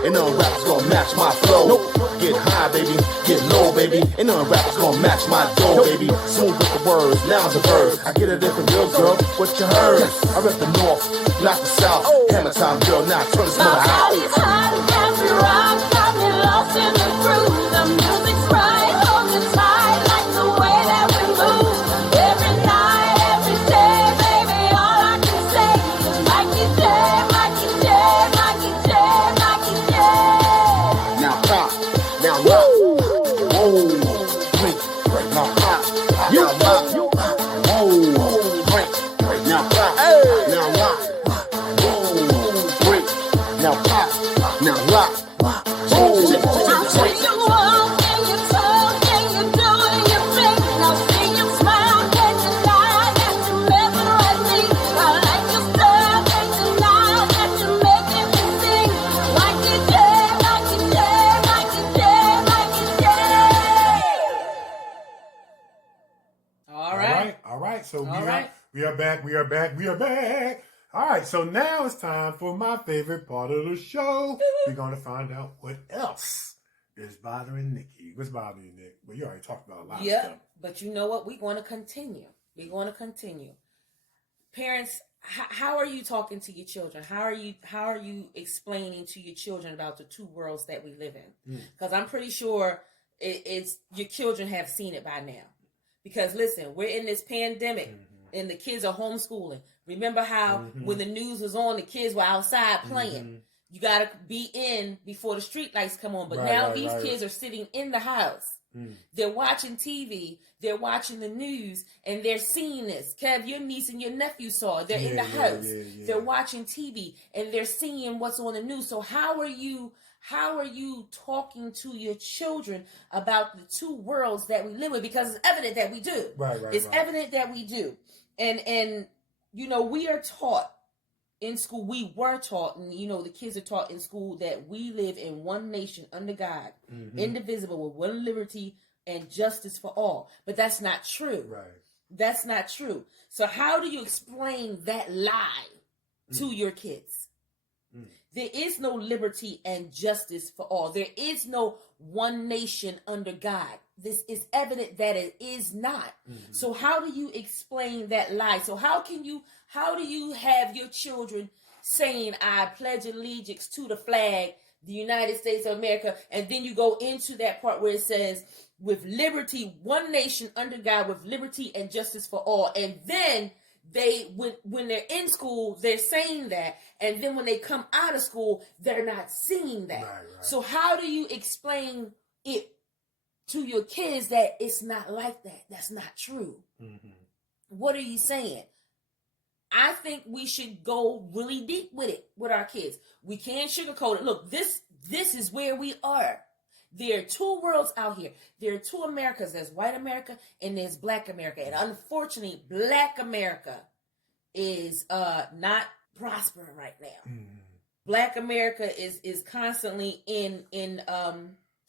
Ain't none rappers gonna match my flow. Nope. Get high, baby, get low, baby. Ain't none rappers gonna match my dough, baby. Smooth with the words, now it's a verse. I get it different real, girl, what you heard? I rep the north, not the south. Hammer time, girl, now turn this mother out. My body's hot, got me rock, got me lost in the groove. The music's right, hold me tight, like the way that we move. Every night, every day, baby, all I can say is Mikey Jay, Mikey Jay, Mikey Jay, Mikey Jay. Now pop, now rock. Whoa, break, now pop, now rock. Whoa, break, now pop, now rock. Whoa, break, now pop, now rock. Whoa, break. So we are back. All right, so now it's time for my favorite part of the show. We're going to find out what else is bothering Nikee. What's bothering you, Nick? Well, you already talked about a lot of stuff. But you know what? We're going to continue. Parents, how are you talking to your children? How are you explaining to your children about the two worlds that we live in? Because I'm pretty sure it's your children have seen it by now. Because listen, we're in this pandemic and the kids are homeschooling. Remember how when the news was on, the kids were outside playing. You got to be in before the street lights come on. But now these kids are sitting in the house. They're watching TV. They're watching the news. And they're seeing this. Kev, your niece and your nephew saw it. They're in the house. They're watching TV. And they're seeing what's on the news. So how are you talking to your children about the two worlds that we live with? Because it's evident that we do. It's evident that we do. And you know, we are taught in school, we were taught, and the kids are taught in school that we live in one nation under God, indivisible, with one liberty and justice for all. But that's not true. Right. That's not true. So how do you explain that lie to your kids? There is no liberty and justice for all. There is no one nation under God. This is evident that it is not. So how do you explain that lie? So how do you have your children saying, I pledge allegiance to the flag, the United States of America, and then you go into that part where it says, with liberty, one nation under God, with liberty and justice for all. And then when they're in school, they're saying that, and then when they come out of school, they're not seeing that. Right. So how do you explain it to your kids that it's not like that? That's not true. What are you saying? I think we should go really deep with it with our kids. We can't sugarcoat it. Look, this is where we are. There are two worlds out here. There are two Americas. There's white America and there's black America. And unfortunately, black America is not prospering right now. Black America is constantly in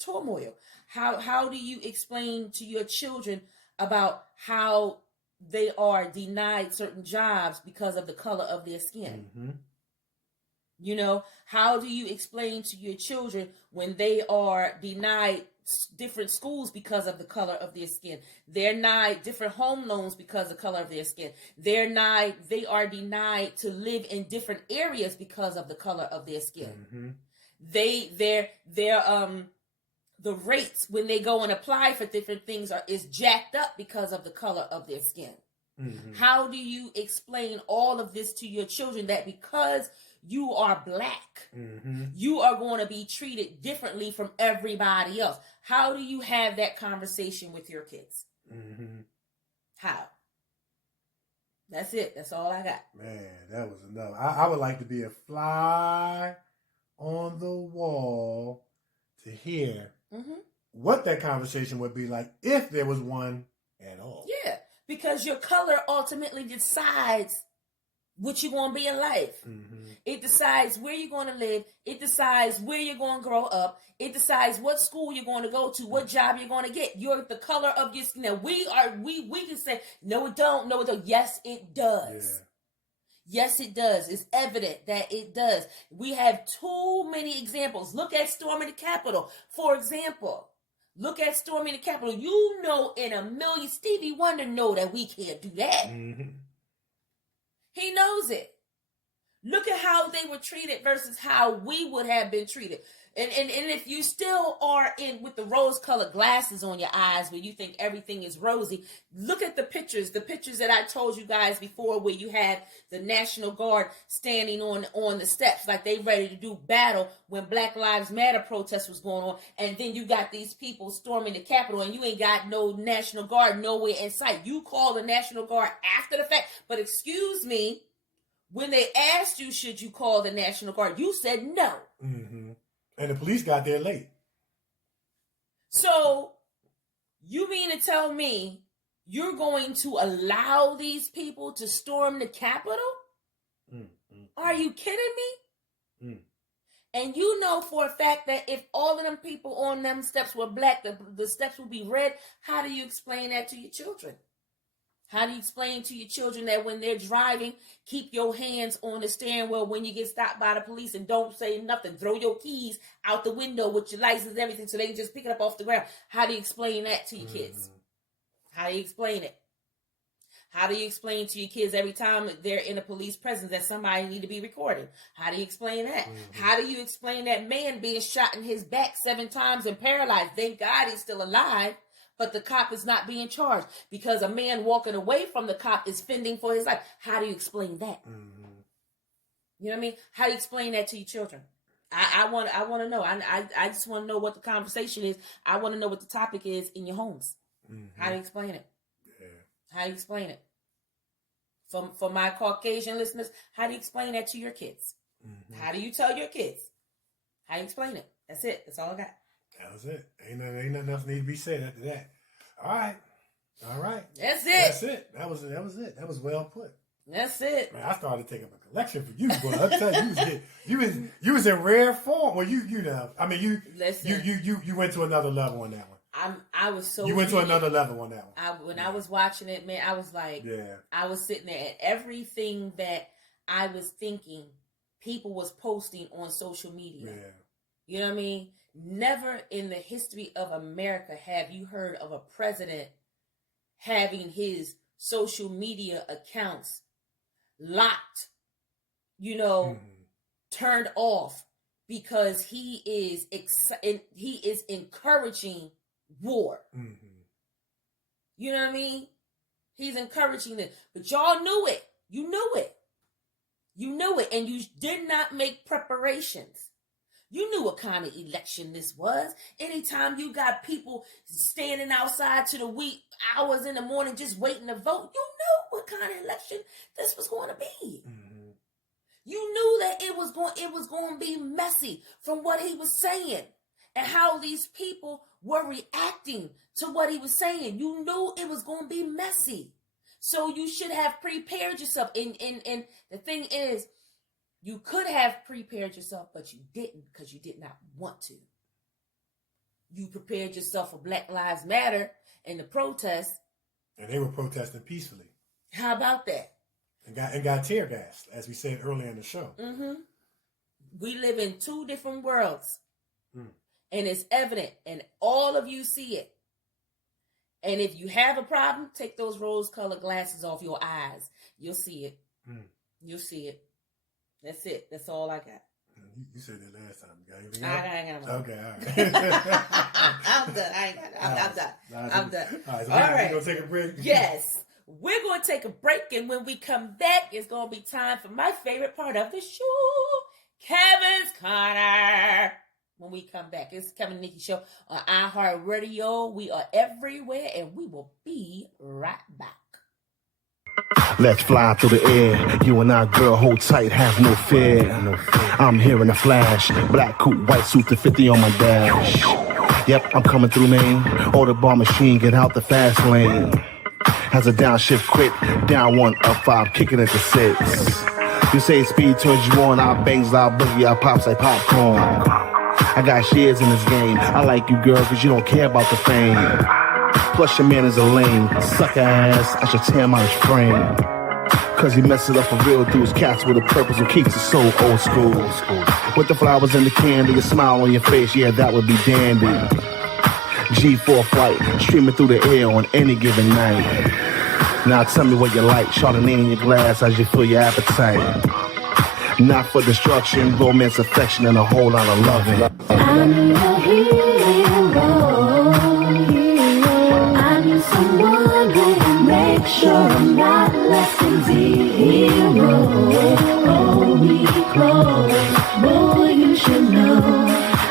turmoil. How do you explain to your children about how they are denied certain jobs because of the color of their skin? How do you explain to your children when they are denied different schools because of the color of their skin? They're denied different home loans because of the color of their skin. They are denied to live in different areas because of the color of their skin. The rates when they go and apply for different things is jacked up because of the color of their skin. How do you explain all of this to your children, that because you are black, you are going to be treated differently from everybody else? How do you have that conversation with your kids? How? That's it. That's all I got. Man, that was enough. I would like to be a fly on the wall to hear what that conversation would be like, if there was one at all. Yeah, because your color ultimately decides what you're going to be in life. It decides where you're going to live. It decides where you're going to grow up. It decides what school you're going to go to, what job you're going to get. The color of your skin. Now, we can say, no, it don't. No, it don't. Yes, it does. Yes, it does. It's evident that it does. We have too many examples. Look at storming the Capitol, for example. Look at storming the Capitol. In a million, Stevie Wonder know that we can't do that. He knows it. Look at how they were treated versus how we would have been treated. And if you still are in with the rose-colored glasses on your eyes where you think everything is rosy, look at the pictures that I told you guys before, where you have the National Guard standing on the steps like they ready to do battle when Black Lives Matter protest was going on. And then you got these people storming the Capitol and you ain't got no National Guard nowhere in sight. You call the National Guard after the fact. But excuse me, when they asked you, should you call the National Guard, you said no. And the police got there late. So, you mean to tell me you're going to allow these people to storm the Capitol? Are you kidding me? And you know for a fact that if all of them people on them steps were black, the steps would be red. How do you explain that to your children? How do you explain to your children that when they're driving, keep your hands on the steering wheel when you get stopped by the police and don't say nothing? Throw your keys out the window with your license and everything so they can just pick it up off the ground. How do you explain that to your kids? How do you explain it? How do you explain to your kids every time they're in a police presence that somebody need to be recorded? How do you explain that? How do you explain that man being shot in his back 7 times and paralyzed? Thank God he's still alive. But the cop is not being charged because a man walking away from the cop is fending for his life. How do you explain that? You know what I mean? How do you explain that to your children? I want to know. I just want to know what the conversation is. I want to know what the topic is in your homes. How do you explain it? How do you explain it? For my Caucasian listeners, how do you explain that to your kids? How do you tell your kids? How do you explain it? That's it. That's all I got. That was it. Ain't nothing else need to be said after that. All right. That's it. That was it. That was well put. That's it. Man, I started taking a collection for you, but I tell you, you was in rare form. Well, you know, I mean, you went to another level on that one. I was so. You went to another level on that one. When I was watching it, man, I was like, I was sitting there, and everything that I was thinking, people was posting on social media. Yeah. You know what I mean? Never in the history of America have you heard of a president having his social media accounts locked, turned off because he is encouraging war. Mm-hmm. You know what I mean? He's encouraging this. But y'all knew it. You knew it. You knew it. And you did not make preparations. You knew what kind of election this was. Anytime you got people standing outside to the wee hours in the morning just waiting to vote, you knew what kind of election this was going to be. Mm-hmm. You knew that it was going to be messy from what he was saying and how these people were reacting to what he was saying. You knew it was going to be messy. So you should have prepared yourself. And the thing is, you could have prepared yourself, but you didn't because you did not want to. You prepared yourself for Black Lives Matter and the protest. And they were protesting peacefully. How about that? And got tear gassed, as we said earlier in the show. Mm-hmm. We live in two different worlds. Mm. And it's evident, and all of you see it. And if you have a problem, take those rose-colored glasses off your eyes. You'll see it. Mm. You'll see it. That's it. That's all I got. You said that last time. You got anything I ain't got no more. Okay, all right. I'm done. I'm done. I'm done. All right, so All we're right. going to take a break? Yes. We're going to take a break, and when we come back, it's going to be time for my favorite part of the show, Kevin's Corner. When we come back, it's Kevin and Nikee Show on iHeartRadio. We are everywhere, and we will be right back. Let's fly through the air. You and I, girl, hold tight, have no fear. I'm hearing a flash. Black coupe, white suit to 50 on my dash. Yep, I'm coming through, man. Order bar machine, get out the fast lane. Has a downshift quick, down 1, up 5, kicking at the 6. You say speed turns you on, I bangs loud boogie, I pops like popcorn. I got shares in this game. I like you, girl, cause you don't care about the fame. Plus your man is a lame sucker ass. I should tear him out his frame. Cause he mess it up for real dudes. Cats with a purpose who keeps it so old school. With the flowers and the candy, a smile on your face, yeah, that would be dandy. G4 flight, streaming through the air on any given night. Now tell me what you like. Chardonnay in your glass as you feel your appetite. Not for destruction, romance, affection, and a whole lot of loving. I'm a hero. I need someone who can make sure I'm not less than zero. Hold me close, boy, you should know.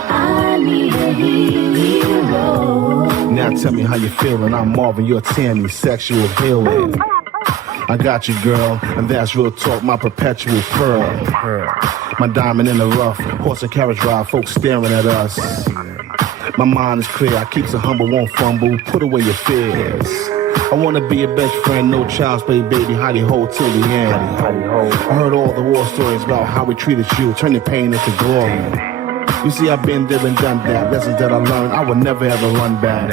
I need a hero. Now tell me how you feeling. I'm Marvin, you're Tammy, sexual healing. I got you, girl, and that's real talk, my perpetual pearl. My diamond in the rough, horse and carriage ride, folks staring at us. My mind is clear, I keep it humble, won't fumble, put away your fears. I wanna be your best friend, no child's play, baby, hidey ho till the end. I heard all the war stories about how we treated you, turning pain into glory. You see, I've been there and done that, lessons that I learned, I would never ever run back.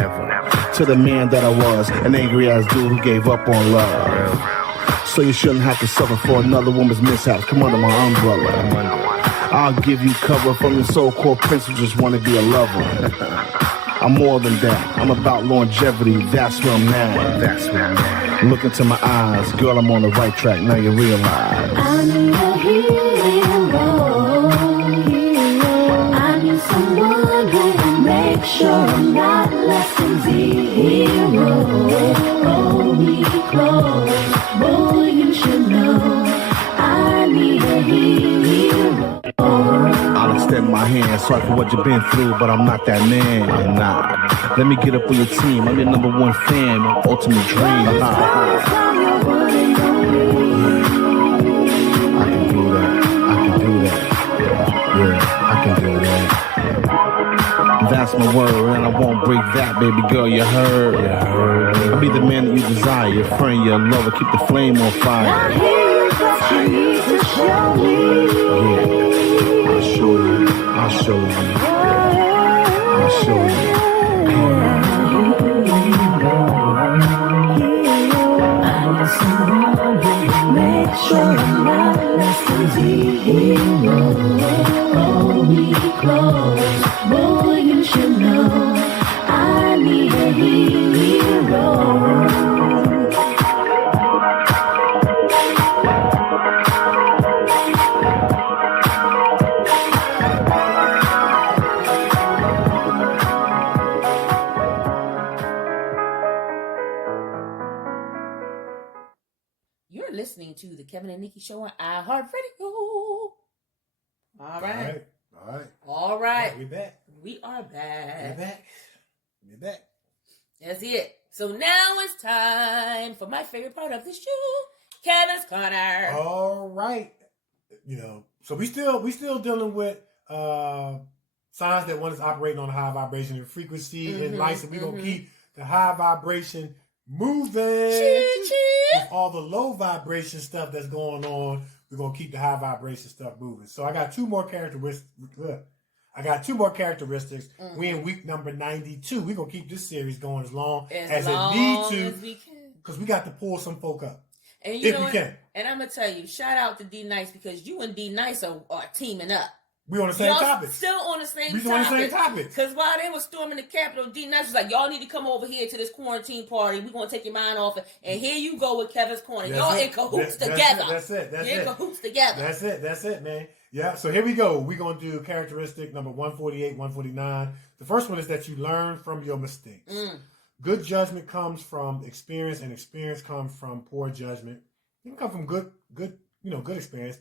To the man that I was, an angry ass dude who gave up on love. So you shouldn't have to suffer for another woman's mishaps. Come under my umbrella. I'll give you cover from your so-called prince who just want to be a lover. I'm more than that. I'm about longevity. That's where I'm at. Look into my eyes. Girl, I'm on the right track. Now you realize. I need a hero. I need someone who can make sure I'm not less than zero. Hold me close. Boy, you should know I need a hero. I'll extend my hand, sorry for what you've been through, but I'm not that man. I'm not. Let me get up on your team. I'm your number one fan, my ultimate dream. I can do that. I can do that. Yeah, I can do that. That's my word, and I won't break that, baby girl, you heard. I'll be the man that you desire, your friend, your lover, keep the flame on fire. show you. I'll show you. Make sure I'm not less than zero. Hold me close, boy, you should know I need a hero. You're listening to the Kevin and Nikee Show on iHeartRadio. All right. All right. We back. We are back. We're back. That's it. So now it's time for my favorite part of the show, Kevin's Corner. All right. So we still dealing with signs that one is operating on a high vibration and frequency in life. So we're gonna keep the high vibration moving. With all the low vibration stuff that's going on, we're gonna keep the high vibration stuff moving. So I got two more characteristics. We in week number 92. We're gonna keep this series going as long as it needs to, because we got to pull some folk up. And if we can. And I'm gonna tell you, shout out to D Nice, because you and D Nice are teaming up. We on the same topic. Still on the same topic. We on the same topic. Because while they were storming the Capitol, D Nice was like, y'all need to come over here to this quarantine party. We're going to take your mind off it. And here you go with Kevin's Corner. Y'all in cahoots together. That's it. You're in cahoots together. That's it, man. Yeah, so here we go. We're going to do characteristic number 148, 149. The first one is that you learn from your mistakes. Good judgment comes from experience, and experience comes from poor judgment. It can come from good experience,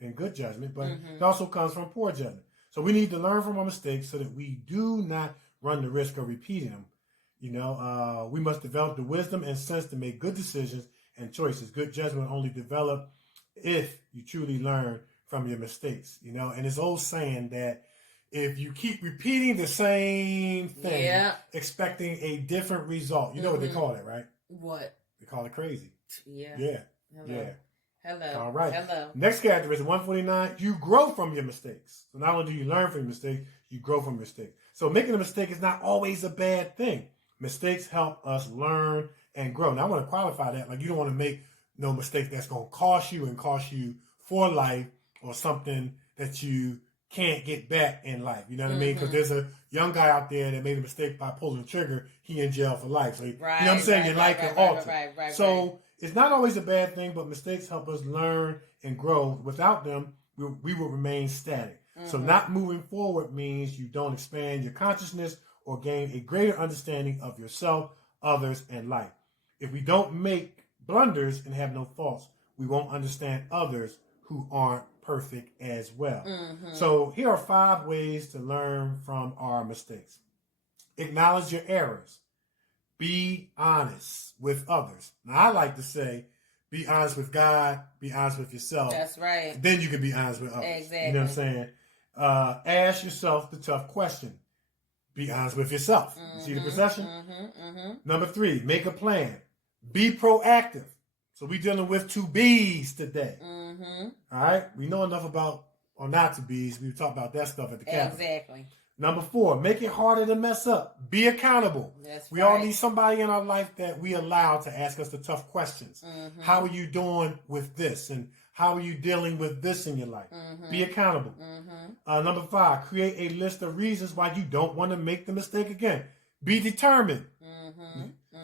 and good judgment, but it also comes from poor judgment. So we need to learn from our mistakes so that we do not run the risk of repeating them. We must develop the wisdom and sense to make good decisions and choices. Good judgment only develop if you truly learn from your mistakes. And it's old saying that if you keep repeating the same thing, expecting a different result, you know what they call it, right? What? They call it crazy. Yeah. Hello. Yeah. Hello. All right. Hello. Next characteristic, 149, you grow from your mistakes. So not only do you learn from your mistakes, you grow from your mistakes. So making a mistake is not always a bad thing. Mistakes help us learn and grow. Now I want to qualify that. Like, you don't want to make no mistake that's going to cost you for life, or something that you can't get back in life. You know what I mean? Because there's a young guy out there that made a mistake by pulling the trigger. He in jail for life. So you know what I'm saying? Your life can alter. So it's not always a bad thing, but mistakes help us learn and grow. Without them, we will remain static. So not moving forward means you don't expand your consciousness or gain a greater understanding of yourself, others, and life. If we don't make blunders and have no faults, we won't understand others who aren't perfect as well. So here are 5 ways to learn from our mistakes. Acknowledge your errors. Be honest with others. Now, I like to say, be honest with God, be honest with yourself. That's right. Then you can be honest with others. Exactly. You know what I'm saying? Ask yourself the tough question. Be honest with yourself. See the procession? Number 3, make a plan. Be proactive. So we're dealing with 2 B's today. All right? We know enough about, or not to B's. We talked about that stuff at the Capitol. Exactly. Number 4, make it harder to mess up. Be accountable. We all need somebody in our life that we allow to ask us the tough questions. How are you doing with this? And how are you dealing with this in your life? Be accountable. Number 5, create a list of reasons why you don't want to make the mistake again. Be determined.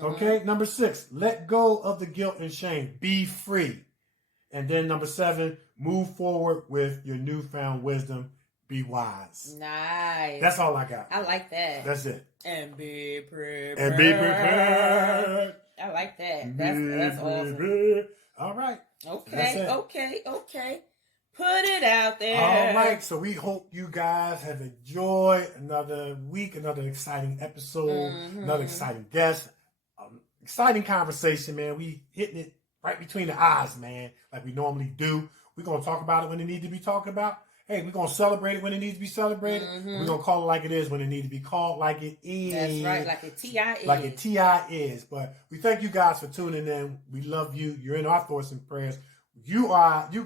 Okay? Number 6, let go of the guilt and shame. Be free. And then number 7, move forward with your newfound wisdom. Be wise. Nice. That's all I got. I like that. That's it. And be prepared. I like that. That's awesome. All right. Okay. Put it out there. All right. So we hope you guys have enjoyed another week, another exciting episode, another exciting guest, exciting conversation, man. We hitting it right between the eyes, man, like we normally do. We're going to talk about it when it needs to be talked about. Hey, we're going to celebrate it when it needs to be celebrated. We're going to call it like it is when it needs to be called like it is. That's right, like a T.I. is. Like a T.I. is. But we thank you guys for tuning in. We love you. You're in our thoughts and prayers. You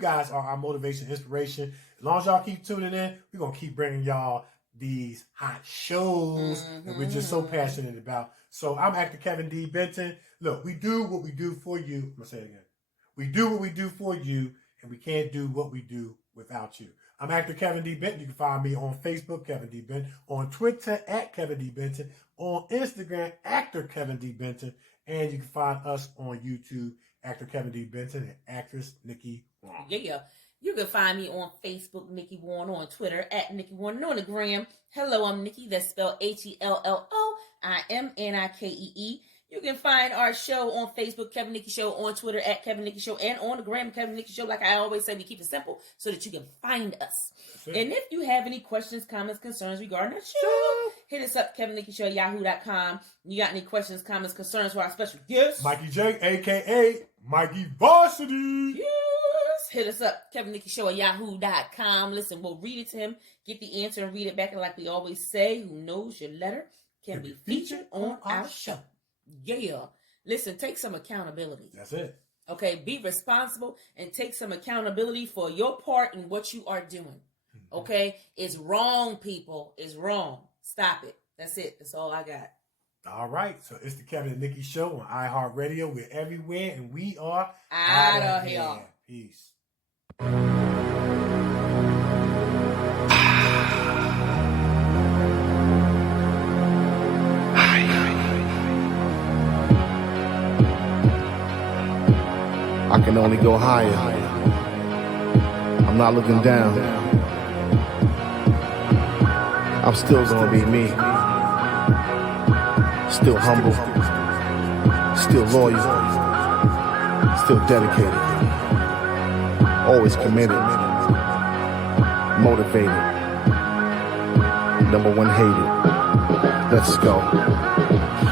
guys are our motivation, inspiration. As long as y'all keep tuning in, we're going to keep bringing y'all these hot shows that we're just so passionate about. So I'm actor Kevin D. Benton. Look, we do what we do for you. I'm going to say it again. We do what we do for you, and we can't do what we do without you. I'm actor Kevin D. Benton. You can find me on Facebook, Kevin D. Benton, on Twitter at Kevin D. Benton, on Instagram, actor Kevin D. Benton, and you can find us on YouTube, actor Kevin D. Benton, and actress Nikee Warren. Yeah. You can find me on Facebook, Nikee Warren, on Twitter at Nikee Warren, on the gram. Hello, I'm Nikee. That's spelled HELLO. I am Nikee. You can find our show on Facebook, Kevin Nikee Show, on Twitter at Kevin Nikee Show, and on the gram, Kevin Nikee Show. Like I always say, we keep it simple so that you can find us. And if you have any questions, comments, concerns regarding the show, hit us up, KevinNikkeeShow@yahoo.com. You got any questions, comments, concerns for our special guest? Mikey Jay, a.k.a. Mikey Varsity. Yes. Hit us up, KevinNikkeeShow@yahoo.com. Listen, we'll read it to him, get the answer, and read it back. And like we always say, who knows your letter can be featured on our show. Yeah. Listen, take some accountability. That's it. Okay, be responsible and take some accountability for your part in what you are doing. Okay? It's wrong, people. It's wrong. Stop it. That's it. That's all I got. All right. So it's the Kevin and Nikee Show on iHeartRadio. We're everywhere, and we are out of here. Peace. I can only go higher. I'm not looking down. I'm still gonna be me. Still humble. Still loyal. Still dedicated. Always committed. Motivated. Number one hated. Let's go.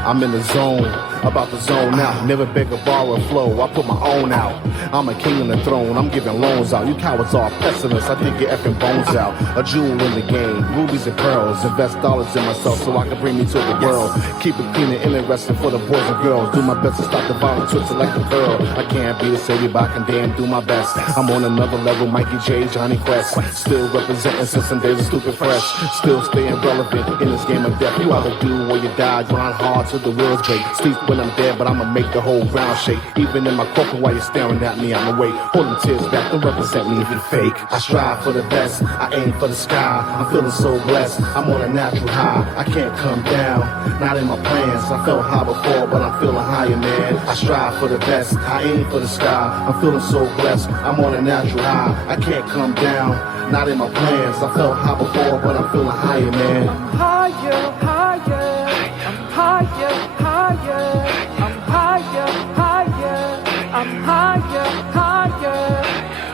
I'm in the zone, about to zone out. Never beg or borrow a flow, I put my own out. I'm a king on the throne, I'm giving loans out. You cowards are pessimists, I think your effing bones out. A jewel in the game, rubies and pearls. Invest dollars in myself so I can bring me to the world. Keep it clean and interesting for the boys and girls. Do my best to stop the violent twisted like the girl. I can't be the savior, but I can damn do my best. I'm on another level, Mikey Jay, Johnny Quest. Still representing since some days of stupid fresh. Still staying relevant in this game of death. You either do or you die, grind hard till the wheels break. Sleep when I'm dead, but I'ma make the whole ground shake. Even in my coffin while you're staring at me, I'ma wait. Holding tears back, don't represent me if you're fake. I strive for the best, I aim for the sky. I'm feeling so blessed, I'm on a natural high. I can't come down, not in my plans. I felt high before, but I'm feeling higher, man. I strive for the best, I aim for the sky. I'm feeling so blessed, I'm on a natural high. I can't come down, not in my plans. I felt high before, but I'm feeling higher, man. I'm higher, higher. I'm higher, higher. I'm higher, higher. I'm higher, higher.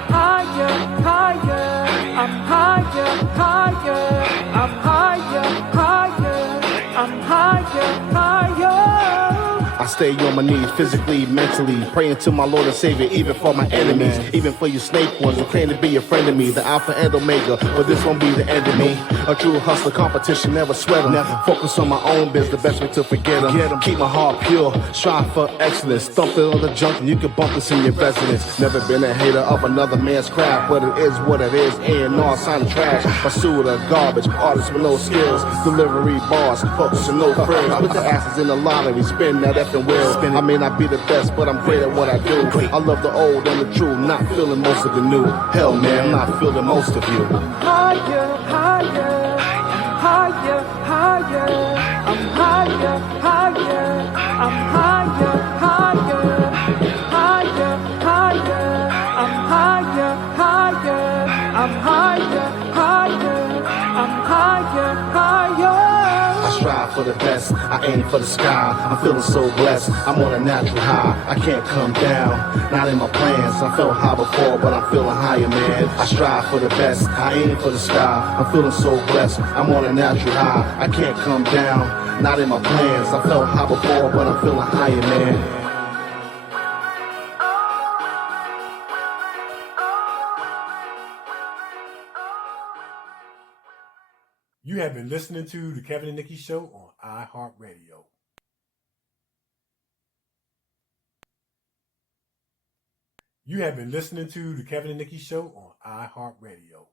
Higher, higher. I'm higher, higher. I'm higher, higher. I'm higher, higher. I stay on my knees, physically, mentally, praying to my Lord and Savior, even for my enemies, even for you snake ones who claim to be a friend of me, the Alpha and Omega, but this won't be the end of me. A true hustler, competition, never sweat 'em. Focus on my own biz, the best way to forget 'em. Keep my heart pure, strive for excellence. Thump it on the junk and you can bump this in your residence. Never been a hater of another man's craft, but it is what it is, A&R, sign of trash. Pursue the garbage, artists with no skills, delivery bars, hooks and no frills. Put the asses in the lottery, spin that effing wheel. I may not be the best, but I'm great at what I do. I love the old and the true, not feeling most of the new. Hell man, I'm not feeling most of you. Higher, higher. Higher, higher. I'm higher, higher. I'm higher, higher. Higher, higher. I'm higher, higher. I'm higher, higher. I'm higher, higher. I strive for the best, I aim for the sky. I'm feeling so blessed, I'm on a natural high. I can't come down, not in my plans. I felt high before, but I'm feeling higher, man. I strive for the best, I aim for the sky. I'm feeling so blessed, I'm on a natural high. I can't come down, not in my plans. I felt high before, but I'm feeling higher, man. You have been listening to the Kevin and Nikee Show on iHeartRadio. You have been listening to the Kevin and Nikee Show on iHeartRadio.